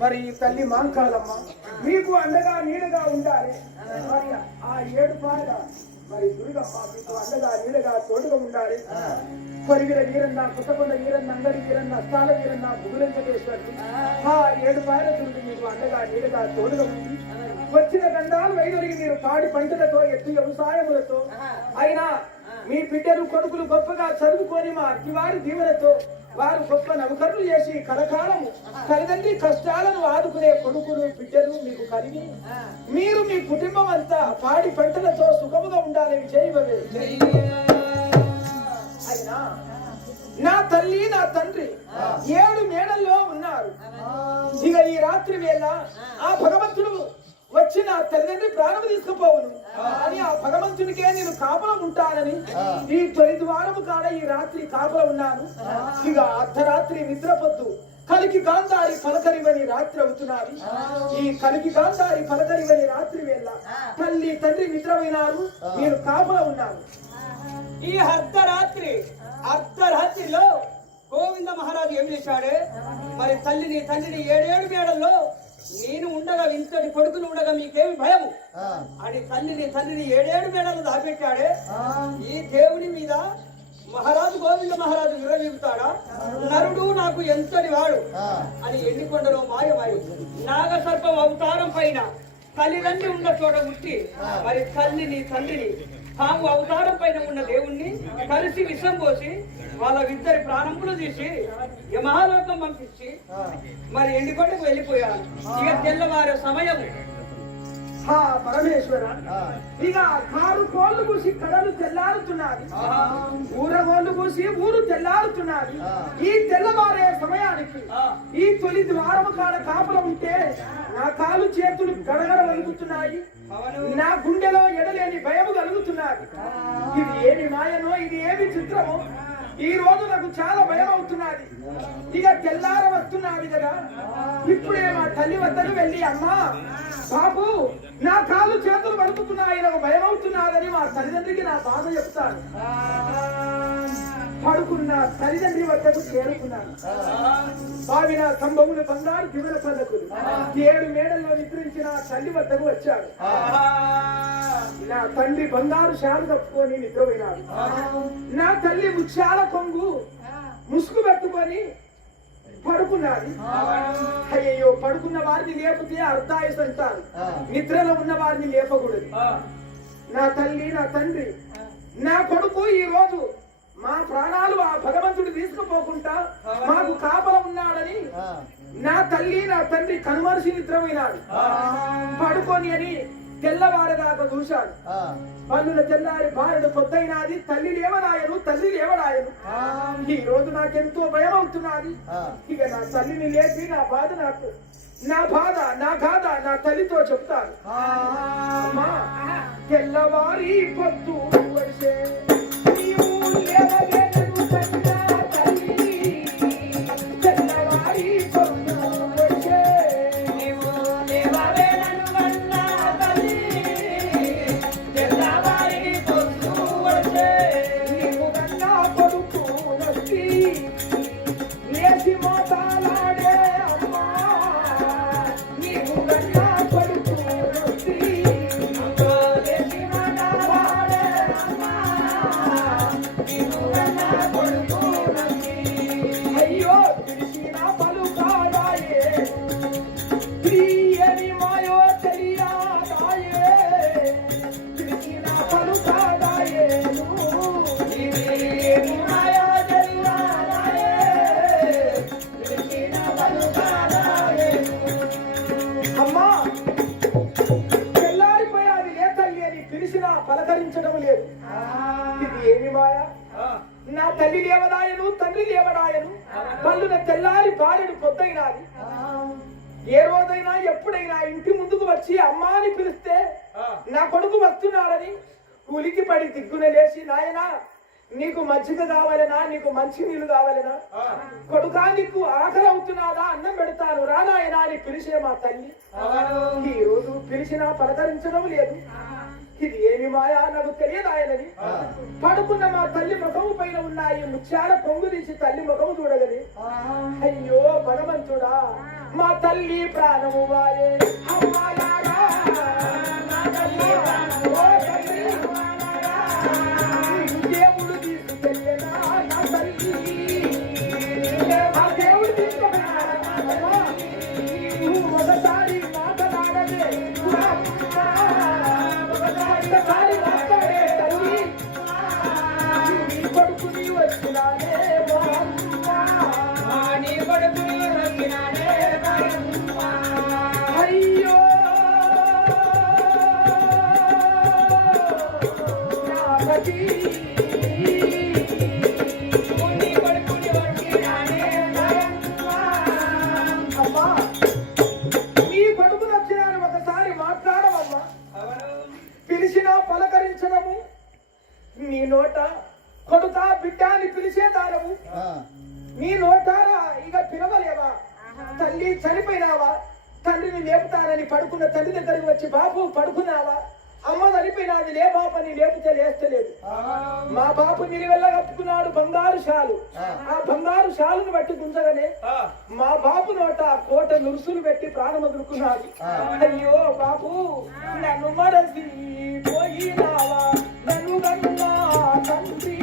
మరి తల్లి మాంకాలమ్మ మీకు అండగా నీడగా ఉండాలి. మరి ఆ ఏడుపాయ మరి దుర్గమ్మ మీకు అండగా నీడగా తోడుగా ఉండాలి. కొరిగిన వీరన్న, కొత్తకొండ వీరన్న, అంగడి వీరన్న, అస్తాల వీరన్న, బుగులంకటేశ్వరుడు ఆ ఏడుపాయల దుర్గ మీకు అండగా నీడగా తోడుగా ఉంది. వచ్చిన గండాలు వైదొలిగి మీరు పాడి పంటలతో ఎత్తు వ్యవసాయములతో అయినా మీ బిడ్డలు కొడుకులు గొప్పగా చదువుకొని మా అతివారి దీవెనతో వారు గొప్ప నౌకర్లు చేసి కలకాలము తల్లిదండ్రి కష్టాలను ఆదుకునే కొడుకులు బిడ్డలు మీకు కలిగి మీరు మీ కుటుంబం అంతా పాడి పంటలతో సుఖముగా ఉండాలని చేయవలే. అయినా నా తల్లి నా తండ్రి 7 మేడల్లో ఉన్నారు. ఇక ఈ రాత్రి వేళ ఆ భగవంతుడు వచ్చి నా తల్లిదండ్రి ప్రాణం తీసుకుపోవును అని ఆ భగవంతునికే నేను కాపలా ఉంటానని ఈ తొలి ద్వారము కాడ ఈ రాత్రి కాపలా ఉన్నాను. ఇక అర్ధరాత్రి నిద్రపొద్దు కలికి గాంధారి పలకరివని రాత్రి అవుతున్నారు. ఈ కలికి గాంధారి పలకరివని రాత్రి వేళ తల్లి తండ్రి నిద్రపోయినారు, నేను కాపలా ఉన్నాను. ఈ అర్ధరాత్రిలో గోవింద మహారాజు ఏమి దాపెట్టాడే మరి తల్లిని తండ్రిని 7 మేడల్లో నేను ఉండగా ఇంతటి కొడుకులు ఉండగా మీకేమి భయము అని తల్లిని తండ్రిని 7 మేడలు దాపెట్టాడే ఈ దేవుని మీద మహారాజు గోవింద మహారాజు విరవీగుతాడా నరుడు నాకు ఎంతటి వాడు అని ఎన్నికొండలో మాయమాయి నాగసర్పం అవతారం పైన తల్లిదండ్రి ఉన్న చోట ముట్టి మరి తల్లిని తండ్రిని తాము అవతారం పైన ఉన్న దేవుణ్ణి కలిసి విషం పోసి వాళ్ళిద్దరి ప్రాణములు తీసి యమహాలోకం పంపించి మరి ఎండికొండకు వెళ్ళిపోయారు. ఇక తెల్లవారే సమయం పరమేశ్వర ఇక 6 కోళ్ళు కూసి కడలు తెల్లారుతున్నది, ఊరగోళ్ళు కూసి ఊరు తెల్లారుతున్నది. ఈ తెల్లవారే సమయానికి ఈ తొలి ద్వారము కాడ కాపుల ఉంటే నా కాలు చేతులు గడగడ వణుకుతున్నాయి, నా గుండెలో ఎడలేని భయము కలుగుతున్నది. ఇది ఏమి మాయనో, ఇది ఏమి చిత్రమో, ఈ రోజు నాకు చాలా భయం అవుతున్నది. ఇక తెల్లార వస్తున్నది కదా, ఇప్పుడే మా తల్లి వద్దకు వెళ్ళి అమ్మా బాబు నా కాళ్ళు చేతులు వణుకుతున్నాయి, నాకు భయం అవుతున్నదని మా తల్లిదండ్రికి నా బాధ చెప్తాను. పడుకున్న తల్లిదండ్రి వద్దకు చేరుకున్నాను. భావిన సంభవులు బంగారు దివెల పదకులు 7 మేడల్లో నిద్రించిన తల్లి వద్దకు వచ్చాడు. నా తండ్రి బంగారు శాలు కప్పుకొని నిద్రపోయినాడు. నా తల్లి ముత్యాల కొంగు ముసుగు పెట్టుకొని పడుకున్నది. అయ్యో పడుకున్న వారిని లేపితే అర్ధాయుసు అంటారు, నిద్రలో ఉన్న వారిని లేపకూడదు. నా తల్లి నా తండ్రి నా కొడుకు ఈ రోజు మా ప్రాణాలు ఆ భగవంతుడు తీసుకుపోకుండా మాకు కాపల ఉన్నాడని నా తల్లి నా తండ్రి కనుమరిసి నిద్రపోయినాడు. పడుకొని అని తెల్లవారదాకా చూశాడు. పన్నుల తెల్లారి భార్యను పొద్దైనాది, తల్లి లేవడాయను తల్లి లేవడాయను. ఈ రోజు నాకెంతో భయం అవుతున్నది. ఇక నా తల్లిని లేపి నా బాధ నా గాథ నా తల్లితో చెప్తాను. అమ్మా తెల్లవారి పొద్దు వచ్చే నీవు లేవలేను తల్లి, తెల్లవారి పొద్దు వచ్చే నీవు లేవలేను తల్లి, తెల్లవారి పొద్దు వచ్చే నీవు కన్నా కొడుకు నొచ్చి లేచి మోతాలాడే అమ్మా, నీవు కన్నా కొడుకు నొచ్చి లేచి మోతాలాడే అమ్మా, నీవు కన్నా కొడుకు నొచ్చి. అయ్యో పిలిచిన పలుకాడాయే, ప్రియని మాయో తెలియాడాయే, పిలిచిన పలుకాడాయే మాయో తెలియాడాయే, పిలిచిన పలుకాడాయే. అమ్మా తెల్లారిపోయాది లే తల్లి అని పిలిచినా పలకరించడం లేదు. ఇది ఏమి మాయ? నా తల్లి లేవడాయను తండ్రి లేవడాయను, పళ్ళున తెల్లారి భార్యను పొద్దైనాది. ఏ రోజైనా ఎప్పుడైనా ఇంటి ముందుకు వచ్చి అమ్మా అని పిలిస్తే నా కొడుకు వస్తున్నాడని ఉలికి పడి దిగ్గున లేచి, నాయనా నీకు మజ్జిగ కావాలనా, నీకు మంచి నీళ్లు కావాలనా, కొడుకా నీకు ఆకలి అవుతున్నాదా, అన్నం పెడతాను రా నాయనా అని పిలిచే మా తల్లి ఈ రోజు పిలిచినా పలకరించడం లేదు. ఇది ఏమి మాయా నాకు తెలియదాయనని పడుకున్న మా తల్లి ముఖము పైన ఉన్నాయి ముత్యాల పొంగు తీసి తల్లి ముఖము చూడగలి. అయ్యో భగవంతుడా మా తల్లి ప్రాణము వాయే అమ్మాలాగా, నా తల్లి ప్రాణము వాయే అమ్మాలాగా, దేవుడు తీసుకెళ్ళినా నా తల్లి, ఆ దేవుడు తీసుకెళ్ళినా నువ్వు ఒకసారి మాట్లాడలే, ఒకసారి మాట్లాడే తల్లి, నీ కొడుకుని వచ్చినాడే నీ కొడుకుని వచ్చినాడే. అయ్యో నా పతి నీ కొడుకుని వచ్చినాడే. అమ్మా నీ కొడుకుని వచ్చినాడు, ఒకసారి మాట్లాడమమ్మా. పిలిచినా పలకరించడము నీ నోట, కొడుక బిడ్డ అని పిలిచేదానము నీ నోటారా ఇక పిలవలేవా? తల్లి చనిపోయినావా, తండ్రిని లేపుతానని పడుకున్న తల్లి దగ్గరికి వచ్చి బాబు పడుకున్నావా, అమ్మ చనిపోయినది లే బాపని లేపితే లేస్తలేదు. మా బాపు నిలువెల్ల కప్పుకున్నాడు బంగారు షాలు. ఆ బంగారు షాలును బట్టి గుంజగానే మా బాపు నోట కోట నురుసులు పెట్టి ప్రాణం వదులుకున్నాడు. అయ్యో బాపు నన్ను మరసి పోయినావా నన్ను కన్నా తండ్రి,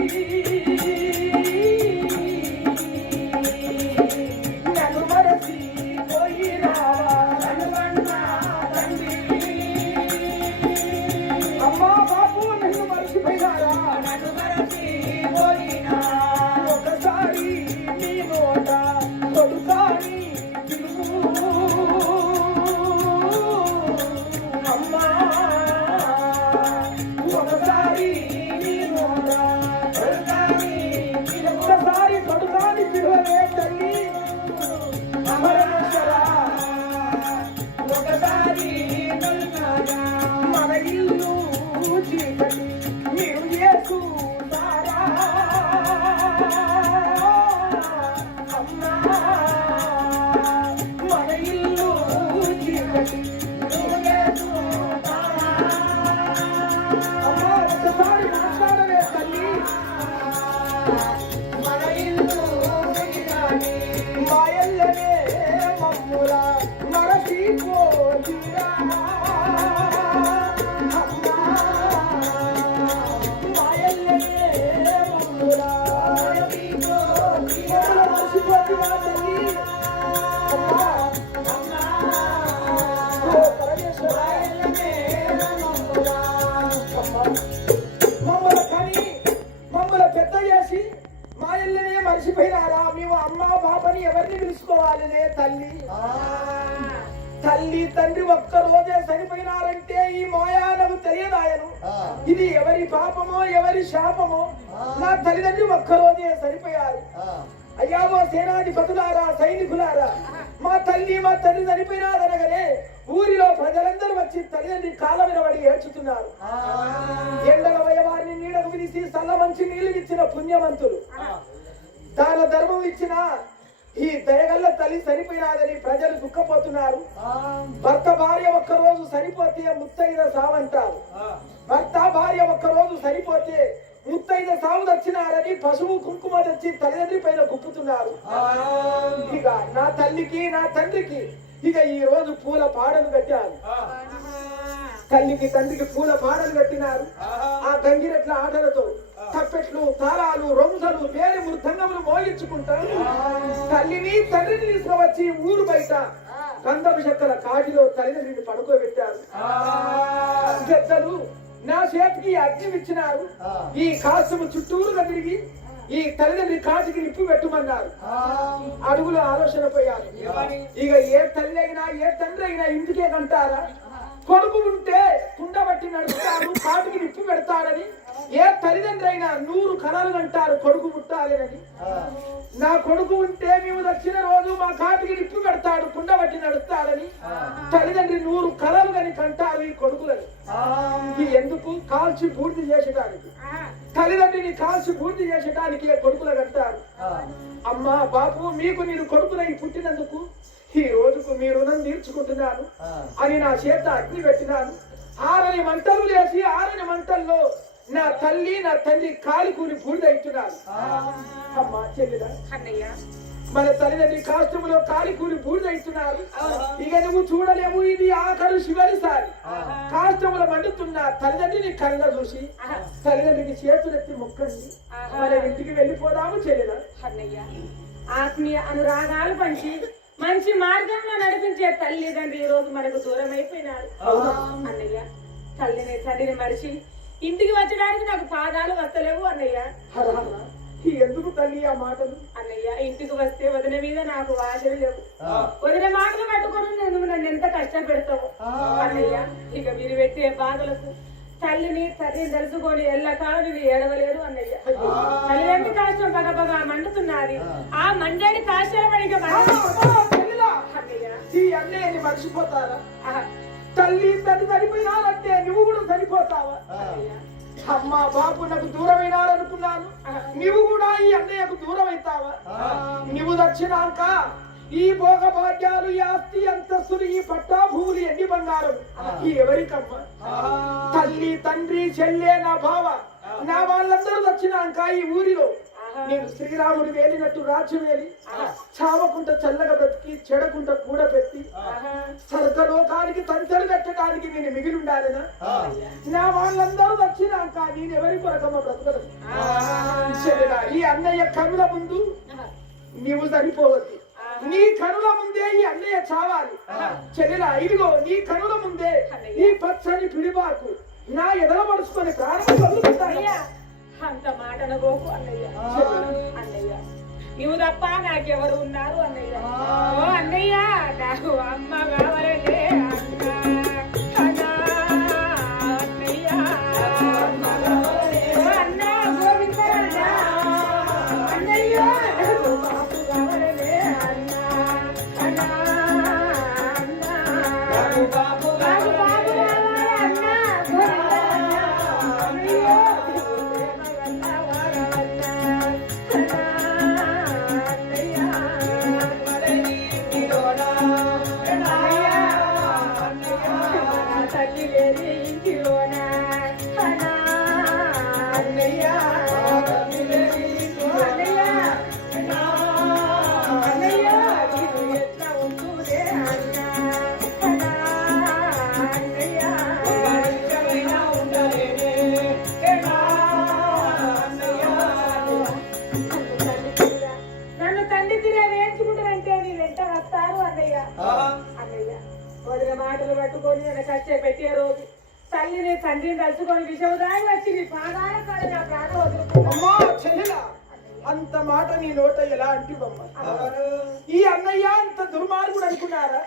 నన్ను మరసి పోయినావా నన్ను కన్నా తండ్రి. అమ్మా బాపు నన్ను మరచిపోయినారా నన్ను మరచి పోయినా ఒకసారి నీ నోట కొడుకాని పిలువు. అమ్మా ఒకసారి నీ నోట కొడుకాని పిలువు. ఒకసారి కొడుకాని పిలువలే తల్లి అమరేశ్వరా. ఒకసారి మన ఇల్లు చీకటి మీరు చేసుతారా. అమ్మా మన ఇల్లు చీకటి మీరు చేసుతారా. అమ్మా ఒకసారి మాట్లాడవే తల్లి. మన ఇల్లు చీకటి మాయల్లనే మమ్ముల మరచిపోయిరా. అమ్మా మాయల్లనే మమ్ముల మరచిపోయిరా తల్లి. అమ్మా ఓ పరమేశ్వరా మమ్మల కని మమ్మల పెద్ద చేసి మా ఇల్లనే మర్చిపోయినారా. మేము అమ్మ బాబని ఎవరిని పిలుచుకోవాలనే తల్లి. తల్లి తండ్రి ఒక్క రోజే చనిపోయినారంటే ఈ మాయానకు తెలియదాయను. ఇది ఎవరి పాపమో ఎవరి శాపమో. నా తల్లిదండ్రి ఒక్క రోజే చనిపోయారు. అయ్యావో సేనాధిపతులారా సైనికులారా, మా తల్లి మా తండ్రి చనిపోయినారనగానే ఊరిలో ప్రజలందరూ వచ్చి తల్లిదండ్రి కాళ్ళ వినబడి ఏడ్చుతున్నారు. ఎండల వయవారిని నీడకు విడిసి చల్ల మంచి నీళ్లు ఇచ్చిన పుణ్యవంతులు, దాన ధర్మం ఇచ్చిన ఈ దయగల్ల తల్లి చనిపోయినాదని ప్రజలు దుఃఖపోతున్నారు. భర్త భార్య ఒక్క రోజు సరిపోతే ముత్తైద సావంటారు. భర్త భార్య ఒక్క రోజు సరిపోతే ముత్తైద సాగు తెచ్చినారని పశువు కుంకుమ తెచ్చి తల్లిదండ్రి పైన గుప్పుతున్నారు. ఇక నా తల్లికి నా తండ్రికి ఇక ఈ రోజు పూల పాడలు కట్టారు. తల్లికి తండ్రికి పూల పాడలు కట్టినారు. ఆ గంగిరెట్ల ఆటలతో తప్పెట్లు తాళాలు రొంసలు పేరు మృదంగములు మోగించుకుంటారు. తల్లిని తండ్రిని తీసుకువచ్చి ఊరు బయట గంధపు చెక్కల కాటిలో తల్లిదండ్రిని పడుకోబెట్టారు. పెద్దలు నా చేతికి అగ్ని ఇచ్చినారు. ఈ కాసుము చుట్టూరుగా తిరిగి ఈ తల్లిదండ్రి కాటికి నిప్పు పెట్టుమన్నారు. అడుగులు ఆలోచన పోయారు. ఇక ఏ తల్లి అయినా ఏ తండ్రి అయినా ఇంటికే కంటారా? కొడుకు ఉంటే కుండ బట్టి నడుపుతారు, కాటికి నిప్పు పెడతారని. ఏ తల్లిదండ్రి అయినా 100 కళలు అంటారు కొడుకు పుట్టాలని. నా కొడుకు ఉంటే మేము దక్షిణ రోజు మా కాటికి నిప్పు పెడతాడు, కుండ బట్టి నడుస్తాడని తల్లిదండ్రి 100 కళలు అని కంటారు ఈ కొడుకులని. ఎందుకు? కాల్చి పూర్తి చేసడానికి. తల్లిదండ్రిని కాల్చి పూర్తి చేసడానికి కొడుకులు అంటారు. అమ్మా బాపు మీకు నేను కొడుకునై పుట్టినందుకు ఈ రోజుకు మీ రుణం తీర్చుకుంటున్నాను అని నా చేత అగ్ని పెట్టినాను. 6 మంటలు లేచి 6 మంటల్లో నా తల్లి నా తండ్రి కాలి కూలి బూడిదవుతున్నారు. అమ్మా చెల్లిదా మన తల్లిదండ్రి కాష్టములో కాలి కూలి బూడిదవుతున్నారు. ఇక నువ్వు చూడలేవు, ఇది ఆఖరు చివరిసారి. కాష్టముల మండుతున్న తల్లిదండ్రిని కళ్ళ చూసి తల్లిదండ్రికి చేతులెత్తి మొక్కండి. మన ఇంటికి వెళ్ళిపోదాము చెల్లిదా. ఆత్మీయ అనురాగాలు పంచి మంచి మార్గంలో నడిపించే తల్లిదండ్రి ఈ రోజు మనకు దూరం అయిపోయినారు. అన్నయ్య తల్లిని తండ్రిని మరిచి ఇంటికి వచ్చడానికి నాకు పాదాలు వస్తలేవు అన్నయ్య. ఎందుకు తల్లి ఆ మాటలు? అన్నయ్య ఇంటికి వస్తే వదిన మీద నాకు వాసన లేవు. వదిన మాటలు పట్టుకొని నన్ను ఎంత కష్టం పెడతావు అన్నయ్య. ఇక మీరు పెట్టే బాధలకు తల్లిని తండ్రిని తెలుసుకొని ఎల్లకాలం ఇది ఏడవలేరు అన్నయ్య. తల్లిదండ్రి కాష్టం పగపగా మండుతున్నది. ఆ మండేడి కాష్టాల పడిగా ఈ అన్నయ్యని మర్చిపోతారా? తల్లి తండ్రి చనిపోయినారంటే నువ్వు కూడా చనిపోతావా? అమ్మా బాబు నాకు దూరమైనారనుకున్నాను, నువ్వు కూడా ఈ అన్నయ్యకు దూరం అవుతావా? నువ్వు దక్షిణాక ఈ భోగ భాగ్యాలు ఈ ఆస్తి అంతస్తులు ఈ పట్టా భూములు ఎన్ని బంగారం ఈ ఎవరికమ్మా తల్లి తండ్రి చెల్లె నా బావ నా వాళ్ళందరూ వచ్చినాక ఈ ఊరిలో నేను శ్రీరాముడు వేలినట్టు రాజ్యం వేలి చావకుంట చల్లగా బ్రతికి చెడకుంట కూడబెట్టి స్వర్గలోకానికి తంచెలు కట్టడానికి నేను మిగిలి ఉండాలినా నా వాళ్ళందరూ వచ్చినాక నేను ఎవరి కొరకమ్మ బ్రతకదు చెల్లెలా ఈ అన్నయ్య కనుల ముందు నీవు చనిపోవద్దు నీ కనుల ముందే ఈ అన్నయ్య చావాలి చెల్లెలా ఇదిగో నీ కనుల ముందే ఈ పచ్చని పిడిబాకు నా ఎదల పడుచుకొని ప్రాణం వదులుకుంటాను. అంత మాట అనబోకు అన్నయ్య. అన్నయ్య నువ్వు తప్ప నాకెవరు ఉన్నారు అన్నయ్య. ఓ అన్నయ్య నాకు అమ్మ కావాలంటే మాటలు పట్టుకొని కచ్చే పెట్టే రోజు తల్లిని తండ్రిని తలుచుకొని విషవదాయి వచ్చి నీ పాదాల కాడ నా ప్రాణం వదులుకున్నా. అంత మాట నీ నోట ఎలా అంటివమ్మా? ఈ అన్నయ్య అంత దుర్మార్గుడు అనుకున్నారా?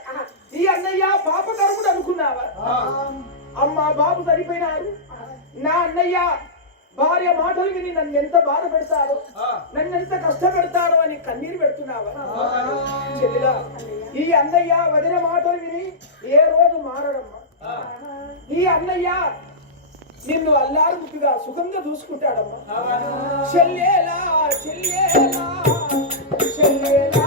ఈ అన్నయ్య పాపకర్ముడు అనుకున్నావా? అమ్మ బాబు సరిపోయినారు. నా అన్నయ్య భార్య మాటలు విని నన్ను ఎంత బాధ పెడతాడో నన్నెంత కష్టపెడతాడో అని కన్నీరు పెడుతున్నావా? చెల్లిలా ఈ అన్నయ్య వదిన మాటలు విని ఏ రోజు మారడమ్మా. ఈ అన్నయ్య నిన్ను అల్లారు ముట్టుగా సుఖంగా చూసుకుంటాడమ్మా. చెల్లేలా చెల్లేలా చెల్లేలా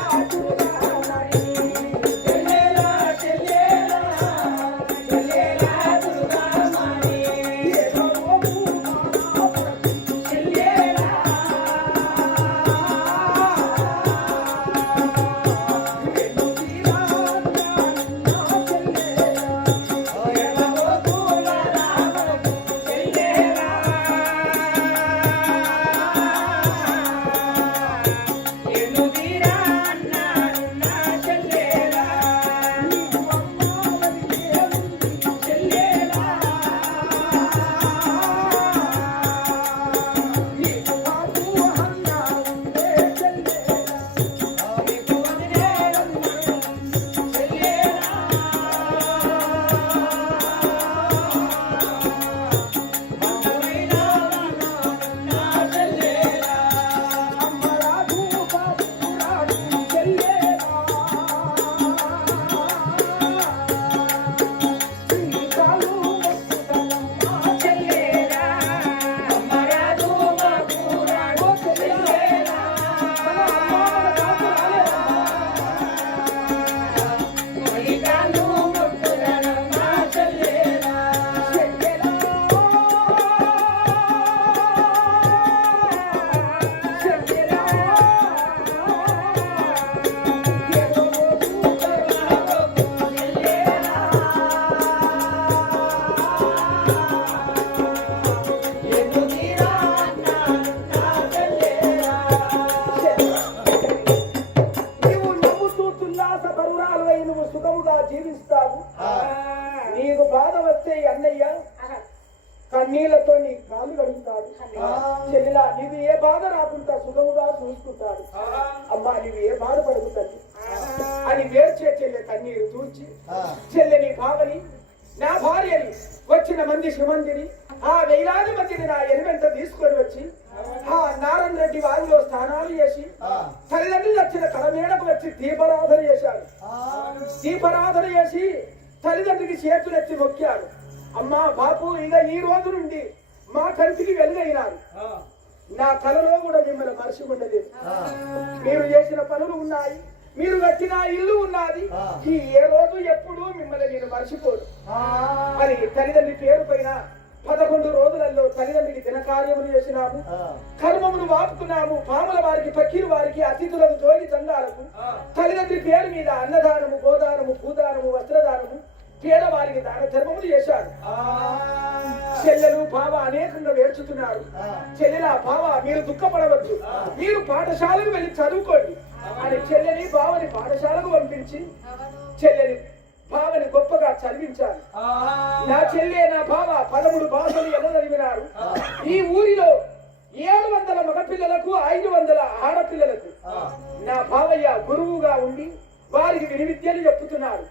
కన్నీళ్లతో నీ కాలు కడుగుతాడు. చెల్లిలా నీవు ఏ బాధ రాకుండా సుఖముగా చూసుకుంటాడు. అమ్మా నీవు ఏ బాధ పడుగుతాడు అని వేర్చే చెల్లె కన్నీరు తూర్చి చెల్లె నీ భావని నా భార్యని వచ్చిన మంది సుమందిని ఆ వేలాది మందిని నా ఎనివెంట తీసుకొని వచ్చి ఆ నారాయణ రెడ్డి వారిలో స్నానాలు చేసి తల్లిదండ్రులు వచ్చిన కడమేడకు వచ్చి దీపారాధన చేశాడు. దీపారాధన చేసి తల్లిదండ్రికి చేతులెత్తి మొక్కాడు. అమ్మా బాపు ఇక ఈ రోజు నుండి మా కంటికి వెలుగైనారు. నా కలలో కూడా మిమ్మల్ని మర్చిపోలేదు. మీరు చేసిన పనులు ఉన్నాయి, మీరు కట్టిన ఇల్లు ఉన్నది ఈ ఏ రోజు ఎప్పుడు మిమ్మల్ని నేను మర్చిపోను అని తల్లిదండ్రి పేరు పైన 11 రోజులలో తల్లిదండ్రికి దినకార్యములు చేసినాము, కర్మమును వాపుకున్నాము. పాముల వారికి, పక్కీరు వారికి, అతిథులకు, జోగి చందాలకు తల్లిదండ్రి పేరు మీద అన్నదానము, గోదానము, భూదానము, వస్త్రదానము, పేదవారికి దాన ధర్మములు చేశాడు. చెల్లెలు బావ అనేకంగా వేర్చుతున్నారు. చెల్లెల బావ మీరు దుఃఖపడవద్దు, మీరు పాఠశాలకు వెళ్ళి చదువుకోండి అని చెల్లెని బావని పాఠశాలకు పంపించి చెల్లెని బావని గొప్పగా చదివించారు. నా చెల్లె నా బావ 13 భాషలు ఎలా చదివినారు. ఈ ఊరిలో 700 మగపిల్లలకు 500 ఆడపిల్లలకు నా బావయ్య గురువుగా ఉండి వారికి వినివిద్యలు చెప్పుతున్నారు.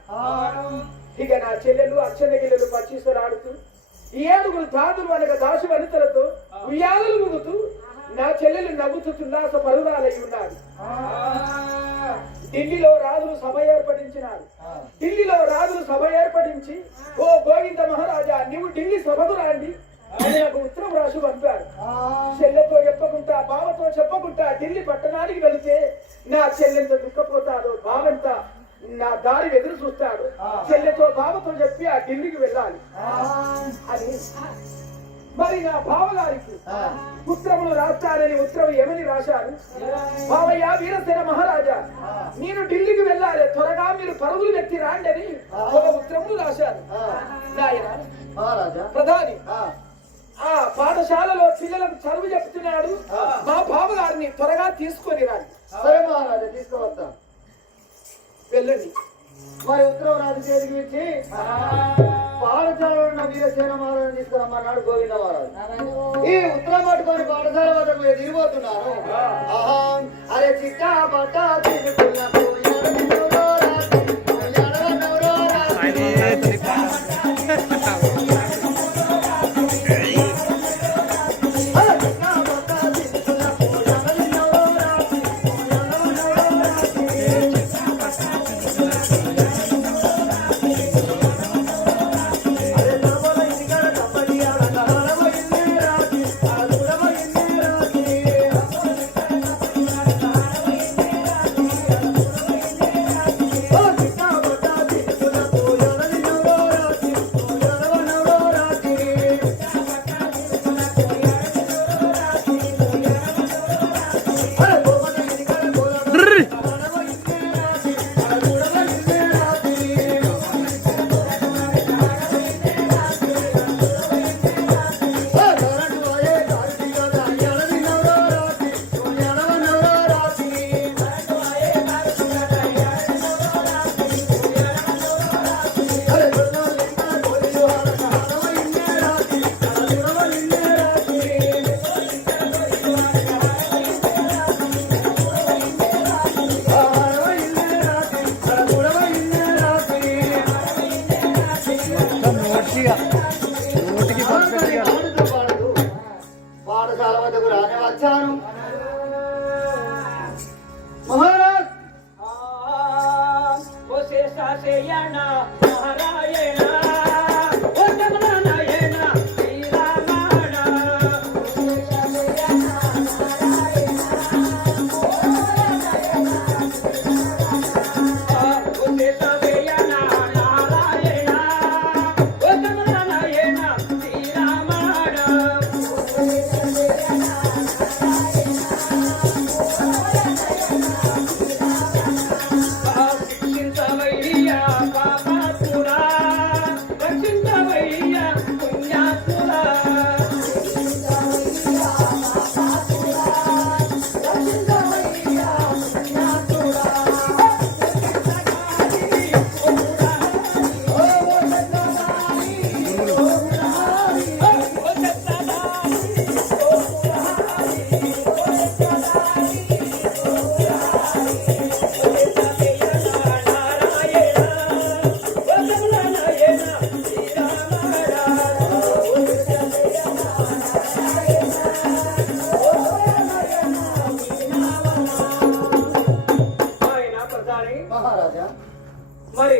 ఇక నా చెల్లెలు అక్షరగిల్లలు పచ్చిసలాడుతూ 7 దాదులు అనగా దాసు వనితలతో ఉయ్యాలలు ఊగుతూ నా చెల్లెలు నవ్వుతూ ఉల్లాస పరురాలై ఉన్నారు. ఢిల్లీలో రాజులు సభ ఏర్పడించినారు. ఢిల్లీలో రాజులు సభ ఏర్పడించి ఓ గోవింద మహారాజా నీవు ఢిల్లీ సభకు రాండి అని నాకు ఉత్తరం రాసి పంపారు. చెల్లెతో చెప్పకుండా బావతో చెప్పకుండా ఢిల్లీ పట్టణానికి వెళితే నా చెల్లెంత దుఃఖపోతాడు, బావంత నా దారి ఎదురు చూస్తాడు. చెల్లెతో బావతో చెప్పి ఆ ఢిల్లీకి వెళ్ళాలి అని మరి నా బావగారికి ఉత్తరములు రాస్తారని ఉత్తరం ఏమని రాశారు? బావయ్య వీరసేన మహారాజా నేను ఢిల్లీకి వెళ్ళాలి, త్వరగా మీరు పరుగులు ఎత్తి రాండి అని ఒక ఉత్తరములు రాశారు. ప్రధాని ఆ పాఠశాలలో పిల్లలకు చదువు చెప్తున్నాడు, మా బావగారిని త్వరగా తీసుకొని రాండి. సరే మహారాజా తీసుకువద్దాం. వెళ్ళండి. మరి ఉత్తరం రాజు చేతికి ఇచ్చి పాఠశాలలో ఉన్న వీరసేన మహారాజు తీసుకురమ్మన్నాడు గోవింద మహారాజు. ఈ ఉత్తరం పట్టుకొని పాఠశాల వద్దకు మీరు దిగిపోతున్నారు. అరే చిట్టా పట్టా తీసుకున్నప్పుడు పాఠశాల వద్దకు రాని వచ్చాను. మహారాజ్ మరి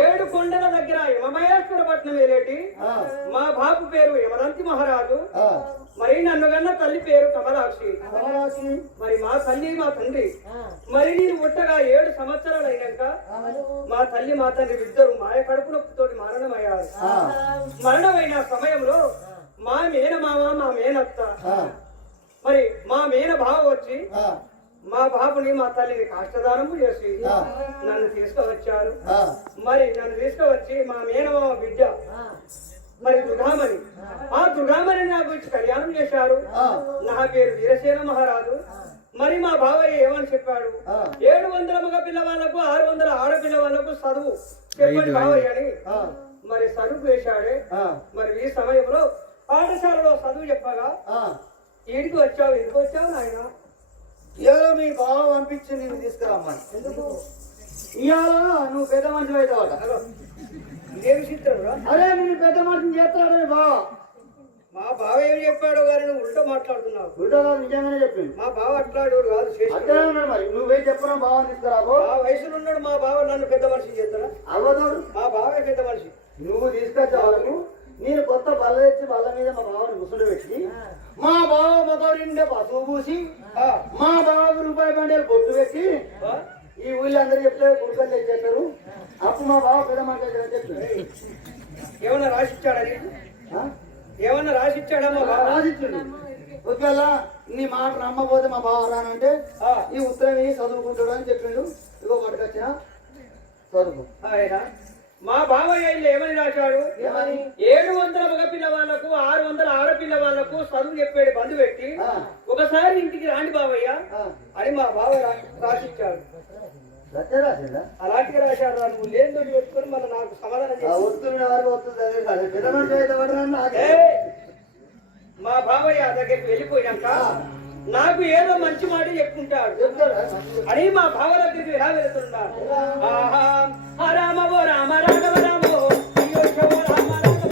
7 కొండల దగ్గర యమమహేశ్వర పట్నం వేరేటి ఆ, మా బాపు పేరు యమదంతి మహారాజు. ఆ, మరి నన్ను కన్నా తల్లి పేరు కమలాక్షి. కమలాక్షి. మరి మా తల్లి మా తండ్రి మరి నేను పుట్టగా 7 సంవత్సరాలు అయినాక మా తల్లి మా తండ్రి ఇద్దరు మాయ కడుపు నొప్పితోటి మరణమయ్యారు. ఆ, మరణమైన సమయంలో మా మేనమామ మా మేనత్త ఆ, మరి మా మేన బావ వచ్చి ఆ, మా బాబుని మా తల్లిని కాష్టదానము చేసి ఆ. నన్ను తీసుకువచ్చారు. ఆ, మరి నన్ను తీసుకువచ్చి మా మేనమామ బిడ్డ మరి దుర్గామణి ఆ దుర్గామణి నా గురించి కళ్యాణం చేశారు. ఆ. నా పేరు వీరసేన మహారాజు. మరి మా బావయ్య ఏమని చెప్పాడు, ఆ. 700 మగ పిల్లవాళ్ళకు 600 ఆడపిల్ల వాళ్ళకు చదువు చెప్పండి బావయ్య అని ఆ, మరి చదువు వేశాడే. ఆ, మరి ఈ సమయంలో పాఠశాలలో చదువు చెప్పగా ఆ. ఈడికి వచ్చావు ఎందుకు వచ్చావు నాయన? ఇవాళ మీ బావ పంపించి నేను తీసుకురమ్మని. ఎందుకు? ఇవాళ నువ్వు పెద్ద మనిషి అవుతావట. ఇదేమి చిత్రంరా? అరే నేను పెద్ద మనిషిని చేస్తాడు మీ బావ. మా బావ ఏం చెప్పాడో గానీ నువ్వు ఉల్టా మాట్లాడుతున్నావు. ఉల్టా కాదు, నిజంగానే చెప్పింది. మా బావ అట్లాడు కాదు చేసి అక్కడే ఉన్నాడు. మరి నువ్వే చెప్పిన బావ తీసుకురాబో. ఆ వయసులో ఉన్నాడు మా బావ, నన్ను పెద్ద మనిషి చేస్తాడా? అవ్వదోడు. మా బావే పెద్ద మనిషి. నువ్వు తీసుకొచ్చే వాళ్ళకు నేను కొత్త బల్ల తెచ్చి బల్ల మీద మా బావని ముసుడు పెట్టి మా బావ మొదలు నిండే పసుపు పూసి మా బావకు రూపాయి బండలు బొట్టు పెట్టి ఆ? ఈ ఊళ్ళో అందరూ చెప్తే కుక్కలు తెచ్చేస్తారు. అప్పుడు మా బావ పెద్ద మనిషి చెప్పి ఏమన్నా రాసిచ్చాడా నీకు? ఏమన్నా రాసిచ్చాడా మా బావ? రాసిచ్చిండు. ఒకవేళ నీ మాట నమ్మపోతే మా బావ రానంటే ఆ. ఈ ఉత్తరం చదువుకుంటాడు అని చెప్పిండు. ఇగో పట్టుకొచ్చిన చదువు. ఆయన మా బావయ్య ఇల్లు ఏమని రాశాడు? ఏమని? 700 మగ పిల్లవాళ్లకు 600 ఆడపిల్ల వాళ్లకు చదువు చెప్పాడు బంధు పెట్టి ఆ. ఒకసారి ఇంటికి రాండి బావయ్య ఆ. అని మా బావ రాసిచ్చాడు. గట్టే రాసిందా? అలాంటిగా రాశాడు. నువ్వు లేని పెట్టుకొని మళ్ళీ నాకు సమాధానం ఆ చేసి వస్తున్న వారికి వస్తుంది అదే కాదు. పెద్ద మనిషి అయితే ఎవడన్నా నాకే. ఏయ్! మా బావయ్య దగ్గరికి వెళ్ళిపోయినాక నాకు ఏదో మంచి మాట చెప్పుకుంటాడు చెప్తాడా? అని మా బావ దగ్గరికి ఎలా వెళ్తున్నాడు? ఆహా రామవో రామ రాఘవ రామో అయ్యో శివ రామ రాఘవ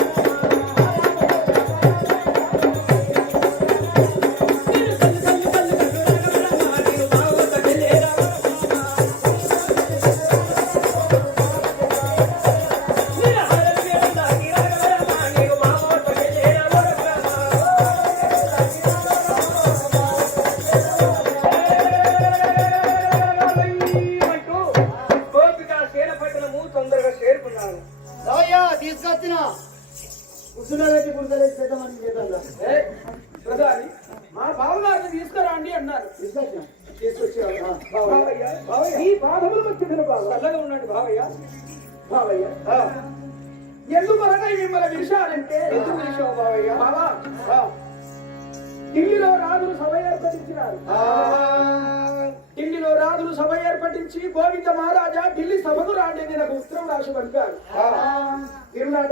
తొందరగా చేరుకున్నాను. రావయ్యా, తీసుకొచ్చిన కుర్చీలోకి కుర్చీలోకి పెద్ద మనిషి చేద్దాం. ఏయ్, ప్రధాని మా బావగారిని తీసుకురండి అన్నారు. తీసుకొచ్చిన. తీసుకొచ్చావా? బావయ్య, బావయ్య, ఈ బాధములు వచ్చిన బావ చల్లగా ఉండండి బావయ్య. బావయ్య ఆ, ఎందువలన మిమ్మల్ని విషయాలంటే ఎందుకు పిలిచావు బావయ్య? బావా ఆ, ఢిల్లీలో రాజులు సభ ఏర్పడించినారు. ఆ, ఢిల్లీలో రాజులు సభ ఏర్పడించి గోవింద మహారాజా ఢిల్లీ సభకు రాండి అని నాకు ఉత్తరం రాసి పంపారు.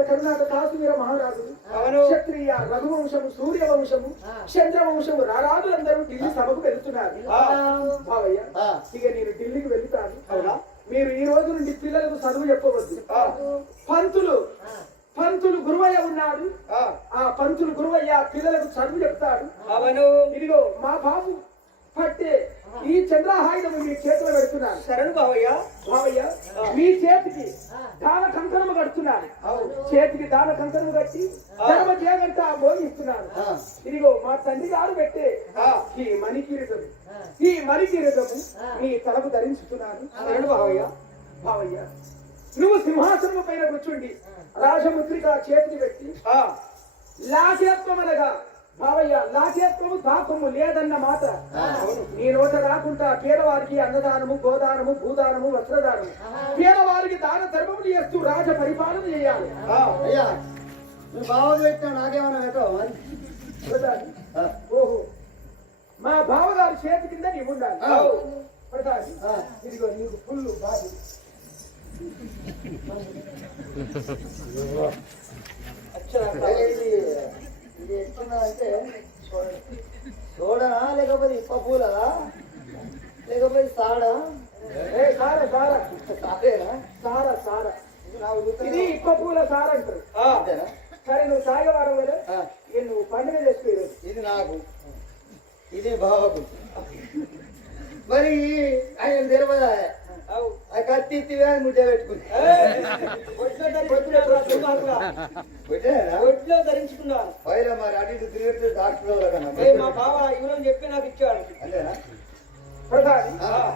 కరుణాట కాశ్మీర మహారాజు అవును. క్షత్రియ రఘువంశము సూర్యవంశము చంద్రవంశము రారాజులందరూ ఢిల్లీ సభకు వెళ్తున్నారు. ఆ. బావయ్య ఆ. ఇక నేను ఢిల్లీకి వెళ్తాను. అవునా? మీరు ఈ రోజు నుండి పిల్లలకు చదువు చెప్పవద్దు. ఆ, పంతులు గురువయ్య ఉన్నాడు. ఆ, ఆ పంతులు గురువయ్య పిల్లలకు చదువు చెప్తాడు. అవును. ఇదిగో మా బాబు పట్టే ఈ చంద్రహాయుధము మీ చేతిలో పెడుతున్నాను. శరణు బావయ్య. బావయ్య మీ చేతికి దాన కంకణము కడుతున్నాను. చేతికి దాన కంకణము కట్టి ధర్మ చేయగంట మోగిస్తున్నాను. ఆ. ఇదిగో మా తండ్రి గారు పెట్టే ఆ. ఈ మణికిరీటము మీ తలకు ధరించుతున్నాను. శరణు బావయ్య. బావయ్య నువ్వు సింహాసనము పైన కూర్చుండి రాజముద్రిక చేతికి పెట్టి ఆ, లాస్యత్వం అనగా బావయ్య లాస్యత్వము దాపము లేదన్న మాట నీ నోట రాకుండా పేదవారికి అన్నదానము గోదానము భూదానము వస్త్రదానము పేదవారికి దాన ధర్మములు చేస్తూ రాజ పరిపాలన చేయాలి. ఆ, అయ్యా, నువ్వు బావకు పెట్టావు, నాకేమన్నా పెట్టావు మరి? ప్రధాని, ఆ. ఓహో మా బావగారి చేతి కింద నీవు ఉండాలి. ఆ. ప్రధాని ఆ. ఇదిగో నీకు ఫుల్లు బాధ. అచ్చరా. ఇది ఎట్లున్నదంటే సోడనా లేకపోతే ఇప్ప పూలదా లేకపోతే సాడా? సారా సారా సారేనా? సారా సారా ఇది నాకు గుర్తు ఇది ఇప్ప పూల సారా అంటారు. ఆ, అంతేనా? సరే నువ్వు తాగేవారం కదా ఆ. ఇక నువ్వు పండుగ చేసుకో. ఇది నాకు, ఇది బావకు. మరి ఆయన తెలియదా? ఆ, అవు. ఆ కత్తి ఇత్తివే అని ముద్ద పెట్టుకుంది ఒట్లో ధరించుకున్నాను సుమారుగా. ఒట్లో ధరించుకున్నాను. పైన మరి అటు ఇటు తిరిగి డాక్టర్ కన్నా మా బావ ఇవ్వడం చెప్పి నాకు ఇచ్చాడు. అంతేనా ప్రధాని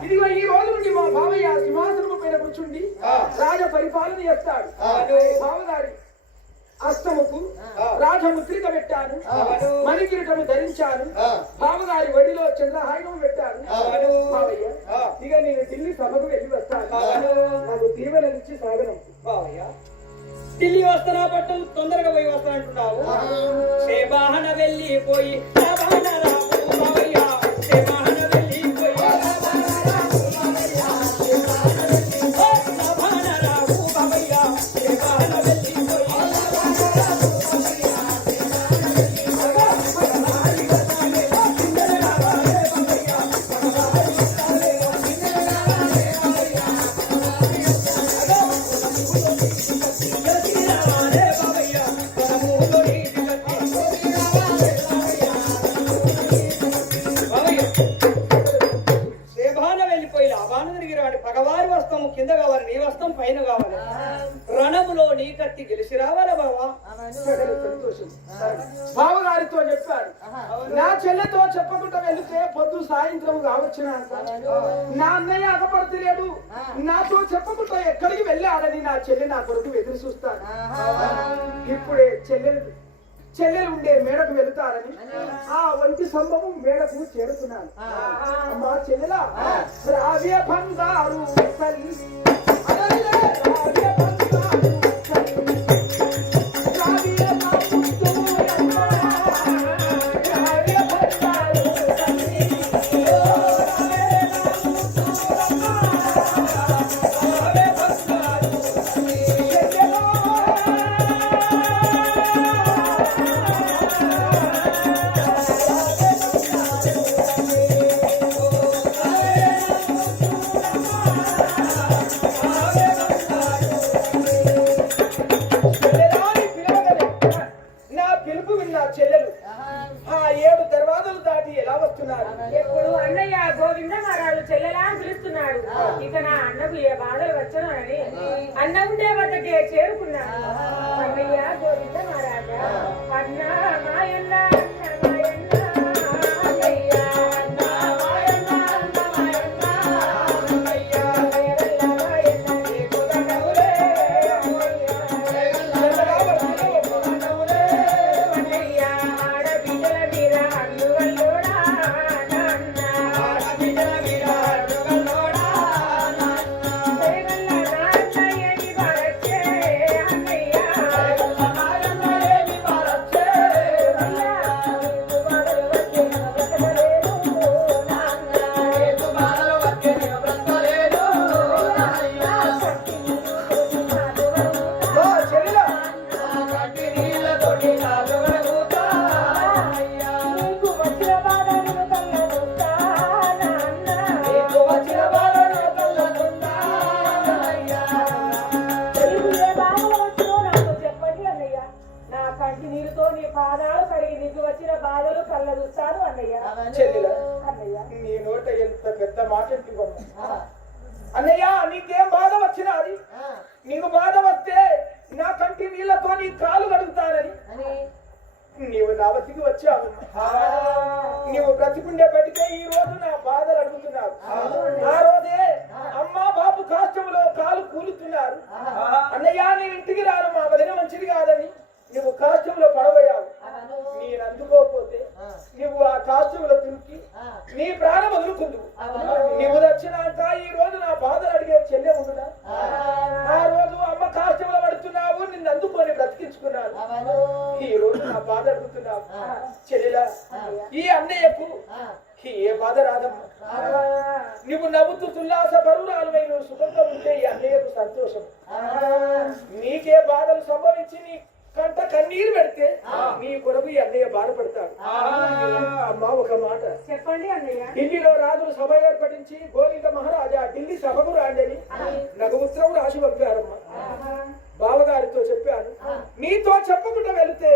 ఇదిగో ఈ రోజు నుండి మా బావయ్య సింహాసనము పైన కూర్చుండి రాజ పరిపాలన చేస్తాడు. బావగారి అస్తముకు రాజముద్రిక పెట్టాను, మణికిరీటము ధరించాను, బావగారి వడిలో చంద్రహాయినం పెట్టాను. బావయ్య ఇక నేను ఢిల్లీ సభకు వెళ్ళి వస్తాను, నాకు దీవెనలిచ్చి సాగనం. బావయ్య ఢిల్లీ వస్తానా బట్టలు తొందరగా పోయి వస్తా అంటున్నావు. సేవాహన వెళ్ళిపోయి సేవాహన రావు బావయ్య, సేవాహన వెళ్ళిపోయి సేవాహన రావు బావయ్య, సేవాహన వెళ్ళిపోయి పగవారి వస్తాము కింద కావాలి, నీ వస్తాం పైన కావాలి. రణములో నీ కత్తి గెలిచి రావాలా బావా? సంతోషం. బావగారితో చెప్పాడు, నా చెల్లెతో చెప్పకుండా వెళితే పొద్దు సాయంత్రం కావచ్చిన నా అన్నయ్య అగపడతలేడు, నాతో చెప్పకుండా ఎక్కడికి వెళ్ళాడని నా చెల్లె నా కొడుకు ఎదురు చూస్తాడు. ఇప్పుడే చెల్లెలు ఉండే మేడకు వెళుతారని ఆ వంటి సంభవం మేడకు చేరుతున్నాను. అమ్మా చెల్లెలా రావ్య బంగారు తల్లి, రావ్య బంగారు తల్లి, రావ్య బాబుతో అమ్మ, రావ్య బంగారు తల్లి, రావ్య బంగారు తల్లి. నా పిలుపు విన్న చెల్లెలు ఆ 7 దర్వాజలు దాటి ఎలా వస్తున్నారు? ఎప్పుడు అన్నయ్య గోవింద మహారాజు చెల్లెలా అని పిలుస్తున్నాడు. ఇక నా అన్నకు ఏ బాధలు వచ్చను అని అన్న ఉండే వద్దకే చేరుకున్నాను. అన్నయ్య గోవింద మహారాజా, అన్న మాయన్న అన్న మాయన్న, అన్నయ్య అన్న మాయన్న అన్న మాయన్న, అన్నయ్య మాయన్న మాయన్న నీకు దండములే, అన్నయ్య ఆడబిడ్డల మీద అల్లువల్లోడా నాన్న, ఆడబిడ్డల మీద అల్లువల్లోడా నాన్న, జయగల్ల నాన్నయ్యని భరచ్చే అన్నయ్య, జయగల్ల నాన్నయ్యని భరచ్చే అన్నయ్య, నీకు బాధలు వచ్చే బ్రతకలేను నాన్న, నీకు బాధలు వచ్చే బ్రతకలేను నాన్న, ఓ చెల్లెలా కంటి నీళ్ళతోటి నాదు వరగుతా అన్నయ్య, నీకు వచ్చిన బాధను కళ్ళనుందా నాన్న, నీకు వచ్చిన బాధను కళ్ళనుందా అన్నయ్య, నీకు ఏ బాధలు వచ్చో నాకు చెప్పండి అన్నయ్య, నా కంటి నీరుతో నీ పాదాలు కడిగి నీకు వచ్చిన బాధలు కళ్ళదుస్తాను అన్నయ్య. చెల్లెలా అన్నయ్య నీ నోట ఎంత పెద్ద మాట అంటున్నావు. అన్నయ్య నీకేం బాధ వచ్చినా అది నీకు బాధ వస్తే నా కంటి నీళ్లతో నీ కాలు కడుగుతానని నీవు నా వద్దకు వచ్చావు. నీవు బ్రతికుండే బతికే ఈ రోజు నా బాధలు అడుగుతున్నావు. ఆ రోజే అమ్మా బాబు కాష్టంలో కాలు కూలుతున్నారు. అన్నయ్య నీ ఇంటికి రాను, మా వదిన మంచిది కాదని నువ్వు కాష్టంలో పడబోయావు. నేను అందుకోకపోతే నువ్వు ఆ కాష్టంలో తిరిగి నీ ప్రాణం వదులుకుందువు. నువ్వు వచ్చినాక ఈ రోజు నా బాధలు అడిగే చెల్లె ఉండునా? ఆ రోజు అమ్మ కాష్టంలో పడుతున్నావు, నిన్ను అందుకొని బ్రతికించుకున్నాను. ఈ రోజు నా బాధ అడుగుతున్నావు. చెల్లెలా ఈ అన్నయ్యకు ఏ బాధ రాదమ్మా. నువ్వు నవ్వుతూ ఉల్లాస పరురాలువై నువ్వు సుఖంగా ఉంటే ఈ అన్నయ్యకు సంతోషం. నీకే బాధలు సంభవించి నీ కంట కన్నీరు పెడితే నీ కొరకు ఈ అన్నయ్య బాధపడతాడు. అమ్మా ఒక మాట చెప్పండి అన్నయ్య. ఢిల్లీలో రాజులు సభ ఏర్పడించి గోవింద మహారాజా ఢిల్లీ సభకు రాండని నాకు ఉత్తరం రాసి పంపారమ్మా. బావగారితో చెప్పాను, నీతో చెప్పకుండా వెళితే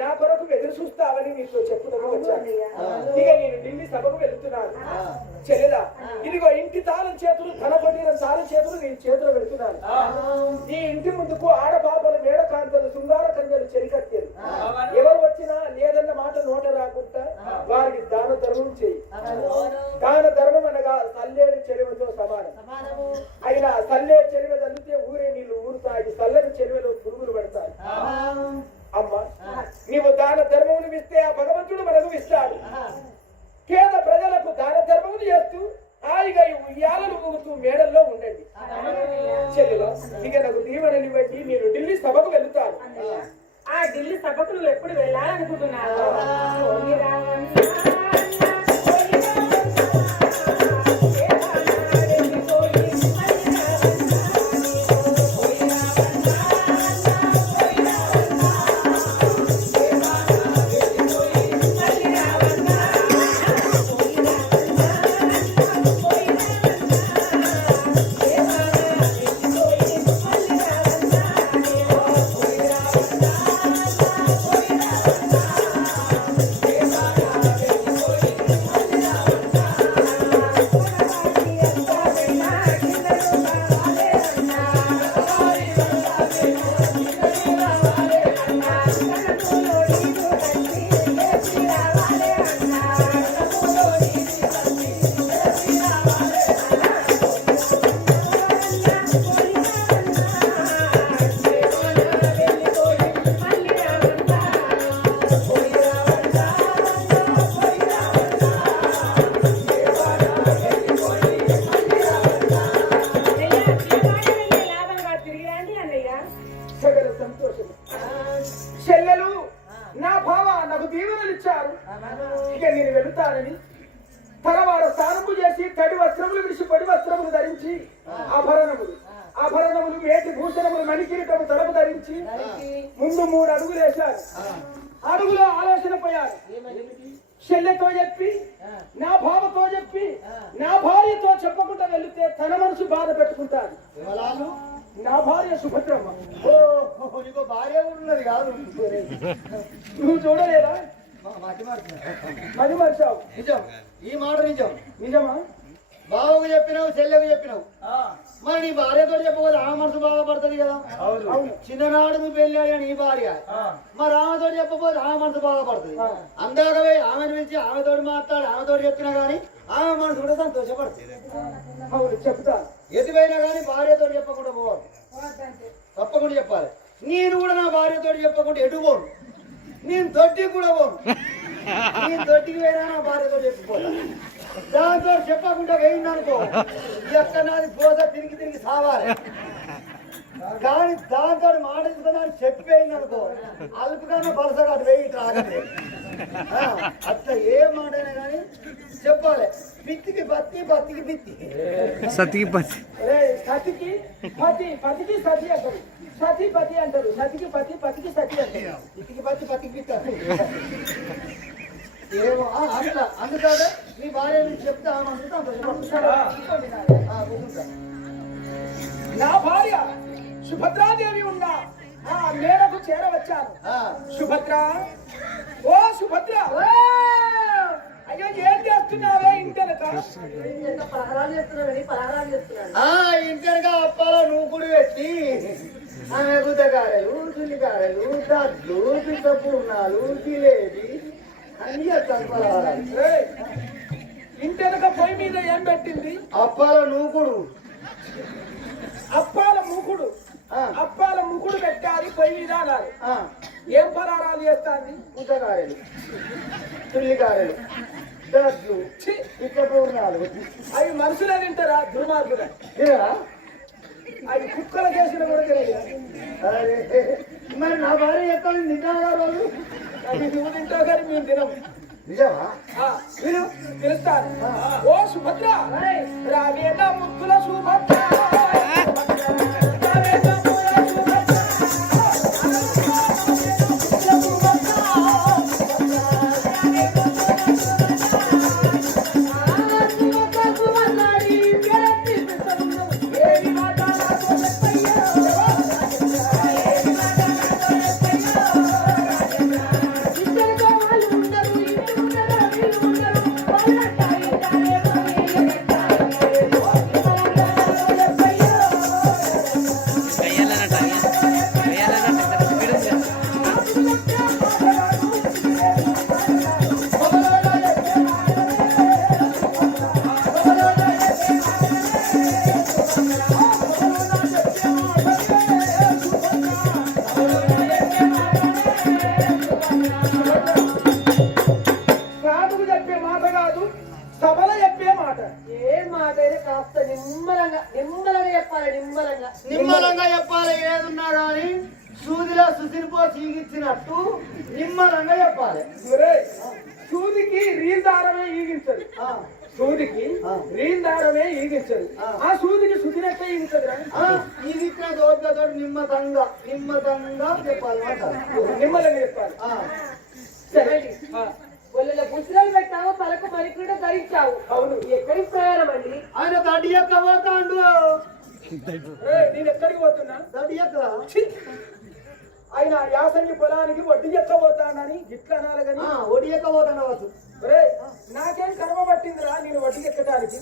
నా కొరకు ఎదురు చూస్తావని నీతో చెప్పుదాము వచ్చాను. ఇక నేను ఢిల్లీ సభకు వెళ్తున్నాను. చెల్లెలా, ఇదిగో ఇంటి తాళం చేతులు, ధనపడిన తాళం చేతులు నీ చేతిలో పెడుతున్నాను. ఈ ఇంటి ముందుకు ఆడబాబలు, మేడకాంతలు, శృంగార కన్యలు, చెరికత్తెలు ఎవరు వచ్చినా లేదన్న మాట నోట రాకుండా వారికి దాన ధర్మం చేయి. దాన ధర్మం అనగా సల్లేడు చెరువుతో సమానం. అయినా సల్లే చెరువు తల్లితే ఊరే నీళ్లు ఊరుతాయి, చల్లని చెరువులో పురుగులు పడతాయి. అమ్మా, నీవు దాన ధర్మమును ఇస్తే ఆ భగవంతుడు మనకు ఇస్తాడు. పేద ప్రజలకు దాన ధర్మములు చేస్తూ హాయిగా ఉయ్యాలను ఊగుతూ మేడల్లో ఉండండి. చెల్లెలో, ఇక నాకు దీవెనని బట్టి నేను ఢిల్లీ సభకు వెళ్తాను. ఆ ఢిల్లీ సభకు నువ్వు ఎప్పుడు వెళ్ళాలనుకుంటున్నావు? చెల్లెలు, నా భావ నాకు దీవెనలు ఇచ్చారు. ఇక నేను వెళుతానని తలవార స్నానము చేసి తడి వస్త్రములు విడిచి పొడి వస్త్రములు ధరించి ఆభరణములు మేటి భూషణములు మణికిరీటము తలపు ధరించి ముందు 3 అడుగులు వేశారు. అడుగులో ఆలోచన పోయారు. చెల్లెతో చెప్పి, నా భావతో చెప్పి, నా భార్యతో చెప్పకుండా వెళితే తన మనసు బాధ పెట్టుకుంటారు. నా భార్య సుభద్రమ్మ. నీకు భార్య ఉన్నది కాదు, నువ్వు చూడలేదా? మది మర్చావు. నిజం, ఈ మాట నిజం. నిజమా? బావకు చెప్పినావు, చెల్లెకు చెప్పినావు, మరి నీ భార్యతో చెప్పకపోతే ఆ మనసు బాధపడుతుంది కదా. చిన్ననాడు నువ్వు పెళ్ళాడు నీ భార్య, మరి ఆమెతో చెప్పకపోతే ఆ మనసు బాధపడుతుంది. అందాక పోయి ఆమెను పిలిచి ఆమెతో మాట్లాడి ఆమెతో చెప్పినా గానీ ఆమె మనసు కూడా సంతోషపడుతుంది. అవును, చెప్తా. ఎదిపోయినా కానీ భార్యతో చెప్పకుండా పోవాలి, తప్పకుండా చెప్పాలి. నేను కూడా నా భార్యతో చెప్పకుండా ఎటు పోను, నేను దొడ్డికి కూడా పోను. నేను దొడ్డికి పోయినా నా భార్యతో చెప్పిపోతా. దాంతో చెప్పకుండా వేయిందనుకో, ఎక్కడ నాది పోస తిరిగి సావాలి. కానీ దాంతో మాట చెప్పేయిందనుకో, అల్పుగానే బలసగా అటు వేయి రాగలేదు. అట్లా ఏ మాట అయినా కానీ చెప్పాలి. పిత్తికి బత్తి, బత్తికి పిత్తి, సతికి పతి, సతికి పతి, పతికి సతి అంటారు. సతి పతి అంటారు. సతికి పతి, పతికి సతి అంటారు. పిత్తికి బత్తి, పత్తికి పిత్తి ఏమో అట్లా. అందుకనే నీ భార్య నుంచి చెప్తే ఆమె నా భార్య సుభద్రాదేవి ఉన్నా ఆ మేడకు చేరవచ్చాను. సుభద్ర, ఓ సుభద్ర, అయ్యో ఏం చేస్తున్నావే ఇంటనక? ఇంటనక అప్పాలో నూకుడు పెట్టి ఆమె గుద్దగారెలు, చుల్లిగారెలు, దద్దు, పిట్ట పూర్ణాలు, జిలేబీ అన్ని ఇంటనక పొయ్యి మీద ఏం పెట్టింది? అప్పాల నూకుడు. అప్పాల మూకుడు. అప్పాల ముకుడు పెట్టాలి పొయ్యి మీద అన్నారు. ఏం పరారాలు చేస్తాంది? గుద్దగారెలు, చుల్లిగారెలు, దద్దు, పిట్ట పూర్ణాలు. అవి మనుషులే తింటారా? దుర్మార్గులే. అవి కుక్కల చేసిన కూడా తెలియదు. మరి నా భార్య ఎక్కడ నిజంగా రోజు అది నువ్వు తింటావు కానీ మేము తినము. నిజమా? మీరు తెలుస్తారు. ఓ సుభద్ర, రావేణ ముద్దుల సుభద్ర, ఇద్దరు కాస్త నిమ్మలంగా నిమ్మలంగా చెప్పాలి నిమ్మలంగా నిమ్మలంగా చెప్పాలి. ఏదున్నా గాని సూదిలో సుసిరిపో చీగిచ్చినట్టు నిమ్మలంగా చెప్పాలి. ఒరేయ్, సూదికి రీల్దారమే ఈగించదు. సూదికి రీల్దారమే ఈగించదు. ఆ సూదికి సుదినట్టే ఈగుతుంది. ఈగిచ్చిన దోడ్లతో నిమ్మతంగా చెప్పాలి. నిమ్మలంగా చెప్పాలి. సరేండి. వాళ్ళ పుస్తకాలు పెట్టావు పలకు మరి కూడా ధరించావు. అవును, ఎక్కడికి ప్రయాణం అండి? ఆయన దడ్డి ఎక్క పోతాండు. నేను ఎక్కడికి పోతున్నా? దడ్డి ఎక్క ఆయన యాసంగి పొలానికి వడ్డీ ఎక్కబోతానని ఇట్లా అనాలి కానీ ఒడి ఎక్క పోతాడు. నాకేం కర్మ పట్టిందిరా నేను వడ్డీ ఎక్కడానికి.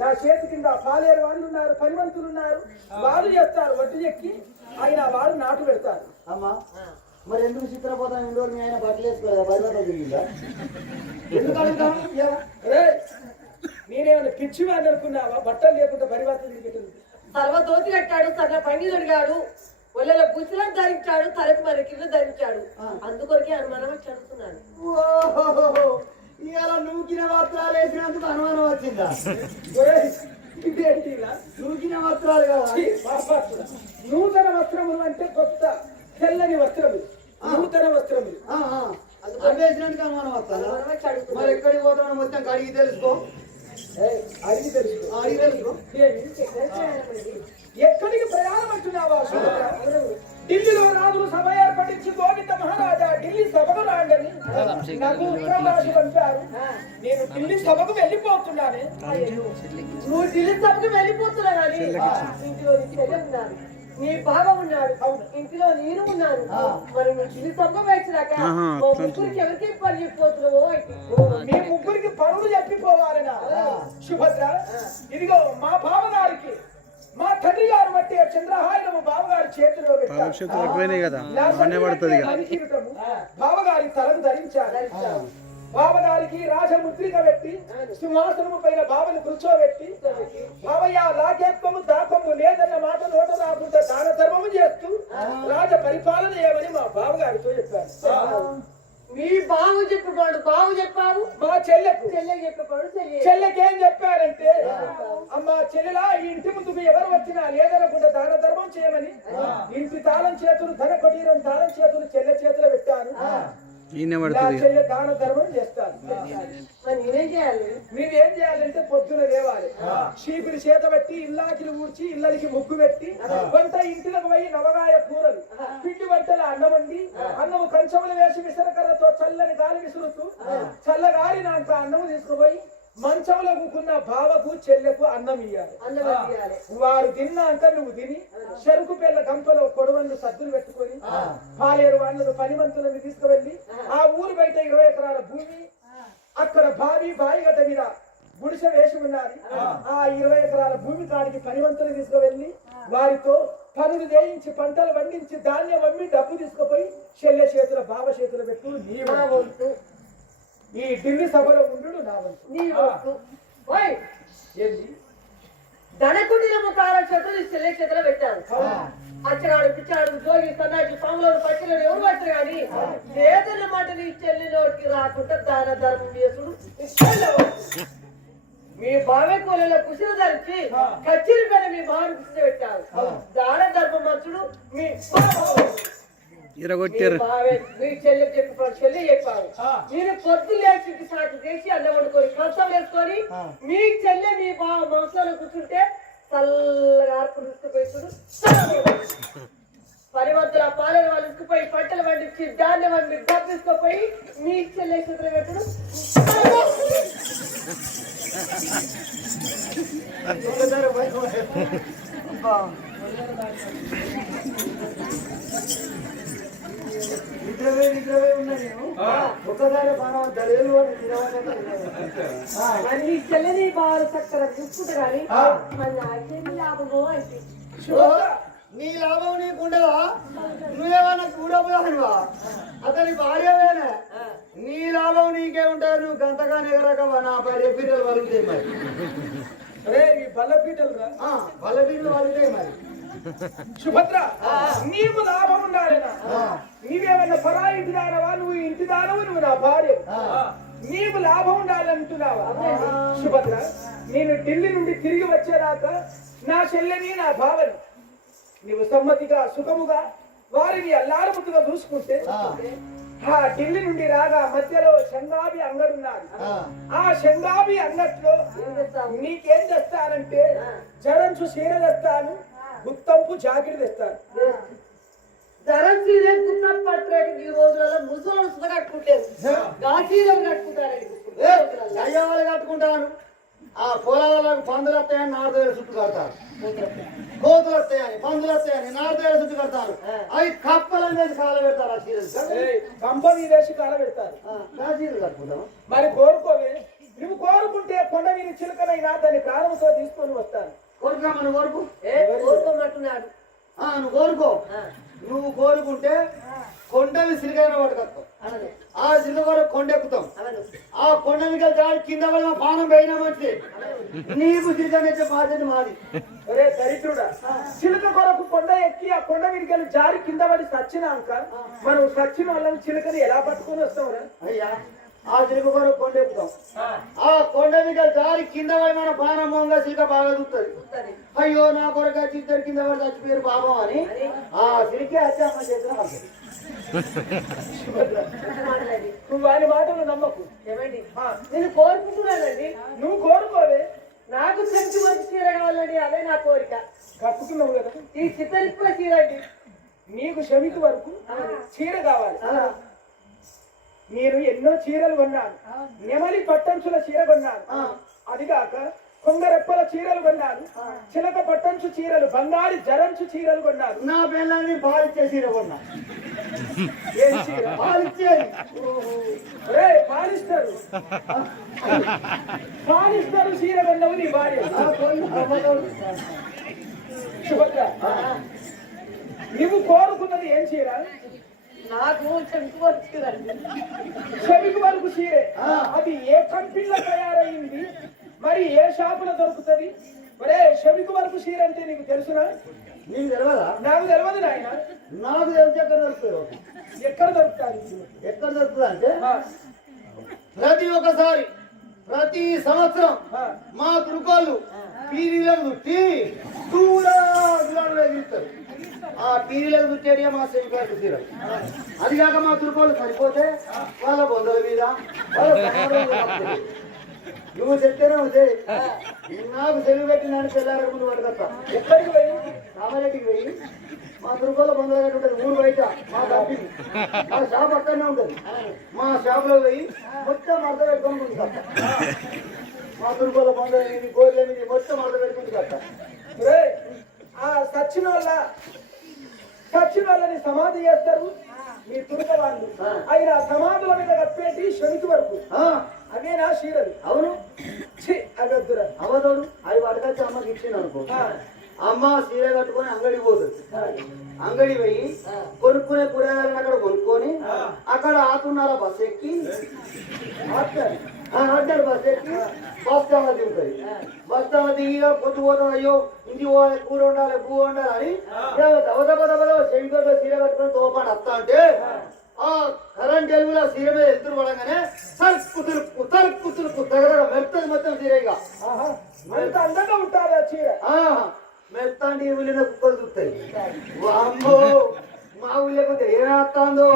నా చేతి కింద పాలేరు వాళ్ళు ఉన్నారు, పనిమంతులు ఉన్నారు. వాళ్ళు చేస్తారు వడ్డీ ఎక్కి, ఆయన వాళ్ళు నాటు పెడతారు. అమ్మా మరి ఎందుకు చిత్రపోతాను ఇండోర్ మీ ఆయన బట్టలు వేసుకోలేదా? పరివర్తన దిగిందా? ఎందుకు అడుగుతాను? నేనేమైనా పిచ్చి వాళ్ళు అనుకున్నావా? బట్టలు లేకుండా పరివర్తన దిగుతుంది. సర్వతోతి కట్టాడు, సగ పంగి దొరికాడు, ఒళ్ళలో పుస్తకం ధరించాడు, తలకు మరి కింద ధరించాడు. అందుకొరకే అనుమానం వచ్చి అడుగుతున్నాను. ఇవాళ నూకిన వస్త్రాలు వేసినందుకు అనుమానం వచ్చిందా? ఇదేంటిరా నూకిన వస్త్రాలు కదా. నూతన వస్త్రములు అంటే కొత్త తెల్లని వస్త్రములు, నూతన వస్త్రములు. అది వేసినందుకు అనుమానం వస్తాను. మరి ఎక్కడికి పోతాను మొత్తం అడిగి తెలుసుకో. అడిగి తెలుసుకో. అడిగి తెలుసుకో. ఎక్కడికి ప్రయాణం అంటున్నావా? ఢిల్లీలో రాజులు సభ ఏర్పడించి గోవింద మహారాజా ఢిల్లీ సభకు రాండని నాకు ఉత్తరం రాసి పంపారు. నేను ఢిల్లీ సభకు వెళ్ళిపోతున్నానే. నువ్వు ఢిల్లీ సభకు వెళ్ళిపోతున్నావు కానీ ఇంట్లో చెల్లె ఉన్నాను, నీ బావ ఉన్నాడు, ఇంట్లో నేను ఉన్నాను. మరి నువ్వు ఢిల్లీ సభకు వేసినాక ముగ్గురికి ఎవరికి పని చెప్పిపోతున్నావో మీ ముగ్గురికి పనులు చెప్పిపోవాలనా? సుభద్ర, ఇదిగో మా బావగారికి మా తండ్రి గారు బట్టి చంద్రహాయుడు బావగారి చేతిలో బావగారి తలను ధరించారు. బావగారికి రాజముద్రిక పెట్టి సింహాసనము పైన బావను కూర్చోబెట్టి, బావయ్య లాకేత్వము దాపము లేదన్న మాట నోట రాకుండా దాన ధర్మము చేస్తూ రాజ పరిపాలన చేయమని మా బావగారితో చెప్పారు. మీ బావు చెప్పాడు, బావు చెప్పావు. మా చెల్లెకు చెప్పాడు. చెల్లెకేం చెప్పారంటే, అమ్మ చెల్లెలా ఈ ఇంటి ముందుకు ఎవరు వచ్చినా లేదనకుండా దాన ధర్మం చేయమని ఇంటి తాళం చేతులు ధన కొటీరం తాళం చేతులు చెల్లె చేతిలో పెట్టాను. చెల్లె దాన ధర్మం చేస్తాను. నేనేం చేయాలి? మీరేం చేయాలంటే పొద్దున లేవాలి, చీపిరి చేత పెట్టి ఇల్లాకిలు ఊడ్చి ఇళ్ళకి ముగ్గు పెట్టి వంట ఇంటిలకు పోయి నవగాయ కూరలు పిండి వంటల అన్నం వండి అన్నము కంచములు వేసి విసరకర్రతో చల్లని గాలి విసురుతూ చల్లగాలినంత అన్నము తీసుకుపోయి మంచంలో కూకున్న బావకు చెల్లెకు అన్నం ఇయ్యాలి. వారు తిన్నాక నువ్వు తిని చెరుకు పిల్ల గంపలో కొడవళ్ళు సద్దులు పెట్టుకొని పాలేరు వాళ్ళను పనిమంతులను తీసుకువెళ్ళి ఆ ఊరు బయట 20 ఎకరాల భూమి, అక్కడ బావి గడ్డ మీద గుడిసె వేసి ఉన్నది. ఆ 20 ఎకరాల భూమి కాడికి పనిమంతులు తీసుకువెళ్ళి వారితో పనులు చేయించి పంటలు పండించి ధాన్యం అమ్మి డబ్బు తీసుకుపోయి చెల్లె చేతుల బావ చేతులు పెట్టు. నీ వంతు ఈ ఢిల్లీ సభలో ఉండు. నా వంతు నీ వంతు. ఏంటి? ధనకుండిన తార చేతులు చెల్లె చేతిలో పెట్టారు. అచ్చగాడు పిచ్చాడు జోగి సన్నాసి పాములో పచ్చిలో ఎవరు పట్టారు కానీ లేదన్న మాట నీ చెల్లి నోటికి రాకుండా దాన ధర్మం చేసుడు. మీ బావే కోలలో కుసిరి ధరించి కచ్చిరి పైన మీ బావని కుసిరి పెట్టారు. దాన ధర్మం మంచుడు మీ బావే మీ చెల్లి చెప్పారు, చెల్లి చెప్పారు. మీరు పొద్దు లేచి సాటు చేసి అన్నం వండుకొని కష్టం వేసుకొని మీ చెల్లె మీ బావ మనసులో కూర్చుంటే చల్లగా ఆర్పుడు తీసుకుపోయి పరివర్తన పాలన వాళ్ళు తీసుకుపోయి పంటలు పండించి ధాన్యం వండి డబ్బు తీసుకుపోయి మీ చెల్లె చేతులు పెట్టుడు. నిద్రవే ఉన్నా నేను ఒక్కసారి నీ చెల్లెని బాగా చక్కగా చూసుకుంటే కానీ నాకేమి లాభమో అంటే నీ లాభం నీకుండవా? నువ్వేమన్నా కూడబోదానివా? అతని భార్యవేనే. నీ లాభం నీకే ఉంటాయి. నువ్వు గంతగానే ఎగరకవా? నా భార్య పీటలు వలుగుతాయి. మరి బల్లపీటలు వలుగుతాయి. మరి సుభద్ర, నీవు లాభం ఉండాలినా? నీవేమన్నా పరా ఇంటి దానవా? నువ్వు ఇంటి దానవు, నువ్వు నా భార్య. నీవు లాభం ఉండాలంటున్నావా? సుభద్ర, నేను ఢిల్లీ నుండి తిరిగి వచ్చేదాకా నా చెల్లెని నా భావని నువ్వు సమ్మతిగా సుఖముగా వారిని అల్లారముద్దుగా చూసుకుంటే ఆ ఢిల్లీ నుండి రాగా మధ్యలో శంగాబి అంగడున్నాడు. ఆ శంగాబి అంగట్లో నీకేం తెస్తానంటే జరంచు చీర తెస్తాను, గుత్తంపు జాకెట్ తెస్తాను. ధరం చీర గుత్తం పట్టడానికి ఈ రోజులలో ముసలు సుత కట్టుకుంటారు, గా చీరలు కట్టుకుంటారండి. దయ్యాలు కట్టుకుంటారు. ఆ పొలాలకు పందులు వస్తాయని నాలుగు చుట్టూ కడతారు, కోతులు వస్తాయని పందులు వస్తాయని నాలుగు చుట్టూ కడతారు. అవి కప్పలని వేసి కాల పెడతారు. ఆ చీరలు కంపెనీ వేసి కాల పెడతారు. నా చీరలు కట్టుకుంటాం. మరి కోరుకోవే, నువ్వు కోరుకుంటే కొండ మీద చిలుకనైనా దాని ప్రారంభంతో తీసుకొని వస్తాను. కోరుకున్నామని కోరుకు. కోరుకోమంటున్నాడు. నువ్వు కోరుకో. నువ్వు కోరుకుంటే కొండవి సిరిగైన పట్టుకొస్తాం. ఆ సిరిగ వరకు కొండ ఎక్కుతాం. ఆ కొండ మీద కింద పడిన పానం పోయినా మంచిది. నీకు సిరిగనే బాధ్యత మాది. ఒరే దరిద్రుడా, చిలుక కొరకు కొండ ఎక్కి ఆ కొండ మీదకి జారి కింద పడి సచ్చినాక మనం సచ్చిన వాళ్ళని చిలుకని ఎలా పట్టుకొని వస్తావురా? అయ్యా, ఆ సిరిగ వరకు కొండ ఎక్కుతాం. ఆ కొండ మీద జారి కింద పడి మన పానం మొంగా సిరిగ బాగా చూస్తుంది. అయ్యో నా కొరకు చిత్తరు కింద పడి చచ్చిపోయారు పాపం అని ఆ సిరికే అచ్చమ్మ చేసిన నువ్వు ఆయన మాటలు నమ్మకు. ఏమండి, నేను కోరుకుంటున్నానండి. నువ్వు కోరుకోవే. నాకు సంచి మంచి చీర కావాలండి, అదే నా కోరిక. కట్టుకున్నావు కదా, ఈ చిత్తరిక్కువ చీర అండి. నీకు శమికి వరకు చీర కావాలి. నేను ఎన్నో చీరలు కొన్నాను. నెమలి పట్టంచుల చీర కొన్నాను. అది కాక కొంగరెప్పల చీరలు కొన్నాను. చిలక పట్టంచు చీరలు, బంగారు జరంచు చీరలు కొన్నాను. నా పిల్లల్ని పాలిచ్చే చీర కొన్నా. ఏం చీర? పాలిచ్చేది. పాలిస్తారు పాలిస్తారు చీర కొన్నావు నీ భార్య. సుభద్ర, నువ్వు కోరుకున్నది ఏం చీర? నాకు చెంకు వచ్చిందండి. చెవికి వరకు చీరే. అది ఏ కంపెనీలో తయారైంది, మరి ఏ షాపులో దొరుకుతుంది? మరే చెవికి వరకు చీర అంటే నీకు తెలుసునా? నీకు తెలియదా? నాకు తెలియదు నాయన. నాకు తెలిసి ఎక్కడ దొరుకుతుంది? ఎక్కడ దొరుకుతారు? ఎక్కడ దొరుకుతుంది అంటే ప్రతి సంవత్సరం మా తురుకోళ్ళు పీరీలకు చుట్టి దూరాలు ఎగిరిస్తారు. ఆ పీరీలకు చుట్టేది మా శంకర్ చీరలు. అది కాక మా తురుకోళ్ళు సరిపోతే వాళ్ళ బొందల మీద నువ్వు చెప్తేనే వస్తే నాకు సెలవు పెట్టినాను తెల్లారకు ముందు పడతా. ఎక్కడికి పోయి? రామారెడ్డికి పోయి మా దుర్గోల బంధువులు గట్టి ఉంటుంది. ఊరు బయట మా కంపెనీ మా షాప్ అక్కడనే ఉంటుంది. మా షాప్ లో పోయి మొత్తం మడత పెట్టుకొని ముందు కట్ట. మా దుర్గోల బంధువులు గోర్ల మీద మొత్తం మడత పెట్టుకుని కట్ట. ఆ సచ్చిన వాళ్ళని సమాధి చేస్తారు మీ తురుక వాళ్ళు. ఆయన సమాధుల మీద కప్పేటి శమికి వరకు అవేనా చీరలు? అవును. అవి వద్దురా. అవదోడు అవి వాటికొచ్చి అమ్మకి ఇచ్చింది అనుకో. అమ్మ చీర కట్టుకొని అంగడి పోతుంది. అంగడి పోయి కొనుక్కునే కూరగాయలను అక్కడ కొనుక్కొని అక్కడ ఆకున్నార బస్ ఎక్కి ఆటాడు బస్ ఎక్కి బస్ స్టాండ్ లో దిగుతుంది. బస్ స్టాండ్ లో దిగి పొద్దు పోతాం. అయ్యో ఇంటి పోవాలి, కూర ఉండాలి, పువ్వు ఉండాలి అని దవదబదబదో శంకర్లో చీర కట్టుకొని తోపాడు వస్తా అంటే ఆ కరెంట్ ఎలుగులో చీర మీద ఎదురు పడంగానే తరుక్కు మెత్తది మొత్తం చీరగా అంత అందంగా ఉంటారు ఆ చీర. మెత్తండి ఊళ్ళిన కుక్కలు చూస్తాయి. అమ్మో మా ఊళ్ళో కొంత ఏమేస్తుందో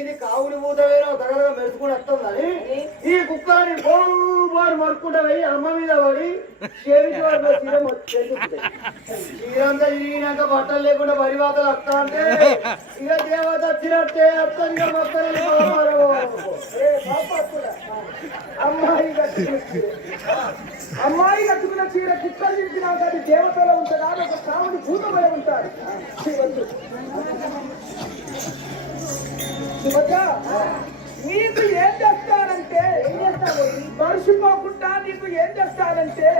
ఇది కావులు పూతవేనో తగలగా మెరుచుకుని వస్తుందని ఈ కుక్కలని బారు మరుక్కుంటా పోయి అమ్మ మీద పడి చెవికి వాళ్ళ చీర మొత్తం చీరంతా తిరిగినాక బట్టలు లేకుండా పరివాతలు వస్తా అంటే ఇక దేవత వచ్చినట్టే వస్తుంది. ఇక మొత్తం అమ్మాయి కట్టుకున్న చీర కుక్కలు తిరిగినాక అది దేవతలో ఉంటుందా? ఒక కావుని భూతమై ఉంటారు. నీకు ఏం చేస్తానంటే మర్చిపోకుండా నీకు ఏం చేస్తానంటే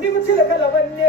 నీకు చిలకలవన్నీ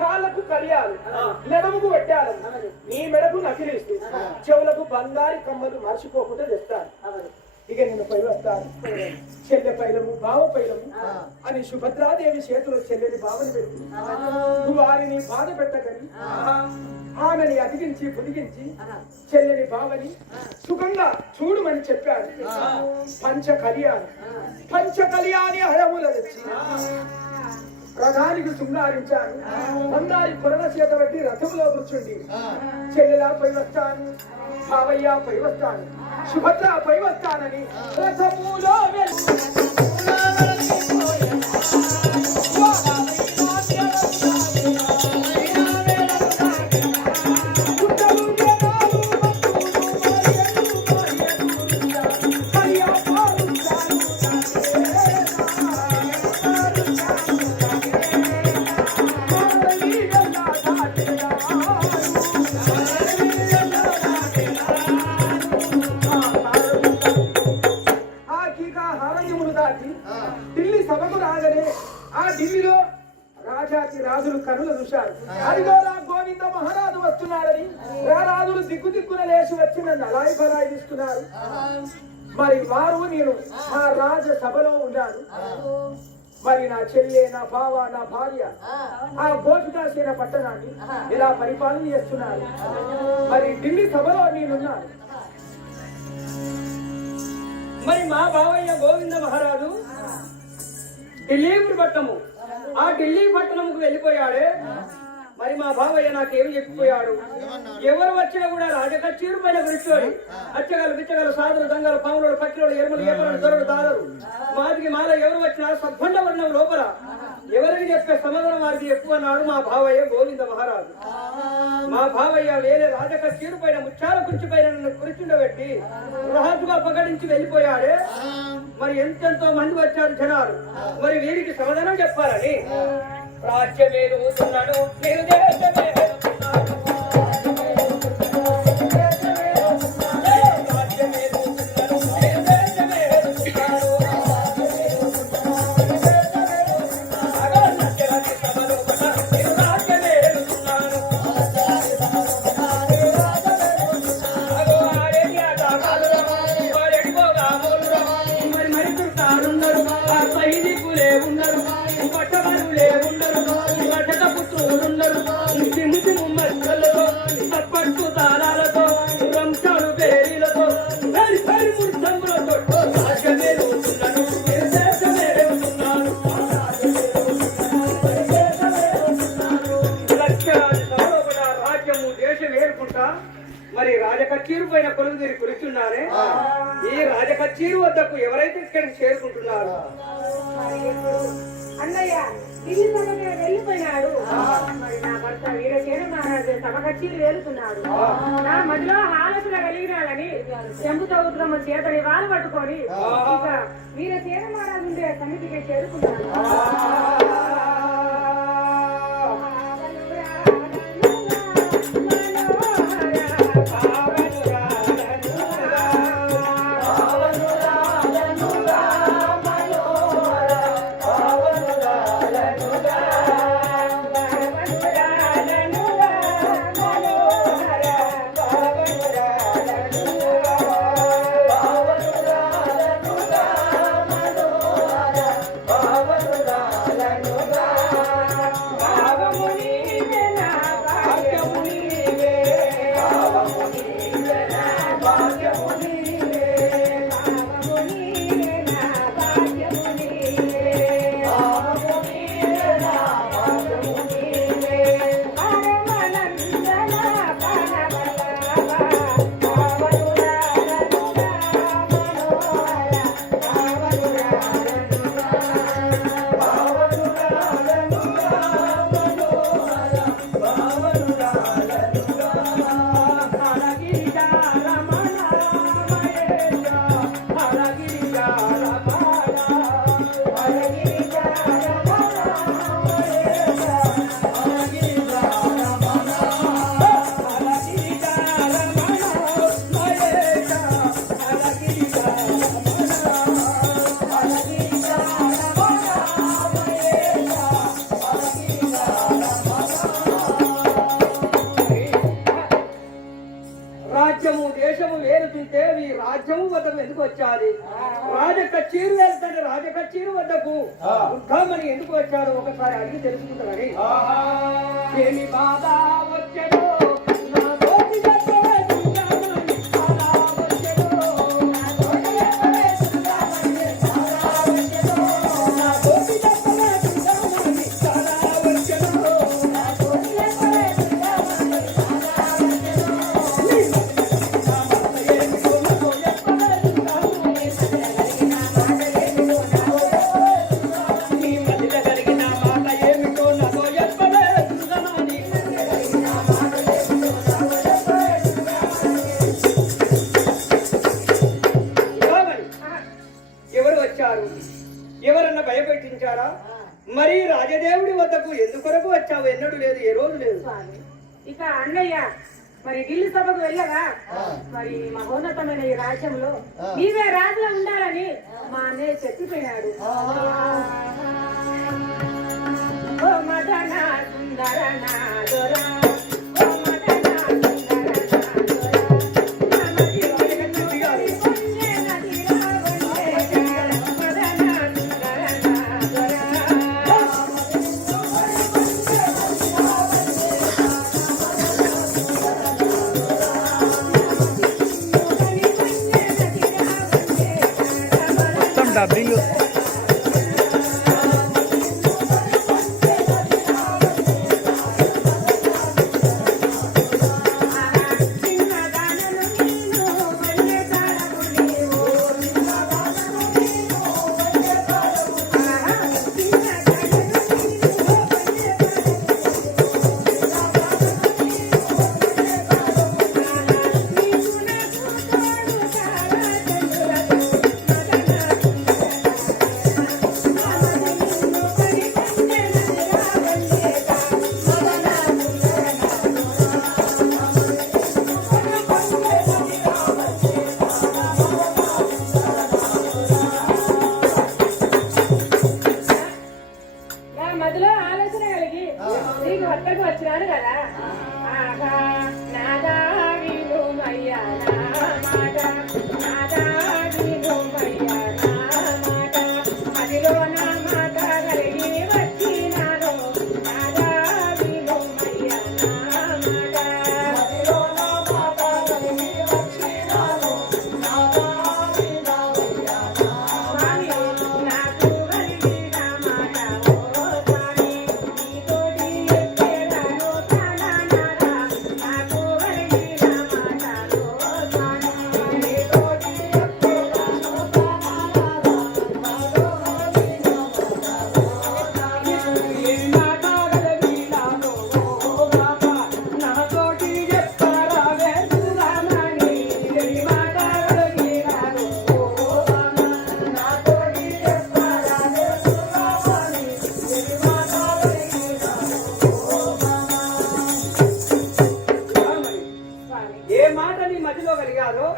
కాళ్ళకు కడియాలు మెడముకు పెట్టాలి నీ మెడకు నకిలిస్తూ చెవులకు బంగారు కమ్మలు మర్చిపోకుండా తెస్తాను ఇక నేను పై వస్తాను చెల్లె పైలము బావ పైలము అని సుభద్రాదేవి చేతిలో చెల్లెని బావని పెట్టి వారిని బాధ పెట్టకని ఆమెని అతికించి పొదిగించి చెల్లెని బావని సుఖంగా చూడమని చెప్పాడు. పంచ కళ్యాణి హరముల తెచ్చి రథానికి శృంగారించాను. బంగారి కొరణ చేత బట్టి రథంలో కూర్చుండి చెల్లెలా పై వస్తాను, బావయ్య పై వస్తాను, సుభద్ర పై వస్తానని రథములో ఢిల్లీ సభకు రాగానే ఆ ఢిల్లీలో రాజాకి రాజులు కనులు చూశారు. అడిగోలా గోవింద మహారాజు వస్తున్నారని రాజులు దిక్కున లేచి వచ్చి నన్ను అలాయి బలాయి తీసుకున్నారు. మరి వారు నేను ఆ రాజ సభలో ఉన్నాను. మరి నా చెల్లె, నా బావ, నా భార్య ఆ గోపికాసేన పట్టణాన్ని ఇలా పరిపాలన చేస్తున్నారు. మరి ఢిల్లీ సభలో నేనున్నాను. మరి మా బావయ్య గోవింద మహారాజు ఢిల్లీపురి పట్టణము ఆ ఢిల్లీ పట్టణముకు వెళ్ళిపోయాడే. మరి మా బావయ్య నాకేమి చెప్పిపోయాడు, ఎవరు వచ్చినా కూడా రాజకచ్చీరు పైన కూర్చొని అచ్చగలు బిచ్చగలు సాధులు దంగలు పాములు పక్షులు ఎరుమలు ఏపలు దొరలు దాదరు మాదికి మాల ఎవరు వచ్చినా సద్బండ వర్ణం లోపల ఎవరికి చెప్పే సమాధానం వారికి ఎక్కువ అన్నాడు మా బావయ్య గోవింద మహారాజు. మా బావయ్య వేరే రాజకచ్చీరు పైన ముత్యాల కుర్చీ పైన నన్ను కూర్చుండబెట్టి రాజుగా పకడించి వెళ్ళిపోయాడే. మరి ఎంతెంతో మంది వచ్చారు జనాలు. మరి వీరికి సమాధానం చెప్పాలని రాజ్యమే ఊతున్నాడు మీరు దేశమే వెళ్తున్నాడు. మరి రాజకచ్చీరు పైన కొలువు తీరి కురుచున్నారే. ఈ రాజకచ్చీరు వద్దకు ఎవరైతే ఇక్కడికి చేరుకుంటున్నారు అన్నయ్య ఢిల్లీ సభకి వెళ్ళిపోయినాడు. మరి నా భర్త వీరసేన మహారాజు సభ కచ్చీలు వెళ్తున్నాడు. నా మధ్యలో ఆలోచన కలిగినాడని చెంబుతో ఉద్రమ చేతని వాళ్ళు పట్టుకొని ఇక వీరసేన మహారాజు ఉండే సమితికి చేరుకున్నాడు. రాజ్యము దేశము వేరుతుంటే ఈ రాజ్యము వద్దకు ఎందుకు వచ్చాది? రాజ కచేరు వెళ్తాడు, రాజ కచేరు వద్దకు యుద్ధమని ఎందుకు వచ్చాడు ఒకసారి అడిగి తెలుసుకుంటారని. ఏమి బాధ వచ్చాడో నా తోటి చెప్పవే సుందరమణి, బాధ వచ్చాడో నా తోటి చెప్పవే సుందరమణి, బాధ వచ్చాడో నా తోటి చెప్పవే సుందరమణి, బాధ వచ్చాడో నా తోటి చెప్పవే సుందరమణి, నీ మధ్య కలిగిన మాట ఏమిటో నాతో చెప్పవే సుందరమణి. ఎవరు వచ్చారు? ఎవరన్నా భయపెట్టించారా? మరి రాజదేవుడి వద్దకు ఎందుకొరకు వచ్చావు? ఎన్నడూ లేదు, ఏ రోజు లేదు. స్వామి, ఇక అన్నయ్య మరి ఢిల్లీ సభకు వెళ్ళగా మరి మహోన్నతమైన ఈ రాజ్యంలో నీవే రాజులా ఉండాలని మా అన్నయ్య చెప్పిపోయినాడు. ఓ మదన సుందర నాదొరా, ఓ మదన సుందర నాదొరా, నా మదిలో పొంగే నదిలా వందే, మదన సుందర నాదొరా. మొత్తం డబ్బింగ్. నా మదిలో ఆలోచన కలిగి నీకు వద్దకు వచ్చినాను కదా. ఆహా నాదా వినుమయ్యా నా మాట, నాదా వినుమయ్యా నా మాట, మదిలో నా మాట కలిగి వచ్చినాను. నాదా వినుమయ్యా నా మాట, మదిలో నా మాట కలిగి వచ్చినాను. నాదా వినుమయ్యా నా మాట, నాకు కలిగిన మాట ఓ స్వామి, నీతోటి ఎక్కేదాను తానానారా, నాకు కలిగిన మాట ఓ స్వామి, నీతోటి ఎక్కేదాను తానానారా, నాకు కలిగిన మాట ఓ స్వామి. ఏమి మాట్లాడగలిగినాను ఓ బాబా, నాతోటి చెప్పరావే సుందరమణి. ఏమి మాట్లాడగలిగినాను ఓ బాబా, నాతోటి చెప్పరావే సుందరమణి. ఏమి మాట్లాడగలిగినాను ఓ బాబా. స్వామి, ఏ మాట నీ మధ్యలో కలిగారో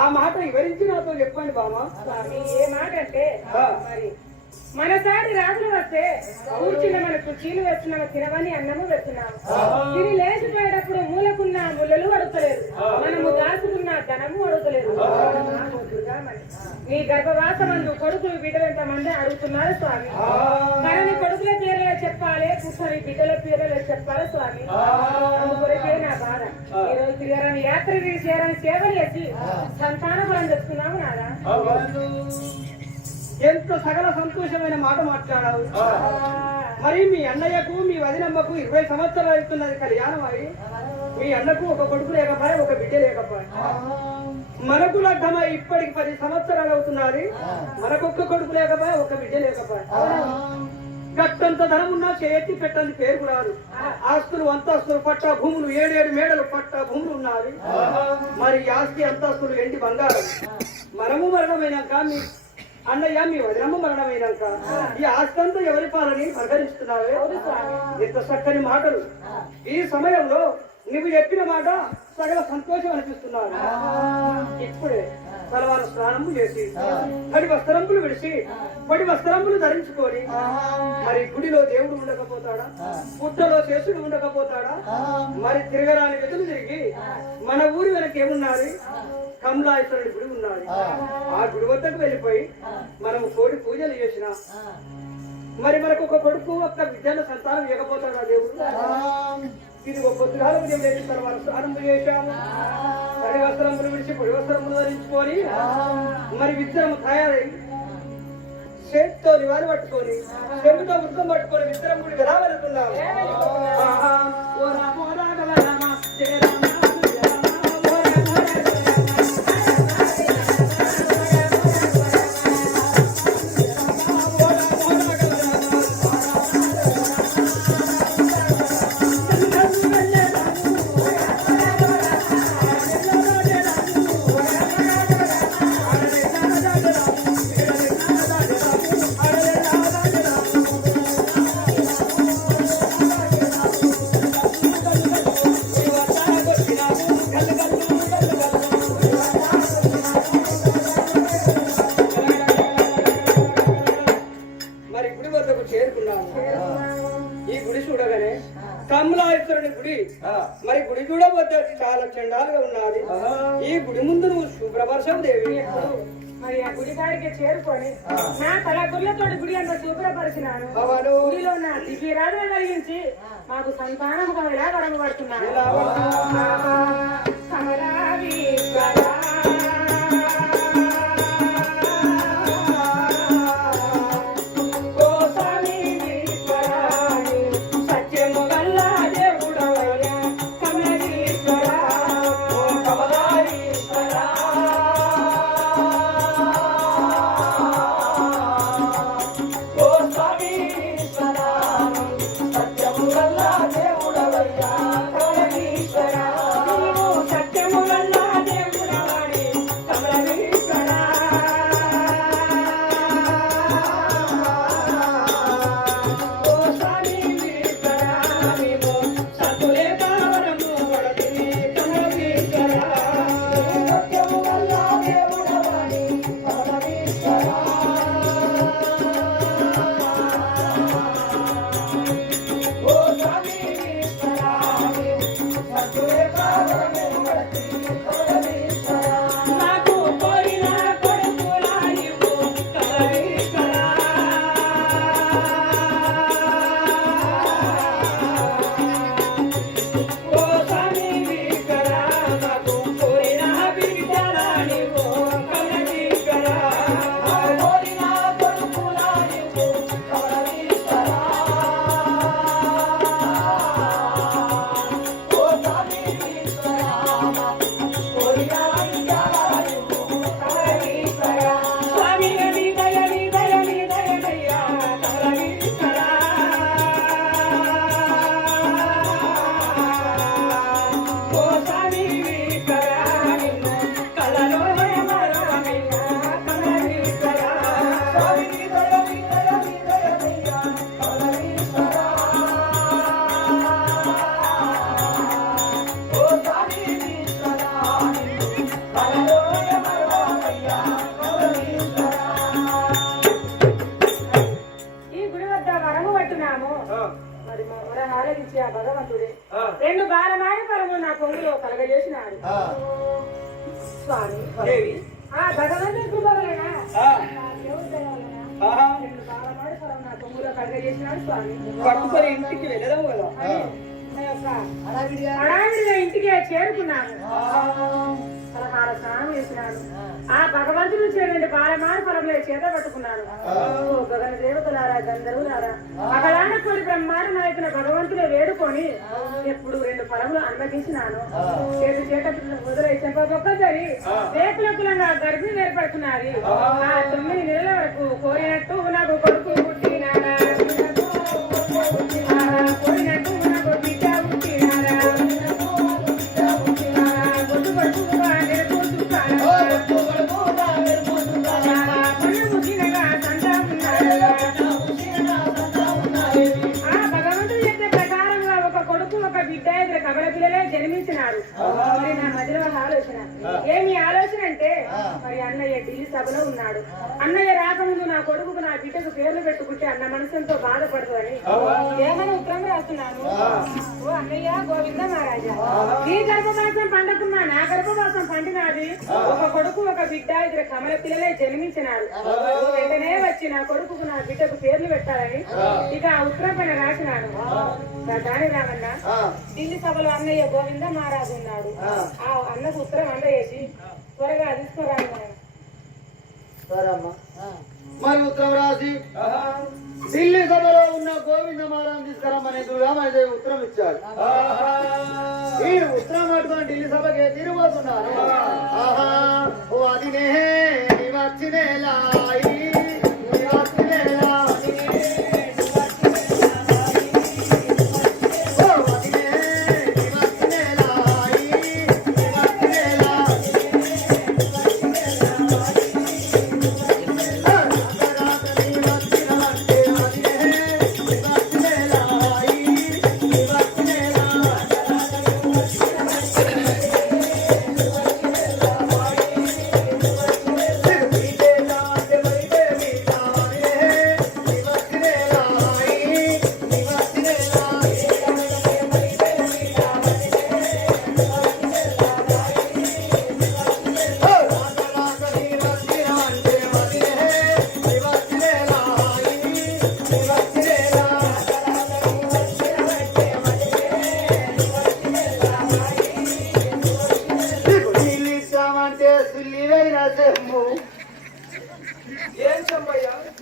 ఆ మాట వివరించి నాతో చెప్పండి బామా. స్వామి, ఏ మాట అంటే మరి మనసారి రాజులు వస్తే కూర్చున్న మనకు చీలు వేస్తున్నాము, తినవని అన్నము వేస్తున్నాము. తిని లేచిపోయేటప్పుడు మూలకున్న ముళ్ళలు అడుగుతలేదు, మనము దాచుకున్న ధనము అడుగుతలేదు. నీ గర్భవాసమందు కొడుకులు బిడ్డలు ఎంతమంది అడుగుతున్నారు స్వామి. కానీ కొడుకుల పేర్లే చెప్పాలి, పుట్టని బిడ్డల పేర్లే చెప్పాలి స్వామి. అందుకొరకే నా బాధ. ఈ రోజు తిరగని యాత్ర చేయాలని సేవలు చేసి సంతాన బలం తెచ్చుకున్నాము నాదా. ఎంత సకల సంతోషమైన మాట మాట్లాడావు. మరి మీ అన్నయ్యకు మీ వదినమ్మకు 20 సంవత్సరాలు అవుతున్నది కళ్యాణం అయి. మీ అన్నకు ఒక కొడుకు లేకపోయా, ఒక బిడ్డ లేకపోయా. మనకు లగ్నమై ఇప్పటికి 10 సంవత్సరాలు అవుతున్నది. మనకొక్క కొడుకు లేకపోయా, ఒక బిడ్డ లేకపోయా. గట్టంత ధనం ఉన్నా చేతి పెట్టని పేరు రాదు. ఆస్తులు అంతస్తులు పట్ట భూములు 7 మేడలు పట్ట భూములు ఉన్నవి. మరి ఆస్తి అంతస్తులు ఎండి బంగారం. మనము మరణమైనాక మీ అన్నయ్య మీ వదినమ్మ మరణమైనాక ఈ ఆస్తి అంతా ఎవరి పాలని పరిహరిస్తున్నావే. ఇంత చక్కని మాటలు. ఈ సమయంలో నువ్వు చెప్పిన మాట సగల సంతోషం అనిపిస్తున్నాను. ఇప్పుడే తలవారు స్నానము చేసి పడి వస్త్రములు విడిచి పడి వస్త్రములు ధరించుకొని మరి గుడిలో దేవుడు ఉండకపోతాడా, పుట్టలో శేషుడు ఉండకపోతాడా? మరి తిరగరాని గదులు తిరిగి మన ఊరి వెనక ఏమున్నది? కమలాశ్వరుడి గుడి ఉన్నది. ఆ గుడి వద్దకు వెళ్ళిపోయి మనం కోడి పూజలు చేసిన మరి మనకు ఒక కొడుకు ఒక్క విద్యాల సంతానం ఇవ్వకపోతాడా దేవుడు? ఇది ఒక పొద్దుగాల ఉదయం లేచిన తర్వాత స్నానం చేశాము, పడి వస్త్రములు విడిచి పొడి వస్త్రములు ధరించుకొని మరి విద్యము తయారై చేతితో నివాళి పట్టుకొని చెంబుతో వృద్ధం పట్టుకొని విద్రం గుడికి రావనుకున్నాము. ఓ రామ రాఘవ రామ జయ రామ జయ రామ ఓ రామ రాఘవ మరి గుడి వద్దకు చేరుకున్నాము. ఈ గుడి చూడగానే కమలాశ్వరుని గుడి, మరి గుడి చూడవద్ద చాలా చండాలుగా ఉన్నది. ఈ గుడి ముందు నువ్వు శుభ్రపరచం దేవి. మరి ఆ గుడి కాడికి చేరుకొని నా తల గుళ్ళతోటి గుడి అంతా శుభ్రపరిచినాను. గుడిలో నా దివ్యరాజులు కలిగించి మాకు సంతానముగా ఎలా కడగబడుతున్నాను. రెండు బాలమాయ పరము నా కొంగులో కలగజేసినాడు. స్వామి దేవి ఆ భగవంతుని కృప వలన రెండు బాలమాయ పరము నా కొంగులో కలగజేసినాడు స్వామి. పట్టుకొని ఇంటికి వెళ్ళదాము కదా. హడావిడిగా ఇంటికి చేరుకున్నాను. పలహార స్నానం చేసినాను. ఆ భగవంతుడు రెండు బాలమాన ఫలంలో చేత పట్టుకున్నాను. ఓ గగన దేవతలారా, గంధర్వులారా, అగలాండ కోడి బ్రహ్మాండ నాయకున భగవంతుడే వేడుకొని ఎప్పుడు రెండు ఫలములు అనుమతించినాను. చేత మొదలై చెంపొక్కసారి రేకులకులంగా గర్భిణి ఏర్పడుతున్నది. ఆ 9 నెలల వరకు కోరినట్టు నాకు కొడుకు పుట్టినారా, కోరినట్టు నాకు బిడ్డ పుట్టినారా, బొట్టు పడుకుగా నెరపోతున్నారా, పళ్ళు ముగినగా సంతామున్నారా. ఆ భగవంతుడు చెప్పే ప్రకారంగా ఒక కొడుకు ఒక బిడ్డ ఇద్దరు కబల పిల్లలే జన్మ మరి నా మధ్యలో ఒక ఆలోచన. ఏమి ఆలోచన అంటే మరి అన్నయ్య ఢిల్లీ సభలో ఉన్నాడు. అన్నయ్య రాకముందు నా కొడుకు నా బిడ్డకు పేర్లు పెట్టుకుంటే అన్న మనసుతో బాధపడదని ఏమైనా ఉత్తరం రాస్తున్నాను. ఓ అన్నయ్య గోవింద మహారాజా, నీ గర్భవాసం పండుకున్నా నా గర్భవాసం పండినది. ఒక కొడుకు ఒక బిడ్డ ఇద్దరు కమల పిల్లలే జన్మించినారు. వెంటనే వచ్చి నా కొడుకు నా బిడ్డకు పేర్లు పెట్టాలని ఇక ఆ ఉత్తరం పైన రాసినాడు. దాని రామన్న ఢిల్లీ సభలో అన్నయ్య గోవింద మహారాజు ఉన్నాడు. ఆ అన్నకు ఉత్తరం అందజేసి త్వరగా తీసుకురాను. సరే అమ్మా, మరి ఉత్తరం రాసి ఢిల్లీ సభలో ఉన్న గోవింద మహారాజు తీసుకురమ్మని దుర్గామాదేవి ఉత్తరం ఇచ్చాడు. ఈ ఉత్తరం పట్టుకొని ఢిల్లీ సభకి తిరిగిపోతున్నారు. ఆహా ఓ అది వచ్చినేలా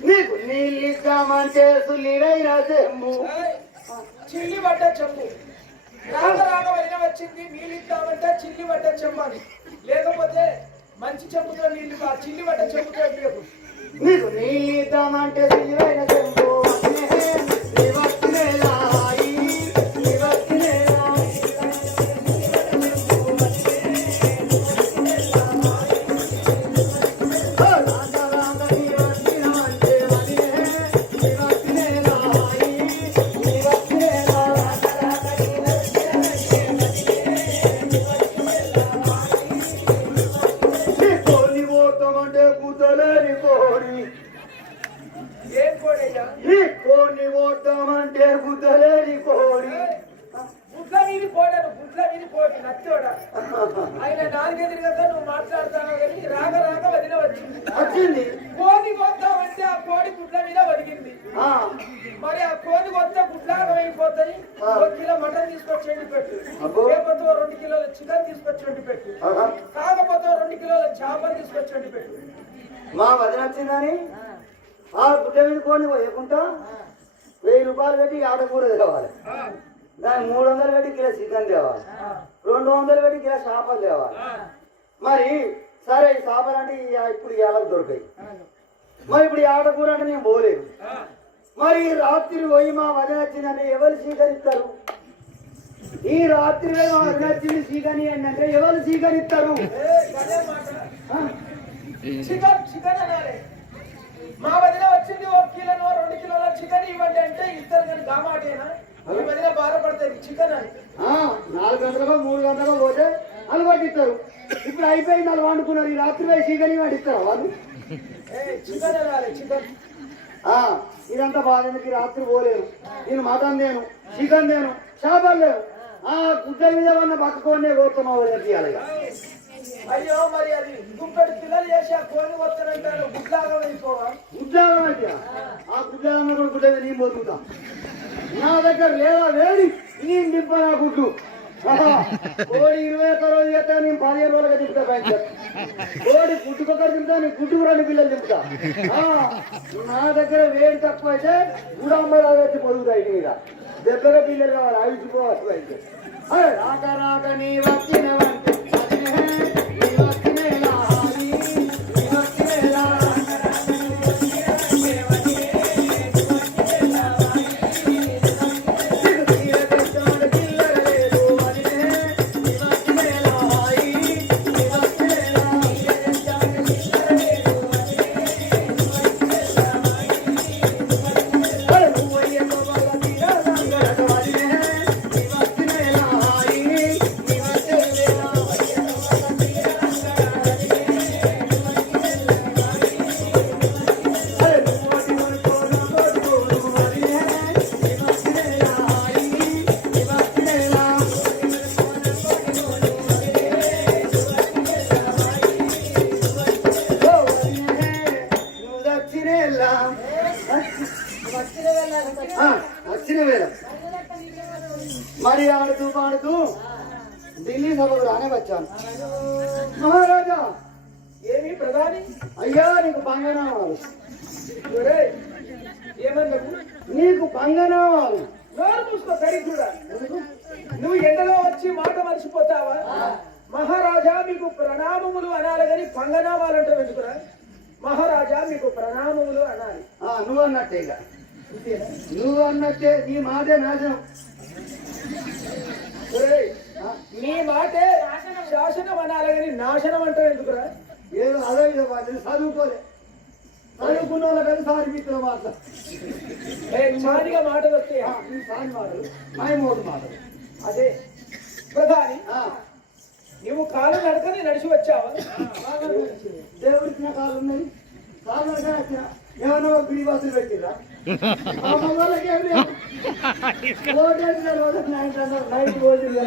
నీకు నీళ్ళిద్దామంటే సులివైన చెమ్ము. చిల్లి పడ్డ చెంబు రాగ వదిన వచ్చింది. నీళ్ళు ఇద్దామంటే చిల్లి పడ్డ చెంబని, లేకపోతే మంచి చెంబుతో నీళ్ళు చిల్లి పడ్డ చెంబుతో ఇవ్వకు. నీకు నీళ్ళిద్దామంటే సులివైన చెమ్ము. ఓడమంటే గుద్దలేని కోడి. గుడ్ల వీరి కోడను, గుడ్ల వీరి కోడి నచ్చోడా. ఆయన నాలుగెదిరిగా నువ్వు మాట్లాడతావు కానీ రాగ రాగ వదిన వచ్చింది. కోడి కొద్దామంటే ఆ కోడి గుడ్ల మీద ఒదిగింది. మరి ఆ కోడి కొత్త గుడ్లాగా అయిపోతాయి. 1 కిలో మటన్ తీసుకొచ్చి ఎండి పెట్టు, లేకపోతే 2 కిలోల చికెన్ తీసుకొచ్చి ఎండి పెట్టు, కాకపోతే 2 కిలోల చేపలు తీసుకొచ్చి ఎండి పెట్టు. మా వదిన వచ్చిందని ఆ గుడ్డ మీద కోడిని పోయకుండా 1000 రూపాయలు పెట్టి ఆడకూర తేవాలి, దాన్ని 300 పెట్టి కిలో చికెన్ తేవాలి, 200 పెట్టి కిలో చేపలు తేవాలి. మరి సరే ఈ చేపలు అంటే ఇప్పుడు ఇవాళకు దొరికాయి. మరి ఇప్పుడు ఈ ఆడకూర అంటే నేను పోలేదు. మరి రాత్రి పోయి మా వదిన వచ్చిందంటే ఎవరు స్వీకరిస్తారు? ఈ రాత్రి మా వదిన వచ్చింది స్వీకరి అంటే ఎవరు స్వీకరిస్తారు? చికెన్ చికెన్ అనాలి. మా వదిన వచ్చింది 1 కిలోనో 2 కిలోల చికెన్ ఇవ్వండి అంటే ఇస్తారు. కానీ గామాటేనా ఈ వదిన బాధపడుతుంది చికెన్ అని. 4 గంటలకు 3 గంటలకు పోతే వాళ్ళు పట్టిస్తారు. ఇప్పుడు అయిపోయింది, వాళ్ళు వండుకున్నారు. ఈ రాత్రి పోయి చికెన్ పట్టిస్తారు వాళ్ళు. చికెన్ అనాలి చికెన్. ఇదంతా బాధకి రాత్రి పోలేను. నేను మటన్ లేను, చికెన్ లేను, చేపలు లేవు. గుడ్డ మీద ఉన్న పక్కకోనే కోరుతున్నావు తీయాలి. అయ్యో మరి అది గుప్పెడు పిల్లలు చేసి ఆ కోని వస్తారంటారు. గుడ్లాగా అయిపోవా? గుడ్లాగా అయితే ఆ గుడ్లాగా కూడా గుడ్డ మీద నేను బతుకుతా. నా దగ్గర లేదా వేడి నేను దింప నా గుడ్డు. కోడి 21 రోజు చేస్తా, నేను 15 రోజులుగా దింపుతా. కోడి గుడ్డుకొకరు దింపుతా, నేను గుడ్డుకు 2 పిల్లలు దింపుతా. నా దగ్గర వేడి తక్కువ అయితే గుడాంబలాగా వచ్చి పొదుగుతాయి. మీద దగ్గర పిల్లలు కావాలి, అవిచిపోవచ్చు. అయితే రాక రాక నీ వచ్చినవంటే వచ్చిన వేళ మరి ఆడుతూ పాడుతూ ఢిల్లీ సభకు రానే వచ్చాను. మహారాజా, ఏమి ప్రధాని? అయ్యా నీకు పంగనామాలు, ఒరేయ్, ఏమన్నావు? నీకు పంగనామాలు. నోరు మూసుకో దరిద్రుడా. నువ్వు ఎండలో వచ్చి మాట మర్చిపోతావా? మహారాజా మీకు ప్రణామములు అనాలి కానీ పంగనామాలు అంటావు ఎందుకురా? మహారాజా మీకు ప్రణామములు అనాలి. నువ్వు అన్నట్టే, ఇక నువ్వు అన్నట్టే, నీ మాటే నాశనం. ఒరేయ్, నీ మాటే శాసనం అనాలి కానీ నాశనం అంటావు ఎందుకురా? ఏదో అదే చదువుకోలే, చదువుకున్న వాళ్ళకని సారి మిత్రుల మాట, చానిగా మాటలు వస్తాయి. ఈ సారి మాటలు మాయమోడు మాటలు. అదే ప్రధాని, నువ్వు కాలు నడకని నడిచి వచ్చావా? దేవుడిచ్చిన కాళ్ళు ఉన్నాయి, కాళ్ళు నడక ఏమన్నా బిడి బస్సులు పెట్టిరా? వాళ్ళకి ఏం లేదు, నైట్ రోజులు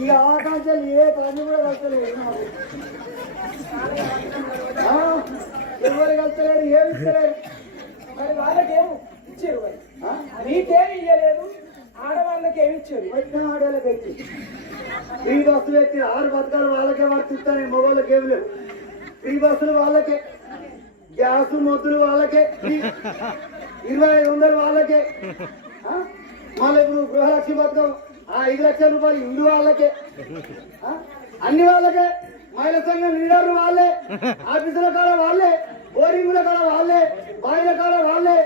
ఇక ఆకాశాలు ఏ పని కూడా కలుస్తలేదు. ఎవరు కలుస్తలేరు, ఏమి ఇస్తలేరు. మరి వాళ్ళకేమో ఇచ్చారు, మరి నీకేమి ఇయ్యలేదు, ఆడవాళ్ళకి ఏమి ఇచ్చారు? వచ్చిన ఆడవాళ్ళకి అయితే ఫ్రీ బస్సులు ఎత్తి 6 పథకాలు వాళ్ళకే వర్తిస్తాయి, మగవాళ్ళకి ఏమి లేవు. ఫ్రీ బస్సులు వాళ్ళకే, గ్యాస్ మొద్దులు వాళ్ళకే, 2500 వాళ్ళకే. మళ్ళీ ఇప్పుడు గృహలక్ష్మి పథకం 5 లక్షల రూపాయలు ఇందు వాళ్ళకే, అన్ని వాళ్ళకే. మహిళా సంఘం లీడర్లు వాళ్ళే, ఆఫీసుల కాడ వాళ్ళే, బోరింగుల కాడ వాళ్ళే, బాయిల కాడ వాళ్ళే,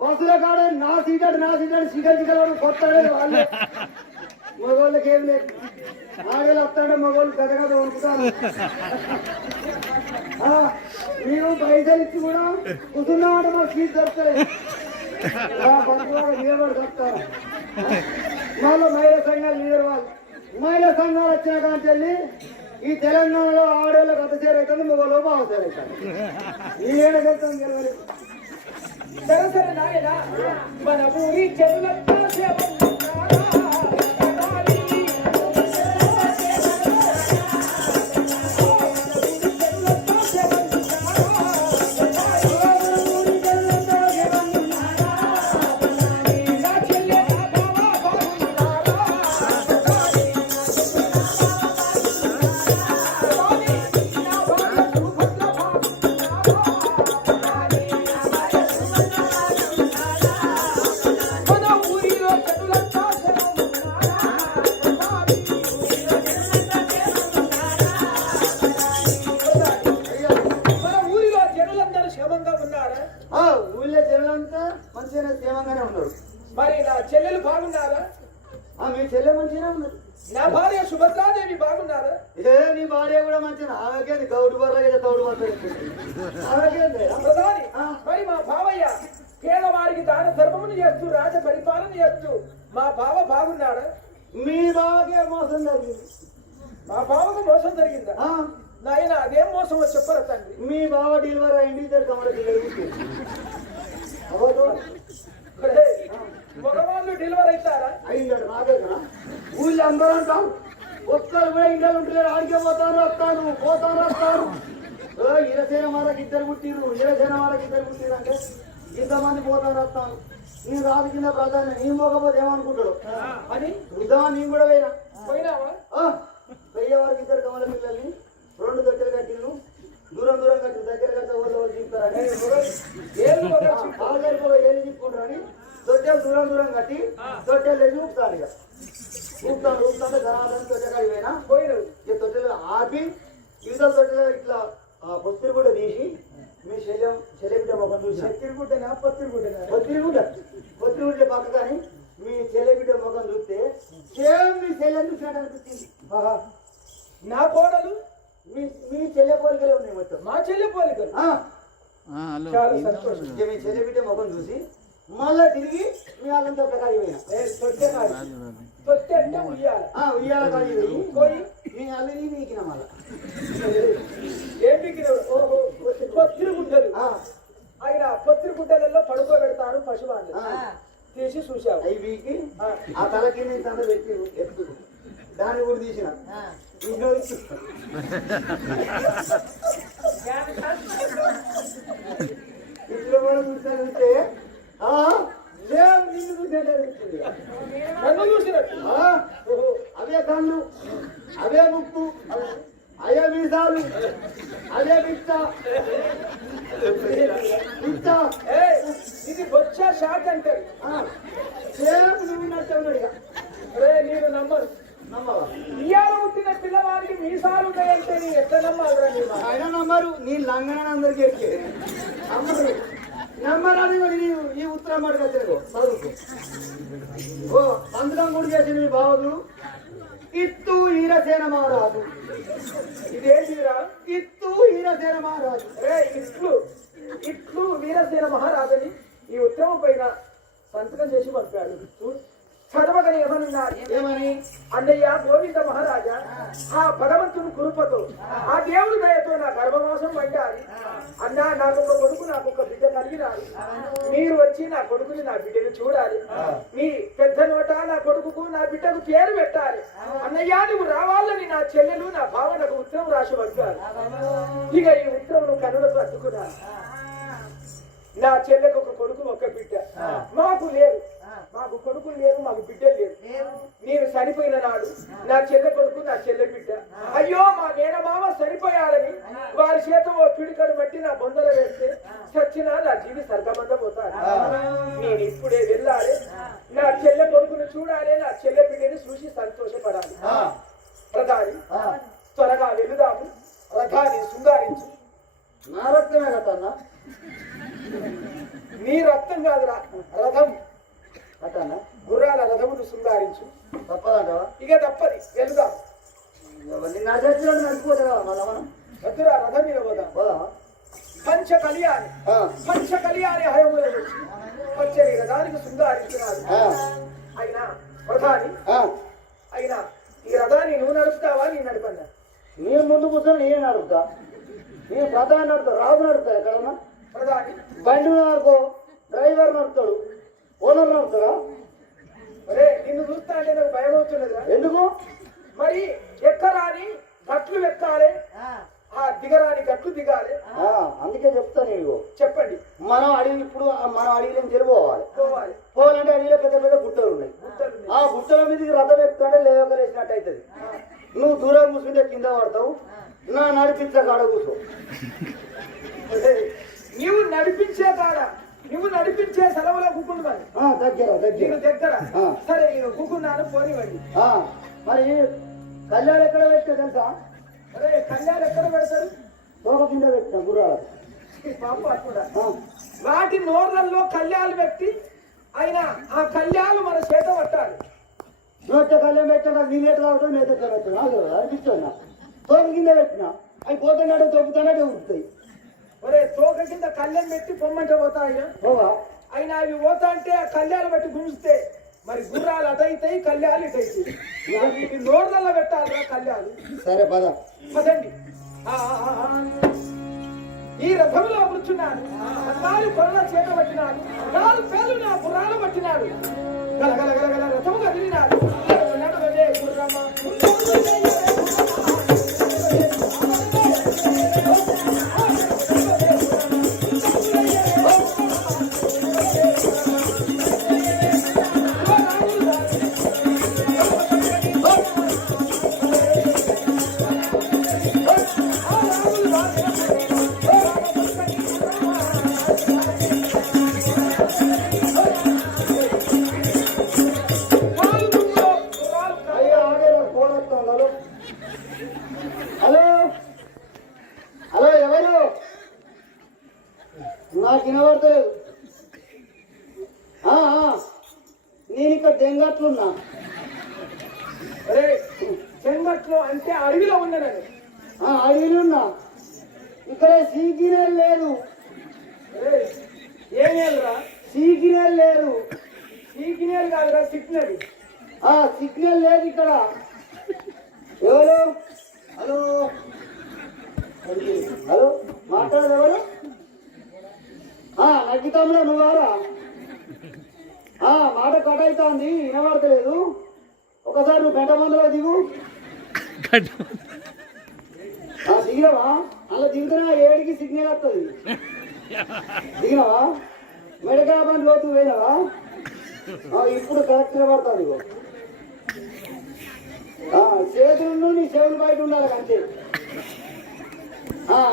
బస్సుల కాడ నా సీటర్ చికెన్ కొత్త వాళ్ళే. మగవాళ్ళకి ఏం లేదు, ఆడలు వస్తాడే మగవాళ్ళు గదగద వండుతారు. మేము పైసలు ఇచ్చి కూడా కూర్చున్నామంటే మాకు సీట్ దొరుకుతాయి, నిలబడి దొరుకుతారు. మళ్ళీ మహిళా సంఘాలు లీడర్ వాళ్ళు, మహిళా సంఘాలు వచ్చిన కానీ వెళ్ళి ఈ తెలంగాణలో ఆడవాళ్ళకి అంత చేరైతుంది, మగవాళ్ళు బాగా చేరైతారు. ఈ ఏడకెళ్తాం గెలవలేదు. సరే సరే నాయన, మన ఊరి చెరువులంతా ఊళ్ళో జనంతా మంచిగానే క్షేమంగానే ఉన్నారు. మరి నా చెల్లెలు బాగున్నారా? మీ చెల్లె మంచిగానే ఉన్నది. నా భార్య సుభద్రాదేవి బాగున్నారా? ఇదే నీ భార్య కూడా మంచిగా, ఆమెకే గౌడు బర్ర తౌడు బర్ర ఆమెకే. ప్రధాని, మరి మా బావయ్య పేదవారికి దాన ధర్మమును చేస్తూ రాజ పరిపాలన చేస్తూ మా బావ బాగున్నాడా? మీ బావకే మోసం జరిగింది. మా బావకు మోసం జరిగిందా? నాయన అదేం మోసమో చెప్పరా తండ్రి? మీ బావ డెలివరీ అయింది, ఇద్దరు కమరకి మగవాళ్ళు డెలివరీ అవుతారా? అయిందట నాకే కదా. ఊళ్ళో అందరూ అంటారు, ఒక్కరు కూడా ఇంట్లో ఉంటలేరు, ఆడికే పోతాను వస్తాను. ఇరసేన వాళ్ళకి ఇద్దరు పుట్టిరు అంటే ఇంతమంది పోతాను వస్తాను. నీ రాజు కింద ప్రధాన నీ మోకపోతే ఏమనుకుంటాడు అని వృద్ధమా నేను కూడా పోయినావా? వెయ్యే వారికి ఇద్దరు కమల పిల్లల్ని 2 దొట్టెలు కట్టిను, దూరం కట్టి దగ్గర కట్టే వాళ్ళు చెప్తారని ఏళ్ళు చెప్పుకుంటారని దొట్టెలు దూరం కట్టి దొట్టెలు వేసి ఊపుతాను. ఇక ఊపుతాంటే జనాలను తొట్టెకాడి పోయినా ఇక తొట్టెలు ఆపి ఇవతల తొట్టెలు ఇట్లా పొత్తిరి కూడా తీసి మీ చెల్లెబిడ్డ మొక్కను చూసి పొత్తిరిగుడ్డ పక్క కానీ మీ చెల్లెబిడ్డ మొక్కను చూస్తే సేమ్ మీ చెల్లెని చూసినట్టు అనిపిస్తుంది. నా కోడలు మీ చెల్లె పోలికలే ఉన్నాయి మొత్తం. మా చెల్లె పోలికలు. చాలా సంతోషం. మీ చెల్లెబిడ్డ మొక్కను చూసి మళ్ళా తిరిగి మీ వాళ్ళంతా ప్రకారం తొట్టె అంటే ఉయ్యాల కాడి పోయి మీ అల్లని నీకిన మళ్ళా ఏం బిగినాడు? ఓహో, పొత్తిరుగుడ్డలు. ఆయన పొత్తిరుగుడ్డలలో పడుకోబెడతారు పశువాళ్ళు. తీసి చూసావు అవి వీకి ఆ తల కింద తండ్రి పెట్టి ఎత్తు దాన్ని కూడా తీసిన ఇంట్లో ఎవరు చూస్తే లేవు నిన్ను చూసే నన్ను చూసినట్టు అవే కళ్ళు అవే ముక్కు అదే మీసాలు అదే పిచ్చ పిచ్చ ఏయ్, ఇది బొచ్చ షాట్ అంటారు. సేమ్ నువ్వు నచ్చే ఉన్నాడు ఇక అరే నేను నమ్మరు. నమ్మవా ఇయ్యాల పుట్టిన పిల్లవాడికి మీసాలు ఉన్నాయంటే నేను ఎట్లా నమ్మాలిరా నీ మాట? ఆయన నమ్మరు నీ లంగన అందరికి ఎక్కే నమ్మరు నమ్మరాని ఈ ఉత్తరం మాట వచ్చారు చదువుకు ఓ సంతకం కూడా చేసిన మీ బావదు ఇత్తు హీరసేన మహారాజు ఇదేంటిరా? ఇత్తు హీరసేన మహారాజు అరే ఇట్లు వీరసేన మహారాజని ఈ ఉత్తరం పైన సంతకం చేసి పంపాడు. చూడు చదవగని ఏమన్నారు? ఏమని అన్నయ్య గోవింద మహారాజా, ఆ భగవంతుని కృపతో ఆ దేవుడి దయతో నా గర్భవాసం పడ్డారు. అన్నా నాకు ఒక కొడుకు నాకు ఒక బిడ్డ కలిగినారు. మీరు వచ్చి నా కొడుకుని నా బిడ్డను చూడాలి. మీ పెద్ద నోట నా కొడుకుకు నా బిడ్డకు పేరు పెట్టాలి. అన్నయ్య నువ్వు రావాలని నా చెల్లెలు నా భావ నాకు ఉత్తరం రాసి పంపారు. ఇక ఈ ఉత్తరం కనులకు అద్దుకున్నాను. నా చెల్లెకు ఒక కొడుకు ఒక బిడ్డ, మాకు లేరు. మాకు కొడుకులు లేరు, మాకు బిడ్డలు లేరు. నేను చనిపోయిన నాడు నా చెల్లె కొడుకు నా చెల్లె బిడ్డ అయ్యో మా మేనమామ చనిపోయారని వారి చేత ఓ పిడికడు బట్టి నా బొందలు వేస్తే చచ్చినా నా జీవి సర్గమంద పోతాను. నేను ఇప్పుడే వెళ్ళాలి, నా చెల్లె కొడుకును చూడాలి, నా చెల్లె బిడ్డని చూసి సంతోషపడాలి. ప్రధాని త్వరగా వెళుదాము. రథాన్ని శృంగారించు. నా రక్తమే కదన్నా నీ రక్తం కాదురా, రథం అట్టన్నా గుర్రాల రథమును శృంగారించు. తప్పదంటావా ఇక తప్పది, వెళుదాం. నా చర్చలో నడిచిపోతా కదా మళ్ళా మనం వద్దురా, రథం మీద పోదాం. పోదా పంచ కళ్యాణి హయముల నుంచి పచ్చని రథానికి శృంగారించినాడు. అయినా ప్రధాని అయినా ఈ రథాన్ని నువ్వు నడుపుతావా నేను నడిపన్నా? నేను ముందు కూర్చొని నేను నడుపుతా, నేను ప్రధాని నడుపుతా, రాజు నడుపుతా. ఎక్కడన్నా ప్రధాని బండి నడుకో, డ్రైవర్ నడుపుతాడు, ఓనర్ నడుపుతాడా? అరే నిన్ను చూస్తా అంటే నాకు భయం అవుతున్నదిరా. ఎందుకు మరి ఎక్కరాని గట్లు ఎక్కాలి, ఆ దిగరాని గట్లు దిగాలి. అందుకే చెప్తా నీకు. చెప్పండి. మనం అడవి ఇప్పుడు మనం అడవిలో చెరిపోవాలి. పోవాలి. పోవాలంటే అడవిలో పెద్ద పెద్ద గుట్టలు ఉన్నాయి. ఆ గుట్టల మీదకి రథం ఎక్కుతాడే లేవకలేసినట్టు అవుతుంది. నువ్వు దూరం కూర్చుంటే కింద పడతావు, నా నడిపించే కాడ కూర్చో. నువ్వు నడిపించే సెలవులో కూకుంటున్నాను దగ్గర దగ్గర. సరే నేను కూకున్నాను, పోనివ్వండి. మరి కళ్యాణ్ ఎక్కడ పెట్టా తెలుసా? అరే కళ్యాణ్ ఎక్కడ పెడతారు? తోక కింద పెట్టిన గుర్రాలకు. పాప కూడా వాటి నోర్లలో కళ్యాణ్ పెట్టి అయినా ఆ కళ్యాణ్ మన చేత పట్టాలి. నోట కళ్యాణ్ పెట్టా నీళ్ళు రావటం మీద అనిపిస్తున్నా. తోక కింద పెట్టిన అవి పోతున్నాడు తొక్కుతాడే ఉడుతాయి. ఒరే తోక కింద కళ్యాణ్ పెట్టి పొమ్మంటే పోతాయి. అయినా అవి పోతా అంటే ఆ కళ్యాణ్ బట్టి గుంజితే మరి గుర్రాలు అటైతాయి, కళ్యాణ్ ఇటైతాయి. వీటి నోర్లలో పెట్టాలి కళ్యాణ్. సరే పద పదండి. ఈ రథంలో కూర్చున్నాను, అన్నాడు కొరల చేత పట్టినాడు, 4 పేర్లు నా గుర్రాలు పట్టినాడు. గలగల గలగల రథము కదిలినాడు. నడవలే గుర్రమా నాకు వినబడతలేదు. నేను ఇక్కడ దెంగట్లున్నా. అరే చెంగట్లో అంటే అడవిలో ఉన్నానని. అడవిలో ఉన్నా. ఇక్కడ సీకినేలు లేదు. ఏమేలురా? సీకినేలు లేదు. సీకినేలు కాదురా, సిగ్నల్. సిగ్నల్ లేదు ఇక్కడ. ఎవరు? హలో హలో మాట్లాడదు ఎవరు? నగ్గితంలో నువ్వారా? మాట కట్ అవుతుంది, వినబడతలేదు. ఒకసారి నువ్వు గంట మందులో దిగు. దిగినవా? అలా దిగుతున్నా 7కి సిగ్నల్ వస్తుంది. దిగినావా మెడకాయ బండి లోతు పోయినావా ఇప్పుడు కరెక్ట్గా పడతావు ఇగో చేతులు నీ చెవులు బయట ఉండాలి అంతే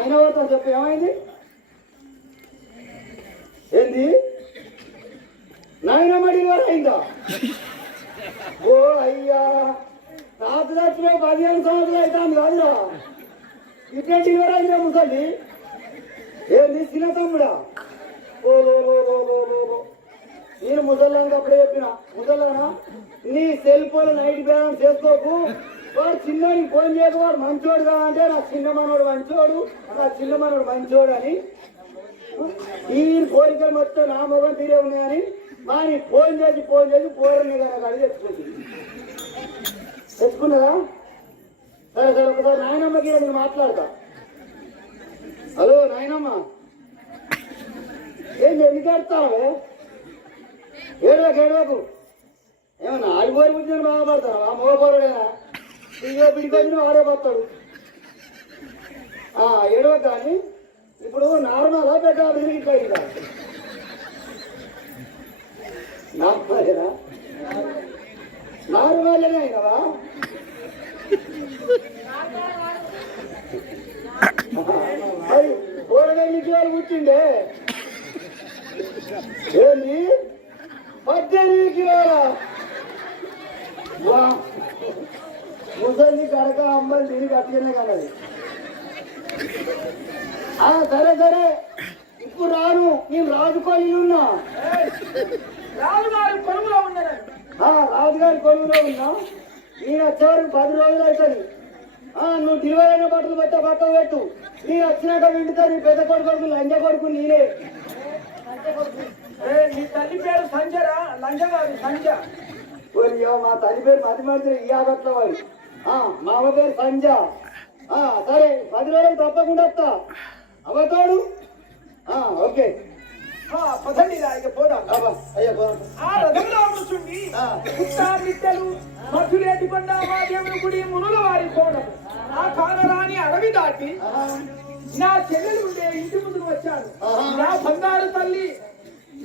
వినబడతాను చెప్పు ఏమైంది ఏంది నాయనమ్మడి వారు అయిందా ఓ అయ్యా తాత చచ్చిన 15 సంవత్సరాలు అవుతాను కాదురా ఇట్లా డెలివరీ అయిందా ముసలి ఏంది చిన్న తమ్ముడా ఓ నేను ముసల్లానికి అప్పుడే చెప్పిన ముసల్లానా నీ సెల్ ఫోన్ నైట్ బ్యాలెన్స్ చేసుకోకు వాడు చిన్నోడికి ఫోన్ చేయకు వాడు మంచోడు కాదంటే నా చిన్న మనోడు మంచోడు అని ఈ కోరికలు మొత్తం నా మొగం తీరే ఉన్నాయని మా నీ ఫోన్ చేసి పోరని కనుక అది తెచ్చుకున్నదా సరే ఒకసారి నాయనమ్మకి నేను మాట్లాడతా హలో నాయనమ్మ ఏంటి ఎందుకు ఏడుతావే ఏడవకు ఏమన్నా ఆడిపోయి కూర్చొని బాగుపడతాను ఆ మగపోరుడైనా ఇంకో పిడికొచ్చిన వాడే పోతాడు ఏడవకు కానీ ఇప్పుడు నార్మలా పెద్ద తిరిగిపోయిందా నార్మలేనా నార్మల్గానే అయినవా కూరగాయలు వాళ్ళు కూర్చుండే ఏంది 18 కిలోలా ముసలి కడక అమ్మాయి దీనికి అట్లనే కలది సరే ఇప్పుడు రాను నేను రాజుకోవాలి ఉన్నా రాజుగారి కొలువులో ఉన్నాను రాజుగారి కొలువులో ఉన్నా నేను వచ్చేవరకు 10 రోజులు అవుతుంది నువ్వు దిల్వైన బట్టలు పెట్టా పక్క పెట్టు నేను వచ్చినాక వింటుతా నీ పెద్ద కొడుకు లంజ కొడుకు నేనే నీ తల్లి పేరు సంజరా లంజ కాదు సంజ మా తల్లి పేరు మతి మడితే ఇయాగట్ల వాడి మా అమ్మ పేరు సంజ సరే 10 రోజులు తప్పకుండా వస్తా అవతాడు ఓకే పదండి ఇక పోదాం అయ్యా ఆ రథంలో కూర్చుండి బిడ్డలు మధురేటి కొండ మాదేవుని గుడి మునుల వారి కోణం ఆ కానరాని అడవి దాటి నా చెల్లెలు ఉండే ఇంటి ముందుకు వచ్చాను నా బంగారు తల్లి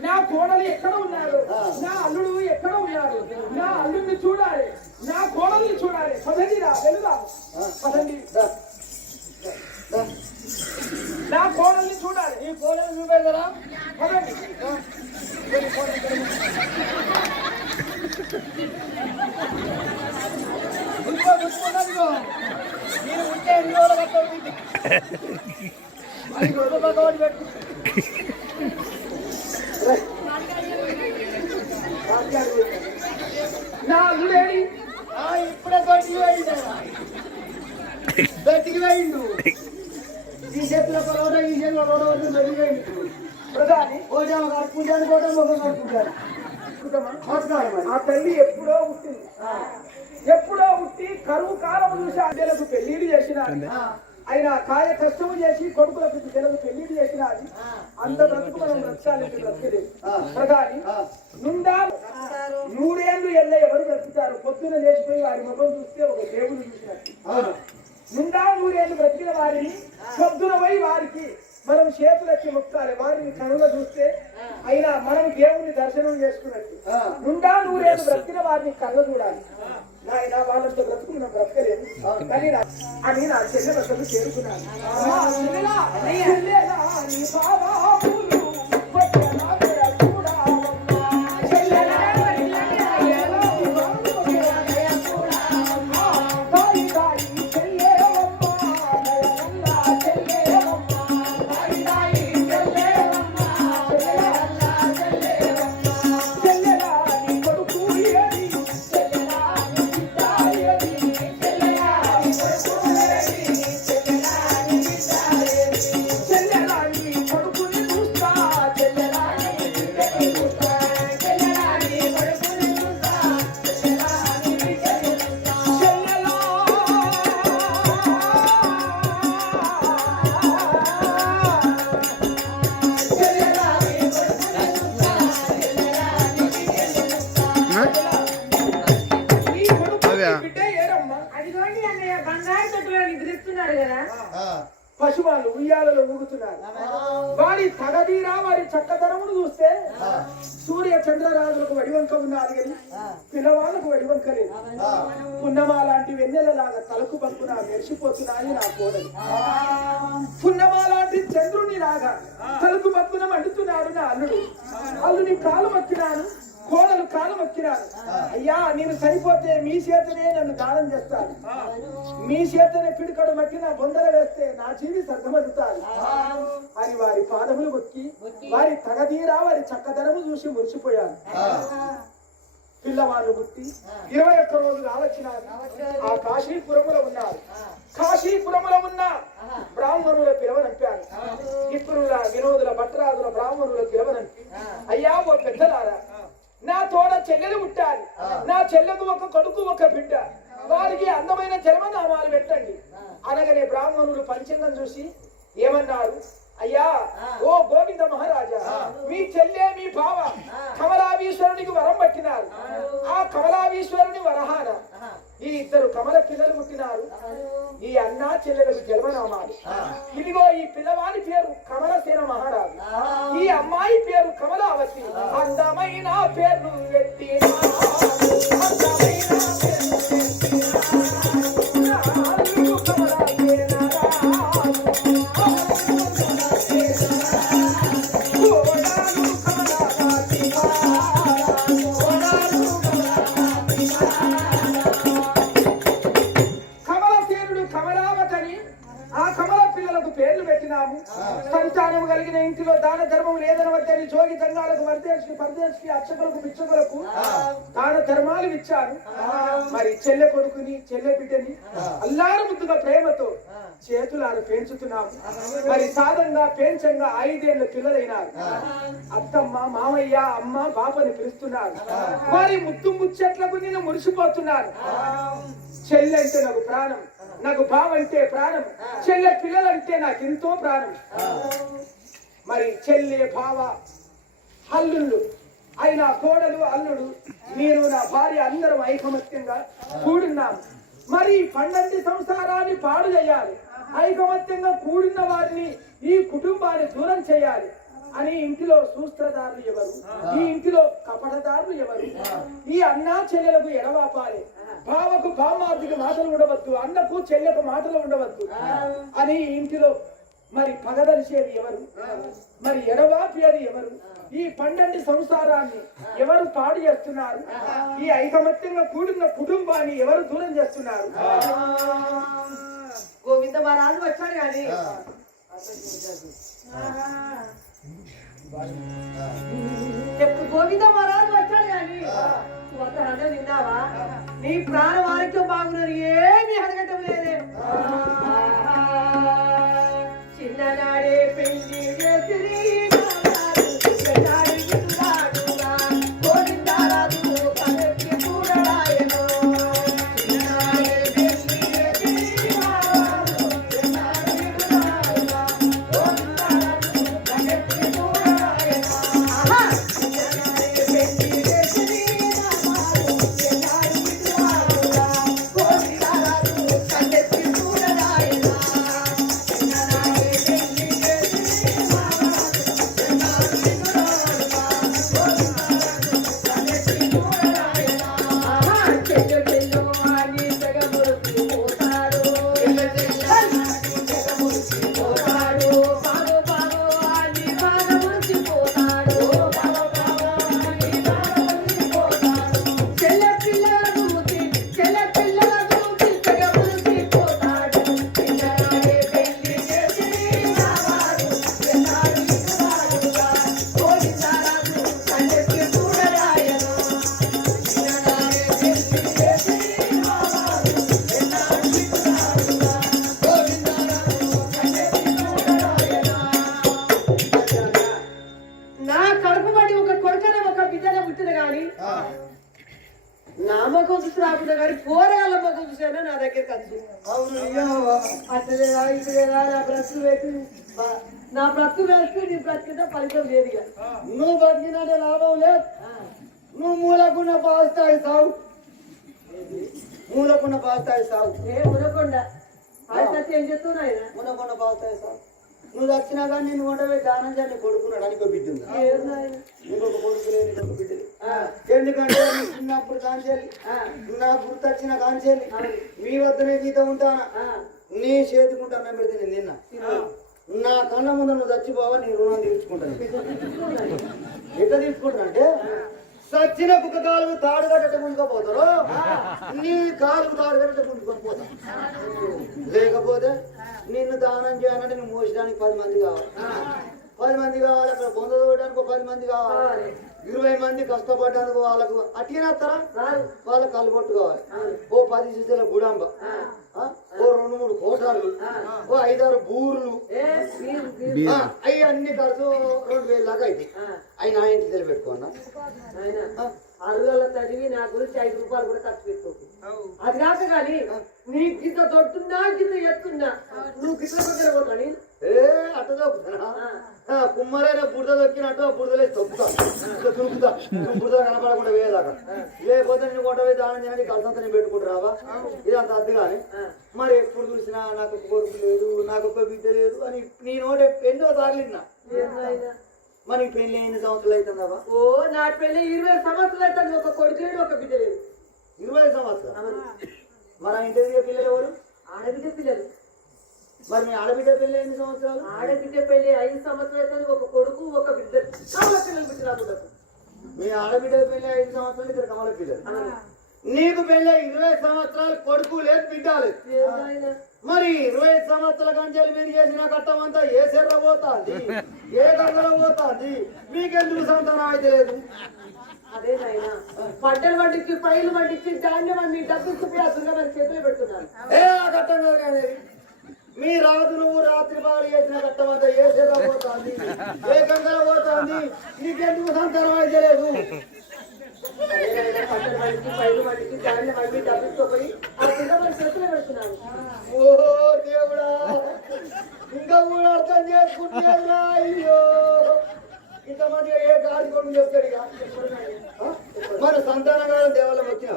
నా కోడలు ఎక్కడ ఉన్నారు నా అల్లుడు ఎక్కడ ఉన్నారు నా అల్లుడిని చూడాలి నా కోడల్ని చూడాలి పదండిరా వెళుదాం పదండి నా కోడల్ని చూడాలి ఈ కోడలు చూపెడతారా పదండి నేను ఉంటే ఎన్ని రోజులు కట్టవుతుంది పెట్టు నా అల్లుడేడి ఇప్పుడే బయటికి వేయిండు ఈ చేతిలో రోడ ఈ చేతిలో రోడ వద్దు బయటికి వేయిండు ప్రధాని ఓజామ కట్టుకుంటాను కూడా ముఖం కట్టుకుంటాను ఆ తల్లి ఎప్పుడో పుట్టి కరువు కాలం చూసి అద్దెలకు పెళ్లిళ్ళు చేసినాడు ఆయన కాయ కష్టము చేసి కొడుకులకు పిల్లలకు పెళ్లిళ్ళు చేసినాది అంత బ్రతుకు మనం బ్రతకాలంటే బ్రతకలేదు ప్రధాని నిండా 100 ఏళ్ళు ఎల్ల ఎవరు బ్రతుకుతారు పొద్దున లేచిపోయి వారి ముఖం చూస్తే ఒక దేవుడు చూసినట్టు నిండా 100 ఏళ్ళు బ్రతికిన వారిని పొద్దున పోయి వారికి మనం చేతులెత్తి మొక్కాలి వారిని కనుల చూస్తే అయినా మనం దేవుని దర్శనం చేసుకున్నట్టు నిండా 100 ఏళ్ళు బ్రతికిన వారిని కళ్ళ చూడాలి నాయన వాళ్ళంతా బ్రతుకున్న బ్రతకలేదు అని నా చెల్లెలకు చేరుకున్నాను కొడుకుని తగదీరా వారి చక్కదనమును చూస్తే సూర్య చంద్రరాజులకు వడివంక ఉన్నది కానీ పిల్లవాళ్ళకు వడివంక లేదు. పున్నమా లాంటి వెన్నెలలాగా తలకు పక్కున మెరిసిపోతున్నాయి నా కోడలు. పున్నమా లాంటి చంద్రుని లాగా తలకు పక్కున మండుతున్నాడు నా అల్లుడు. అల్లుని కాలు మొక్కినాను, కోడలు కాలు మొక్కినాను. అయ్యా నేను సరిపోతే మీ చేతనే నన్ను దానం చేస్తాను, మీ చేతనే పిడికడు మక్కిన బొందర వేస్తే నా జీవి సర్గమవుతాను అని వారి పాదములు మొక్కి వారి తగదీరా వారి చక్కదనము చూసి మురిసిపోయాను. పిల్లవాళ్ళు పుట్టి 21 రోజులు ఆలోచనారు. ఆ కాశీపురములో ఉన్నారు. కాశీపురములో ఉన్న బ్రాహ్మణుల పిలవనంపారు. ఇప్పుడుల వినోదుల భట్రాదుల బ్రాహ్మణుల పిలవనంపి, అయ్యా ఓ పెద్దలారా, నా తోడ చెల్లెలు పుట్టాలి, నా చెల్లెకు ఒక కొడుకు ఒక బిడ్డ, వారికి అందమైన జన్మనామాలు పెట్టండి అనగానే బ్రాహ్మణులు పంచంగం చూసి ఏమన్నారు, అయ్యా ఓ గోవింద మహారాజా, మీ చెల్లె మీ బావ కమలావీశ్వరునికి వరం పట్టినారు. ఆ కమలావీశ్వరుని వరహాన ఈ ఇద్దరు కమల పిల్లలు పుట్టినారు. ఈ అన్నా చెల్లెలకు జన్మనామాలు. ఇదిగో ఈ పిల్లవాడి పేరు కమలసేన మహారాజు, ఈ అమ్మాయి పేరు కమలావతి. అందమైన పేరు పెట్టినా, అందమైన పేరు పెట్టినా, అల్లుడు కమలాసేన సంతానము కలిగిన ఇంటిలో దాన ధర్మం లేదని వద్దని జోగి దంగాలకు వర్దేశి పరదేశి అక్షకులకు పిచ్చకులకు దాన ధర్మాలు ఇచ్చారు. మరి చెల్లె కొడుకుని చెల్లె బిడ్డని అల్లారు ముద్దుగా ప్రేమతో చేతులారు పెంచుతున్నాము. మరి సాధంగా పెంచంగా 5 ఏళ్ల పిల్లలైనారు. అత్తమ్మ మామయ్య అమ్మ బాపని పిలుస్తున్నారు. వారి ముద్దు ముచ్చట్లకు నేను మురిసిపోతున్నాను. చెల్లెంటే నాకు ప్రాణం, నాకు బావంటే ప్రాణం, చెల్లె పిల్లలంటే నాకు ఎంతో ప్రాణం. మరి చెల్లె బావ అల్లుళ్ళు అయిన కోడలు అల్లుడు మీరు నా భార్య అందరం ఐకమత్యంగా కూడున్నాము. మరి 12 సంసారాన్ని పాడు చేయాలి, ఐకమత్యంగా కూడిన వారిని ఈ కుటుంబాన్ని దూరం చేయాలి అని ఇంటిలో సూత్రధారులు ఎవరు, ఈ ఇంటిలో కపటదారులు ఎవరు? ఈ అన్నా చెల్లెలకు ఎడవాపాలి, బావకు బామార్దికి మాటలు ఉండవద్దు, అన్నకు చెల్లెకు మాటలు ఉండవద్దు అని ఇంటిలో మరి పగదలిసేది ఎవరు? మరి ఎడవాపేది ఎవరు? ఈ 12 సంసారాన్ని ఎవరు పాడు చేస్తున్నారు? ఈ ఐకమత్యంగా కూడిన కుటుంబాన్ని ఎవరు దూరం చేస్తున్నారు? గోవింద మహారాజు వచ్చాడు కానీ ఎప్పుడు గోవింద మహారాజు వచ్చాడు కానీ ఒక హృదయం విన్నావా? నీ ప్రాణ ఆరోగ్యం బాగున్నారు, ఏమీ అడగటం లేదే. చిన్ననాడే పెళ్లి చేసి నామకం చూసి రాకుండా కానీ పోరాళ్ళ మొక్క చూసాను నా దగ్గరికి వచ్చి అట్లేదా ఇట్లేదా నా బ్రతుకు వేస్తే నీ బ్రతికితే ఫలితం లేదు. నువ్వు బతికినట్టే లాభం లేదు. నువ్వు మూలకున్న పాస్తాయి సాగు, మూలకున్న పాస్తాయి సాగు. ఏ మునకొండ ఏం చెప్తున్నా మునకొండ పాస్తాయి సాగు. నువ్వు వచ్చినా కానీ నేను కొండపోయి దానం చేయాలి కొడుకున్నాడు అని ఒక బిడ్డ ఉందా ఇంకొక కొడుకు లేదు ఇంకొక బిడ్డ లేదు. ఎందుకంటే నీ చిన్నప్పుడు కాంచేయాలి నా గుర్తు వచ్చిన కాంచేయాలి మీ వద్దనే గీత ఉంటానా నీ చేతుకుంటా అన్నం పెడితే నేను తిన్నా నా కళ్ళ ముందు నువ్వు చచ్చిపోవా నీ రుణం తీర్చుకుంటాను ఎట్లా తీసుకుంటాను అంటే సచ్చిన కుక్క కాలుకు తాడు కట్టట ముందుకపోతారు నీ కాలుకు తాడు కట్టట ముందుకొని పోతా లేకపోతే నిన్ను దానం చేయాలంటే నువ్వు మోసడానికి 10 మంది కావాలి 10 మంది కావాలి అక్కడ బొంద తోయడానికి 10 మంది కావాలి 20 మంది కష్టపడ్డానికి వాళ్ళకు అట్టినేస్తారా వాళ్ళకి కలుబొట్టు కావాలి ఓ 10 శిశుల గుడాంబ ఓ 2-3 కోటాలు ఓ 5-6 బూర్లు అవి అన్ని ఖర్చు 2000 దాకా అయితే అవి నా ఇంటికి తెలిపెట్టుకోన్నా అరుగల చదివి నా గురించి 5 రూపాయలు కూడా ఖర్చు పెట్టుకోకు అది కాక కానీ నీ గిద్ద దొడ్డున్నా గిద్ద ఎత్తున్నా నువ్వు గిద్ద దగ్గర పోతాని అట్ట దొక్కుతానా కుమ్మరైన బురద దొక్కినట్టు ఆ బురదలే తొక్కుతా తురుకుతా బురద కనపడకుండా వేయదాకా లేకపోతే నేను కొంట పోయి దానం చేయడానికి కలసంతా నేను పెట్టుకుంటారావా ఇదంత అద్దు కానీ మరి ఎప్పుడు చూసినా నాకు ఒక కొడుకు లేదు నాకు ఒక బిడ్డ లేదు అని నీ నోట ఎన్నో సార్లు మరి పెళ్లి ఎన్ని సంవత్సరాలు అవుతుందావా ఓ నా పెళ్లి 20 సంవత్సరాలు అవుతుంది ఒక కొడుకు లేడు ఒక బిడ్డ లేదు 20 సంవత్సరాలు మరి ఆ ఇంటి పిల్లలు ఎవరు ఆడబిడ్డ పిల్లలు మరి మీ ఆడబిడ్డ పెళ్లి ఎన్ని సంవత్సరాలు ఆడబిడ్డ పెళ్లి 5 సంవత్సరాలు అవుతుంది ఒక కొడుకు ఒక బిడ్డ కమల పిల్లలు బిడ్డ రాకుండా మీ ఆడబిడ్డ పెళ్లి 5 సంవత్సరాలు ఇక్కడ కమల పిల్లలు నీకు పెళ్ళి 20 సంవత్సరాలు కొడుకు లేదు బిడ్డ లేదు మరి 20 సంవత్సరాల కంచెలు మీరు చేసిన కట్టమంతా ఏ సెర్ర పోతాంది ఏ గంగలో పోతాంది మీకెందుకు సంతానం అయితే లేదు అదే నాయన పంటలు పండించి పైలు పండించి ధాన్యం అన్ని డబ్బు ఇచ్చి ఆ దుర్గమని చేతులు పెడుతున్నారు ఏ ఆ కట్టం కాదు కానీ మీ నువ్వు రాత్రి బాగా చేసిన కట్టమంతా ఏ సెర్ర పోతాంది ఏ గంగలో పోతాంది నీకెందుకు సంతానం అయితే లేదు పంటలు పండించి పైలు పండించి ధాన్యం అన్ని డబ్బు ఇచ్చిపోయి ఆ దుర్గమని చేతులు పెడుతున్నారు ఓ దేవుడా ఇంకా కూడా అర్థం చేసుకుంటున్నా అయ్యో ఇంతమందిగా ఏ గాడి కొడుకు చెప్తాడు ఇక మన సంతానగారం దేవాలయం వచ్చినా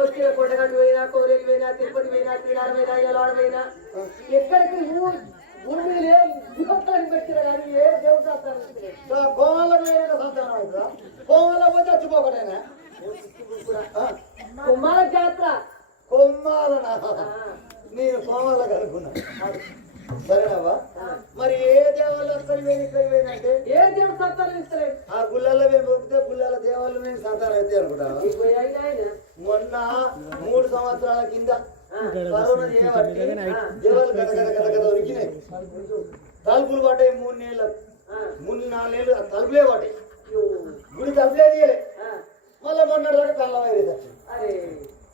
వచ్చిన కొండగట్టు పోయినా కోరేకి పోయినా తిరుపతి పోయినా శ్రీరాడు పోయినా ఎలాడ పోయినా ఎక్కడికి భూమి లేదు పెట్టినా కానీ ఏ దేవతాలు కోమాలకు పోయినా సంతానం అవుతుందా కోమాల పోతే చచ్చిపోకటేనా కుమ్మాల జాతర కొమ్మాలనా నేను కోమాలకు అనుకున్నా సరేనావా మరి ఏ దేవాలయం అక్కడికి పోయిన ఇక్కడికి పోయినంటే ఏ దేవుడు సంతానం ఇస్తలేదు ఆ గుళ్ళల్లో మేము మొక్కితే గుళ్ళల దేవాలయం నేను సంతానం అయితే అనుకుంటా మొన్న 3 సంవత్సరాల కింద కరోనా చేయబట్టి దేవాలు గద గద గద గద ఉరికినాయి తలుపులు పడ్డాయి 3 నెలలకు 3-4 నెలలు ఆ తలుపులే పడ్డాయి గుడి తలుపులే తీయలే మళ్ళీ మొన్న దాకా కళ్ళ వైరస్ వచ్చింది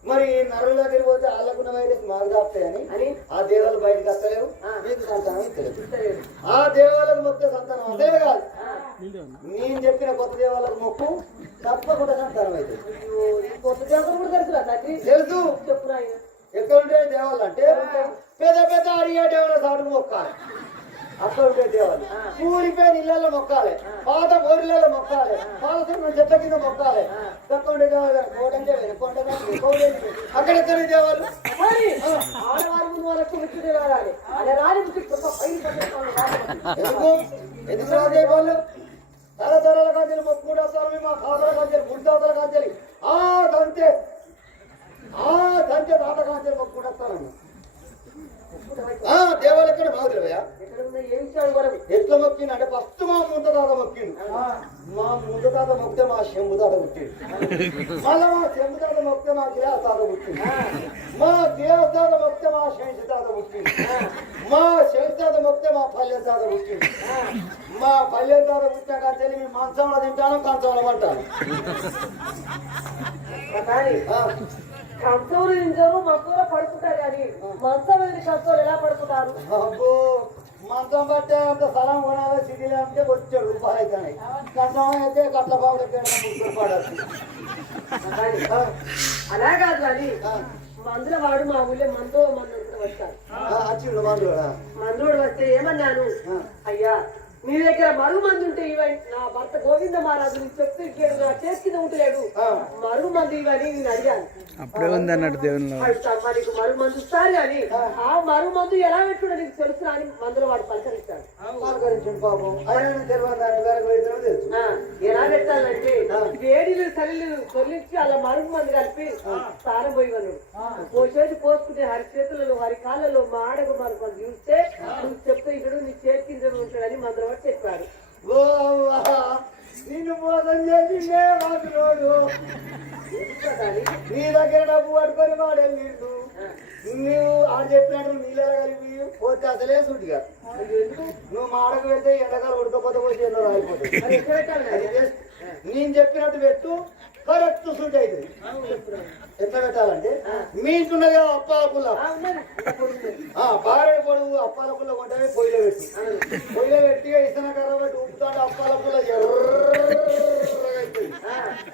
మరి నరుల దగ్గర పోతే వాళ్ళకున్న వైరస్ మాకు కాస్తాయని ఆ దేవాలు బయటకు వస్తలేవు మీకు సంతానం ఇస్తలేదు ఆ దేవాలకు మొక్కే సంతానం అదే కాదు నేను చెప్పిన కొత్త దేవాలకు మొక్కు తప్పకుండా సంతానం అవుతుంది కొత్త దేవతలు కూడా తెలుసురా తండ్రి తెలుసు చెప్పురా ఎక్కడ ఉంటే దేవాలు అంటే పెద్ద పెద్ద అడిగే దేవాల సాటుకు మొక్కాలి అక్కడ ఉంటే దేవాలు ఊరిపోయిన ఇళ్లలో మొక్కాలి పాత బోరిలలో మొక్కాలి పాత చెట్ల కింద మొక్కాలి తక్కువ ఉండే దేవాలు కోటంటే అక్కడెక్కడ దేవాలు ఆడవారు వాళ్ళకు విచ్చుడే రావాలి అలా రాని ఎందుకు రాజే వాళ్ళు తరతరాల కాంచెలు మొక్కుడు వస్తారు మా ఫాదర్ కాంచెలు గుడిదాతల కాంచెలు తంతే తాత కాంచెలు మొక్కుడు వస్తారన్న దేవాలు ఎక్కడ మాదిరవయ్యా ఎట్లా మొక్కిండు అంటే ఫస్ట్ మా ముంత తాత మొక్కిండు మా ముంత తాత మొక్కితే మా శంభు తాత పుట్టిండు మళ్ళా మా శంభు తాత మొక్కితే మా దేవ తాత పుట్టిండు మా దేవ తాత మొక్కితే మా శంషి తాత పుట్టిండు మా శంషి తాత మొక్కితే మా పల్లె తాత పుట్టిండు మా పల్లె తాత పుట్టిన కానీ మేము మంచంలో తింటాను కంచంలో పట్టాను కంచంలో ఇంజరు మక్కువలో పడుకుంటారు కానీ మంచం మీద కంచంలో ఎలా పడుకుంటారు అబ్బో మంచం పట్టే అంత స్థలం కొనాలి సిటీలో అంటే వచ్చాడు రూపాయలు అవుతాయి కంచం అయితే కట్ల బాబు పడచ్చు అలా కాదు కానీ మందుల వాడు మా ఊళ్ళో మందు వస్తాడు వచ్చిండు మందుడు మందుడు వస్తే ఏమన్నాను అయ్యా నీ దగ్గర మరుగు మంది ఉంటే ఇవని నా భర్త గోవింద మహారాజు నీకు చెప్తూ ఇట్లేడు నా చేసి కింద ఉంటలేడు మరుగు మంది ఇవని నేను అడిగాను. అప్పుడే ఉంది అన్నట్టు దేవునిలో. అడుగుతామ్మా నీకు మరుగు మంది ఇస్తారు కానీ ఆ మరుగు మందు ఎలా పెట్టుడో నీకు తెలుసు అని మందులో వాడు పలకరిస్తాడు. పలకరించండి పాపం. ఆయన తెలియదు తెలుసు. ఎలా పెట్టాలంటే వేడిలు చలిలు తొలించి అలా మరుగు మంది కలిపి సారం పోయివను పోసేది పోసుకునే హరి చేతులలో హరి కాళ్ళలో మాడకు మరుగు మంది చూస్తే నువ్వు చెప్తే ఇక్కడ నీ చేతి కింద ఉంటాడని మందులో వాడు చెప్పాడు. ఓ నిన్ను మోసం చేసిందే వాటిలోడు. నీ దగ్గర డబ్బు పట్టుకొని వాడు వెళ్ళిండు. నువ్వు ఆడు చెప్పినట్టు నీళ్ళ కలిపి పోతే అసలే సూటి కాదు. నువ్వు మాడకు వెళ్తే ఎండకాలు ఉడకపోతే పోతే ఎన్నో రాలిపోతుంది. నేను చెప్పినట్టు పెట్టు కరెక్ట్ సూట్ అవుతుంది. ఎట్లా పెట్టాలంటే మీ ఇంటున్నది అప్పాల పుల్ల బారెడు పొడుగు అప్పాల పుల్ల కొంటే పొయ్యిలో పెట్టి ఇస్తున్న కర్ర పెట్టి ఉప్పుతాంటే అప్పాల పుల్ల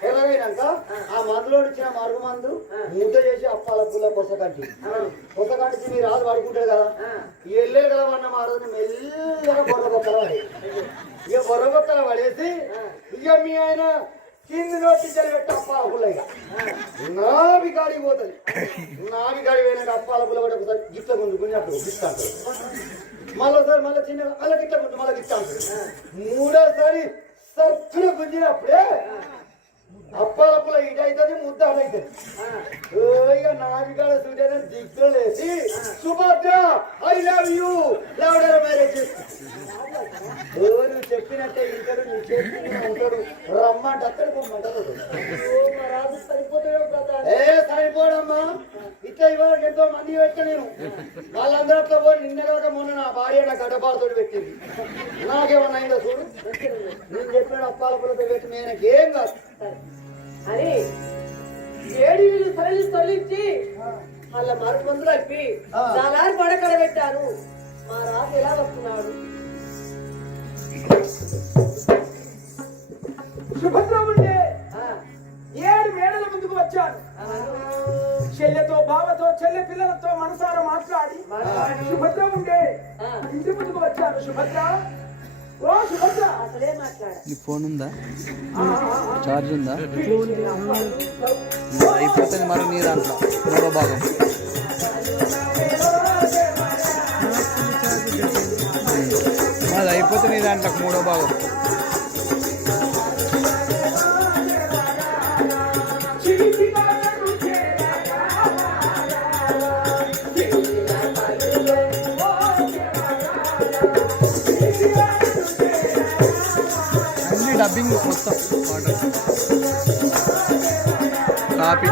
ఎర్రగైనాక ఆ మందులో ఇచ్చిన మరుగు మందు ముద్ద చేసి అప్పాల పుల్ల పొసకంటి మీరు రాదు పడుకుంటారు కదా ఎల్లే కదా అన్న మారదు మెల్లగా బొర్రబొక్కల పడి ఇక బొర్రబొక్కల పడేసి ఇక మీ ఆయన కింది నోటి పెట్టి అప్పాల పుల్ల ఇక నావి గాడి పోతుంది. నావి గాడి పోయినాక అప్పాల పుల్ల పడి ఒకసారి గిట్ల గుంజుకుని అప్పుడు గిట్ట అంటారు. మళ్ళీసారి మళ్ళీ చిన్న మళ్ళీ గిట్ల గుంజు మళ్ళీ గిట్ట అంటారు. మూడోసారి సత్తున గుంజినప్పుడే అప్పాల పుల్ల ఇటు అవుతుంది ముద్ద అవుతుంది. ఇక నావిగాడ సూర్య దిగ్గులేసి Subhadra I love you love marriage నువ్వు చెప్పినట్టే ఇంటాడు నువ్వు చెప్పిన ఉంటాడు రమ్మంటే అక్కడ పొమ్మంటారు. సరిపోడమ్మా ఇట్లా ఇవాళ ఎంతో మంది పెట్టా నేను వాళ్ళందరితో పోయి నిన్న మొన్న నా భార్య నా గడ్డపాలతో పెట్టింది. నాకేమన్నా అయిందో చూడు. నేను చెప్పిన అప్పాల పుల్లతో పెట్టి నేను ఏం కాదు అని ఏడి సరళి తొలించి వాళ్ళ మరుగు మందులు కలిపి దాని పడకడ పెట్టాను. మా రాజు ఎలా వస్తున్నాడు? సుభద్రముండే 7 మేడల ముందుకు వచ్చాను. చెల్లెతో బావతో చెల్లె పిల్లలతో మనసారా మాట్లాడి సుభద్రముండే ఇంటి ముందుకు వచ్చాను. సుభద్ర ఓ సుభద్ర అసలే మాట్లాడ నీ ఫోన్ ఉందా? చార్జ్ ఉందా? అయిపోతుంది మరి నీ దాంట్లో మూడో భాగం. అది అయిపోతుంది నీ దాంట్లో మూడో భాగం. అన్ని డబ్బింగ్ మొత్తం కాపీ.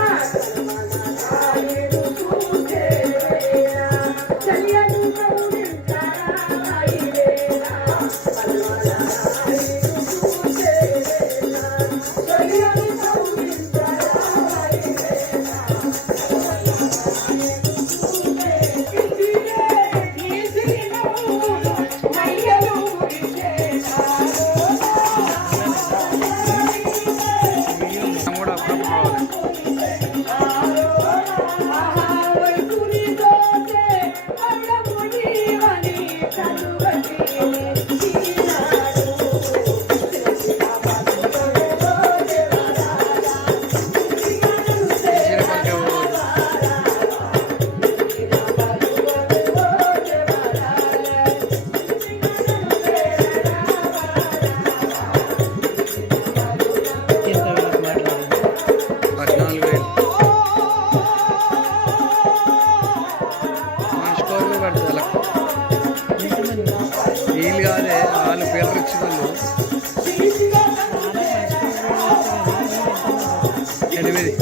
వీళ్ళు కాదే వాళ్ళు పేర్లు ఇచ్చిన వాళ్ళు 8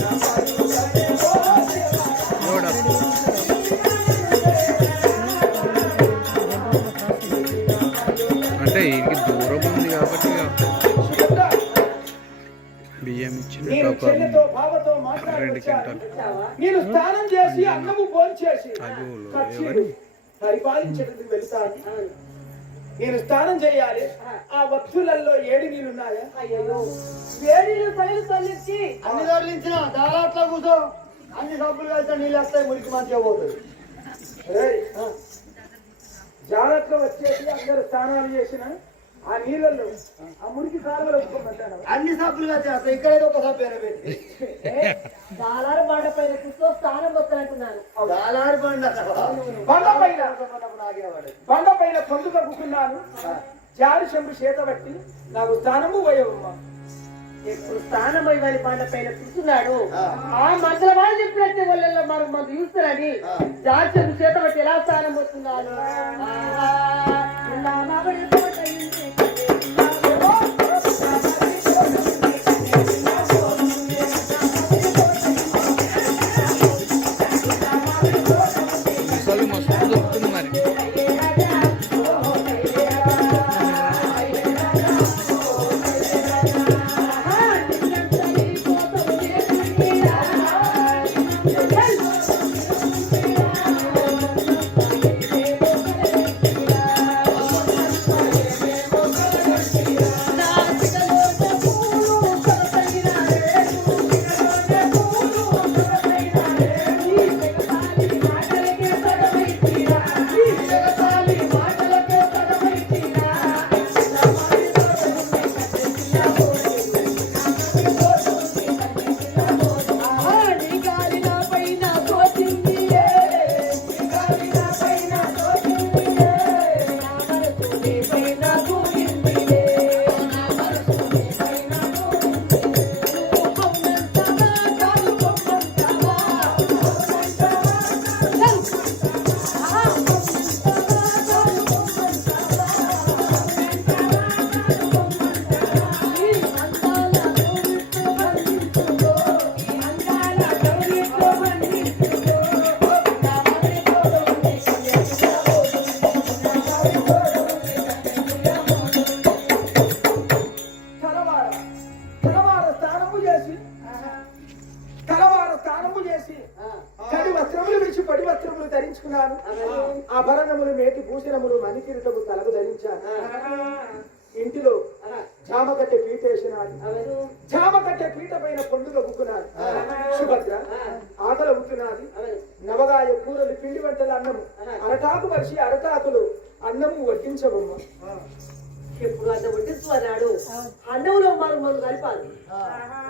అంటే ఇంక దూరం ఉంది కాబట్టి బియ్యం ఇచ్చిన చెల్లెతో బావతో మాట్లాడి నేను స్నానం చేసి అన్నము భోంచేసి పరిపాలించడానికి వెళ్తాను. నేను స్నానం చేయాలి. ఆ వత్తులలో 7 నీళ్ళున్నాయా? అయ్యో వేడిలు సైలు తల్లించి అన్ని తరలించిన దారాట్లో కూర్చో అన్ని సబ్బులు కలిసి నీళ్ళు వస్తాయి. మురికి మంచిగా పోతుంది. జాగ్రత్తగా వచ్చేసి అందరు స్నానాలు చేసిన ఆ నీళ్ళల్లో ఆ మురికి కాలువలో ఒప్పుకోమంటాను. అన్ని సబ్బులుగా చేస్తా ఇక్కడైతే ఒక సబ్బు పెట్టి దాలారు బండ పైన కూర్చో స్నానం వస్తానంటున్నాను. దాలారి బండ బండ పైన పొందుగా కూకున్నాను. జారి చెంబు చేత బట్టి నాకు స్థానము పోయవమ్మా. ఇప్పుడు స్నానం పోయి వారి బండ పైన కూర్చున్నాడు. ఆ మంత్ర వాళ్ళు చెప్పినట్టే వాళ్ళల్లో మనం చూస్తారని జార్చం చేత బట్టి ఎలా స్నానం వస్తున్నాను. ముసలి మస్తు దొరుకుతుంది మరి. ధరించుకున్నాను. ఆభరణములు మేటి భూషణములు మణికిరీటము తలకు ధరించాను. ఇంటిలో జామకట్టె పీట వేసినాను. జామకట్టె పీట పైన పండుగ బుక్కున్నాను. సుభద్ర ఆకలి అవుతున్నది. నవగాయ కూరలు పిండి వంటలు అన్నము అరటాకు పరిచి అరటాకులు అన్నము వడ్డించబొమ్మ. ఎప్పుడు అంత వడ్డిస్తూ అన్నాడు. అన్నంలో మనం కలిపాలి.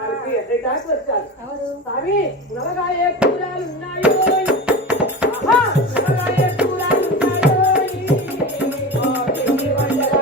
కలిపి అరటాకు వచ్చాలి. స్వామి నవగాయ కూరలు ఉన్నాయో, నవగాయ కూరలు ఉన్నాయో, పిండి వంటల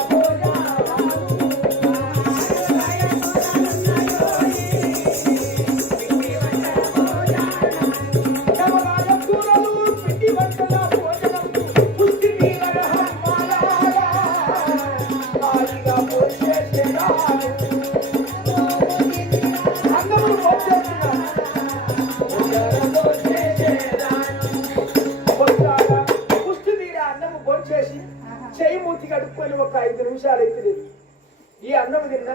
చేయి మూతి కడుక్కొని ఒక 5 నిమిషాలు అయితే ఈ అన్నం తిన్నా.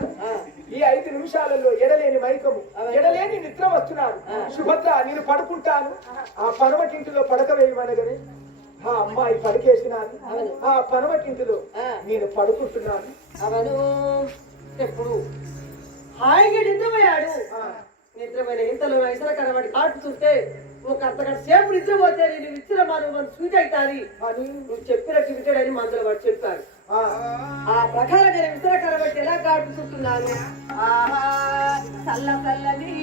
ఈ 5 నిమిషాలలో ఎడలేని మైకము ఎడలేని నిద్ర వస్తున్నాను. సుభద్ర నేను పడుకుంటాను. ఆ పనవటింటిలో పడక వేయమనగానే ఆ అమ్మాయి పడికేసినాను. ఆ పనవటింటిలో నేను పడుకుంటున్నాను. అవను ఎప్పుడు హాయిగా నిద్రపోయాడు. నిద్రపోయిన ఇంతలో ఇతర కనబడి కాటుతుంటే ఒక అర్ధగంట సేపు నిద్రపోతే నేను ఇచ్చిన మనం స్వీట్ అవుతాది అని నువ్వు చెప్పినట్టు వింటాడని మందులు వాడు చెప్పాడు. ఆ ప్రకారం నేను ఇతర కనబట్టి ఎలా కాటుతున్నాను. చల్ల చల్లని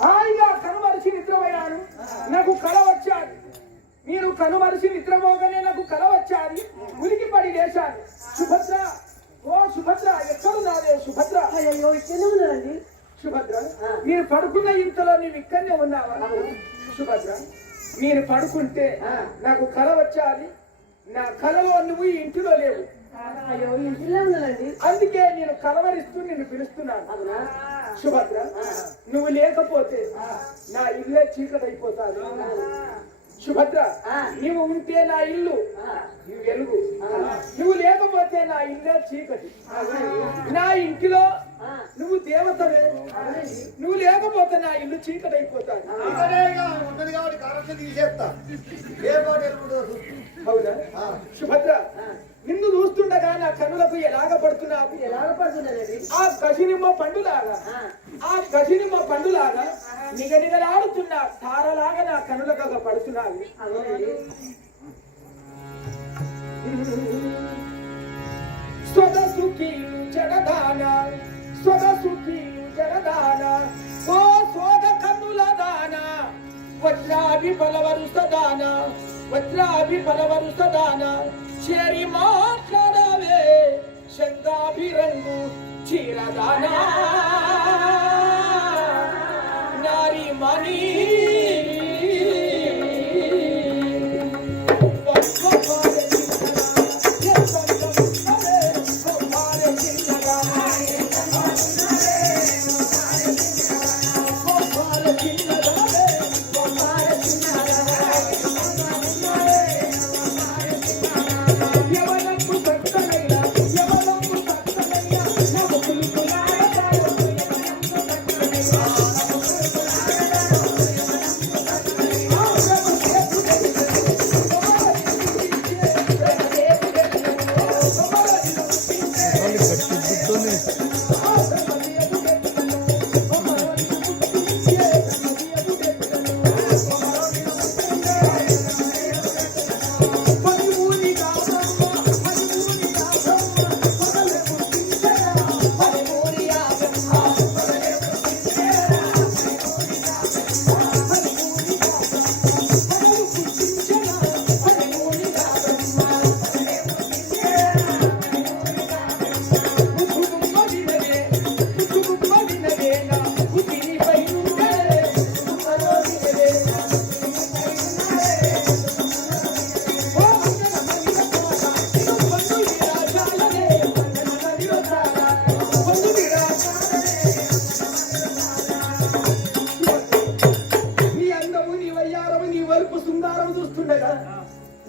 హాయిగా కనుమరిచి నిద్రపోయాను, నాకు కళ వచ్చాది. మీరు కనుమరిచి నిద్రపోగానే నాకు కళ వచ్చాది, ఉలికి పడి లేచాను. సుభద్ర, ఓ సుభద్ర, ఎక్కడున్నావే సుభద్ర? అయ్యో ఇక్కడే ఉన్నానండి. సుభద్ర, మీరు పడుకున్న ఇంతలో నీవు ఇక్కడనే ఉన్నావా? సుభద్ర, మీరు పడుకుంటే నాకు కళ వచ్చాది, నా కళలో నువ్వు ఈ ఇంటిలో లేవు. అయ్యో ఇంటిలో ఉన్నానండి. అందుకే నేను కలవరిస్తూ నిన్ను పిలుస్తున్నాను. సుభద్ర, నువ్వు లేకపోతే నా ఇల్లే చీకటైపోతాది. సుభద్ర, నువ్వు ఉంటే నా ఇల్లు నువ్వు వెలుగు, నువ్వు లేకపోతే నా ఇల్లే చీకటి. నా ఇంటిలో నువ్వు దేవతవే, నువ్వు లేకపోతే నా ఇల్లు చీకటైపోతాది. ఉన్నది కాబట్టి కరెక్ట్ తీసేస్తా. ఏ పాట అవునా? సుభద్ర, నిన్ను చూస్తుండగా నా కన్నులకు ఎలాగ పడుతున్నావు? ఎలాగ పడుతున్నానండి? ఆ గజనిమ్మ పండులాగా, ఆ గజనిమ్మ పండులాగా నిగనిగలాడుతున్న తారలాగా నా కన్నులకు పడుతున్నావు. స్వగసుఖీలు జడదాన, స్వగసుఖీలు జడదాన, ఓ స్వగ కన్నుల దాన, వజ్రాభి బలవరు సదాన, వజ్రాభి బలవరు సదాన, చేరి మాట్లాడవే శంగాభిరంగు చీరదానా, నారి మణి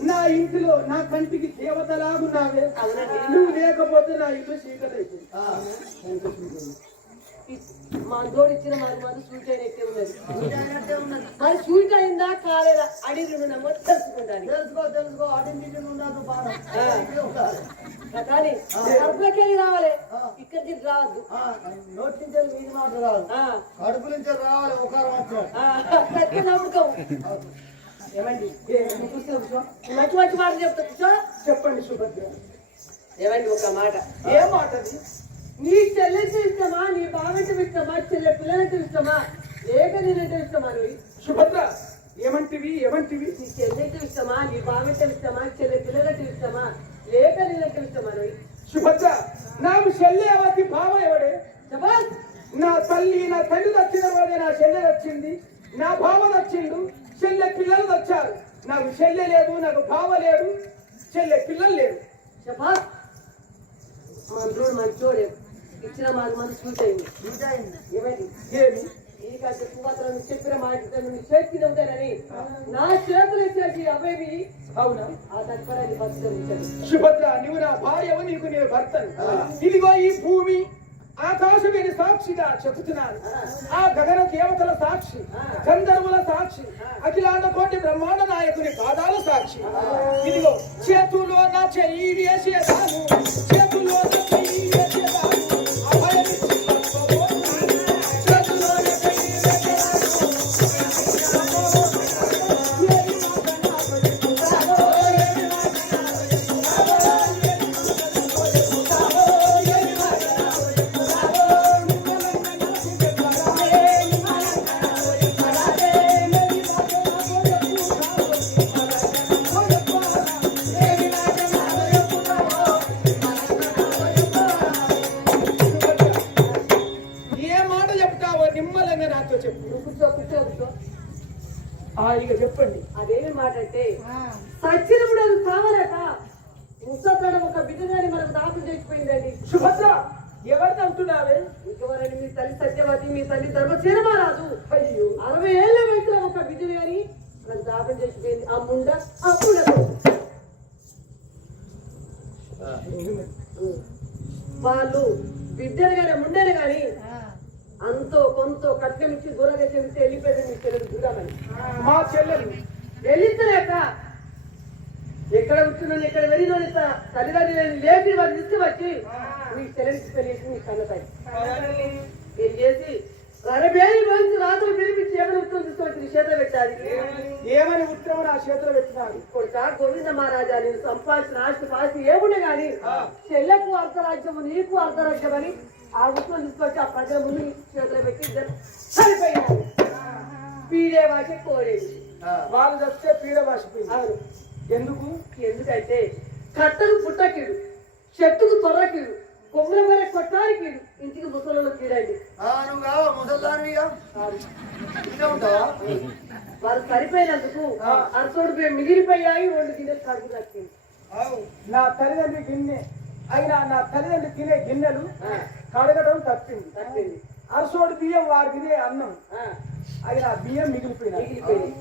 నా ఇంటిలో నా కంటికి దేవతలాగున్నావే. నువ్వు లేకపోతే నా ఇల్లు చీకటైపోయింది. మా తోడు ఇచ్చిన మాకు స్వీట్ అయినట్టే ఉన్నది. మరి స్వీట్ అయిందా కాలేదా అడిగి నమ్మని తెలుసుకుంటాను. తెలుసుకో అడిగి ఉండదు కానీ కడుపులకెళ్ళి రావాలి, ఇక్కడికి రావద్దు. నోటి నుంచి వీధి మాట రాదు, కడుపు నుంచి రావాలి. ఒక నమ్ముకోవు. ఏమండి మంచి మంచి మాట చెప్తా. చెప్పండి సుభద్ర. ఏమండి ఒక మాట. ఏ మాటది? నీ చెల్లెంటే ఇష్టమా, నీ బావంటే ఇష్టమా, చెల్లె పిల్లలంటే ఇష్టమా, లేక నేనంటే ఇష్టమా? నువ్వు సుభద్ర, ఏమంటివి ఏమంటివి? నీ చెల్లెంటే ఇష్టమా, నీ బావంటే ఇష్టమా, చెల్లె పిల్లలంటే ఇష్టమా, లేక నేనంటే ఇష్టమా? నువ్వు సుభద్ర, నాకు చెల్లె ఎవరి బావ ఎవడే? జబాన్ నా తల్లి నా తల్లి వచ్చిన రోజే నా చెల్లె వచ్చింది, నా బావ వచ్చిండు, చెల్లె పిల్లలు వచ్చారు. నాకు చెల్లె లేదు, నాకు బావ లేడు, చెల్లె పిల్లలు లేరు. జబాన్ మంత్రుడు మంచోడే ఇచ్చిన మాకు మన స్వీట్ అయింది. ఏమండి ఏమి? నీకంటే పువ్వు చెప్పిన మాట నువ్వు చేతికి ఉంటానని నా చేతులు ఇచ్చేసి అబ్బాయి అవునా? ఆ తత్పరాన్ని బతుకు. సుభద్ర, నువ్వు నా భార్యవు, నీకు నేను భర్తను. ఇదిగో ఈ భూమి ఆకాశమేని సాక్షిగా చెబుతున్నాను. ఆ గగన దేవతల సాక్షి, గంధర్వుల సాక్షి, అఖిలాండ కోటి బ్రహ్మాండ నాయకుని పాదాల సాక్షి. ఇదిగో చేతుల్లో నా చెయ్యి వేసేదాను, చేతుల్లో నా చెయ్యి వేసేదాను, నాతో చెప్పు. నువ్వు కూర్చో కూర్చో కూర్చో. ఇక చెప్పండి. అదేమి మాట అంటే సచ్చినప్పుడు అది కావాలట ముసతడం ఒక బిడ్డగాని మనకు దాఖలు చేసిపోయిందండి. సుభద్ర ఎవరిని అంటున్నావే? ఇంకెవరని మీ తల్లి సత్యవతి మీ తల్లి ధర్మసేనమారాదు. అయ్యో 60 ఏళ్ల వయసులో ఒక బిడ్డ గాని మనకు దాఖలు చేసిపోయింది. ఆ ముండ అప్పుడు వాళ్ళు బిడ్డలు గాని ముండలు గాని అంతో కొంత కట్నం ఇచ్చి దూరంగా చెబితే వెళ్ళిపోయింది మీ చెల్లెలు దూరమని. మా చెల్లెలు వెళ్ళిస్తలేక ఎక్కడ కూర్చున్నాను ఎక్కడ వెళ్ళిన తల్లిదండ్రులు లేపి వాళ్ళు తీసుకువచ్చి మీ చెల్లెలికి పెళ్ళేసి మీ కన్నతాయి ఏం చేసి రరబేరి మంచి రాత్రులు పిలిపించి ఏమైనా ఉత్తరం తీసుకొచ్చి నీ చేతిలో పెట్టాలి. ఏమని ఉత్తరం నా చేతిలో పెట్టినాడు? కొడుక గోవింద మహారాజా నేను సంపాదించిన ఆస్తి పాస్తి ఏముండే గాని చెల్లెకు అర్ధరాజ్యము నీకు అర్ధరాజ్యం అని ఆ ఉత్తరం తీసుకొచ్చి ఆ ప్రజల ముందు చేతిలో పెట్టి ఇద్దరు చనిపోయినారు. పీడే భాష కోడేది వాళ్ళు చెప్తే పీడ భాషపోయింది. అవును. ఎందుకు? ఎందుకంటే కట్టకు పుట్టకీడు చెట్టుకు తొర్రకీడు కొమ్మల వరే కొట్టాలి కీడు ఇంటికి ముసలలో కీడండి. నువ్వు కావా ముసల్దానివిగా ఇట్లా ఉంటావా? వారు సరిపోయినందుకు అరసోడు మిగిలిపోయాయి 2 గిన్నెలు కడుపు తక్కింది. నా తల్లిదండ్రి గిన్నె అయినా నా తల్లిదండ్రి తినే గిన్నెలు కడగడం తప్పింది. తక్కింది అరసోడు బియ్యం వారి తినే అన్నం అయినా బియ్యం మిగిలిపోయినాయి. మిగిలిపోయింది.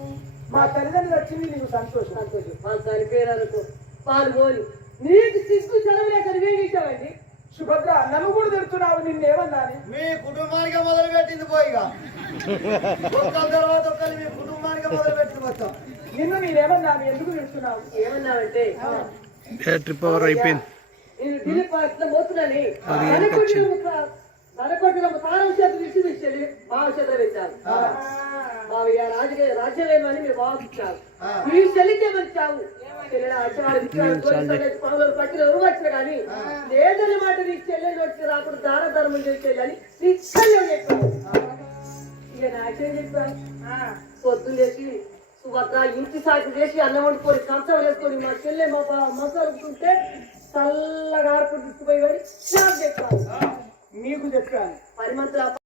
మా తల్లిదండ్రులు వచ్చింది నీకు సంతోషం. సంతోషం వాళ్ళు సరిపోయినందుకు పాలు పోని నీకు సిగ్గు చదవలేక వేగించావండి. సుభద్ర నన్ను కూడా తిడుతున్నావు. నిన్నేమన్నాని? మీ కుటుంబానికి మొదలు పెట్టింది పోయిగా ఒక్కల తర్వాత ఒక్కరు మీ కుటుంబానికి మొదలు పెట్టింది మొత్తం. నిన్ను నేనేమన్నాను? ఎందుకు తిడుతున్నావు? ఏమన్నావంటే బ్యాటరీ పవర్ అయిపోయింది. నేను ఢిల్లీ పార్టీలో పోతున్నాని నరకొట్టిన తారం చేతులు ఇచ్చి తీసుకెళ్ళి బావ చేతులు పెట్టారు. బావయ్య రాజ్యమేమని మీరు బావకిచ్చారు. మీ చెల్లికేమని చావు పనులు పట్టిన ఎవరు వచ్చిన కానీ లేదన్న మాట నీ చెల్లెలు వచ్చి రాకుండా దాన ధర్మం చేసేయాలని నీ చెల్లెలు చెప్పాను. ఇక నాకేం చెప్పాను? పొద్దు లేచి సుభద్ర ఇంటి సాగు చేసి అన్నం వండుకొని కంచం వేసుకొని మా చెల్లె మసలుకుంటే చల్లగా ఆడుకుని తీసుకుపోయి నాకు చెప్పాను. మీకు చెప్పాను. 10 మంది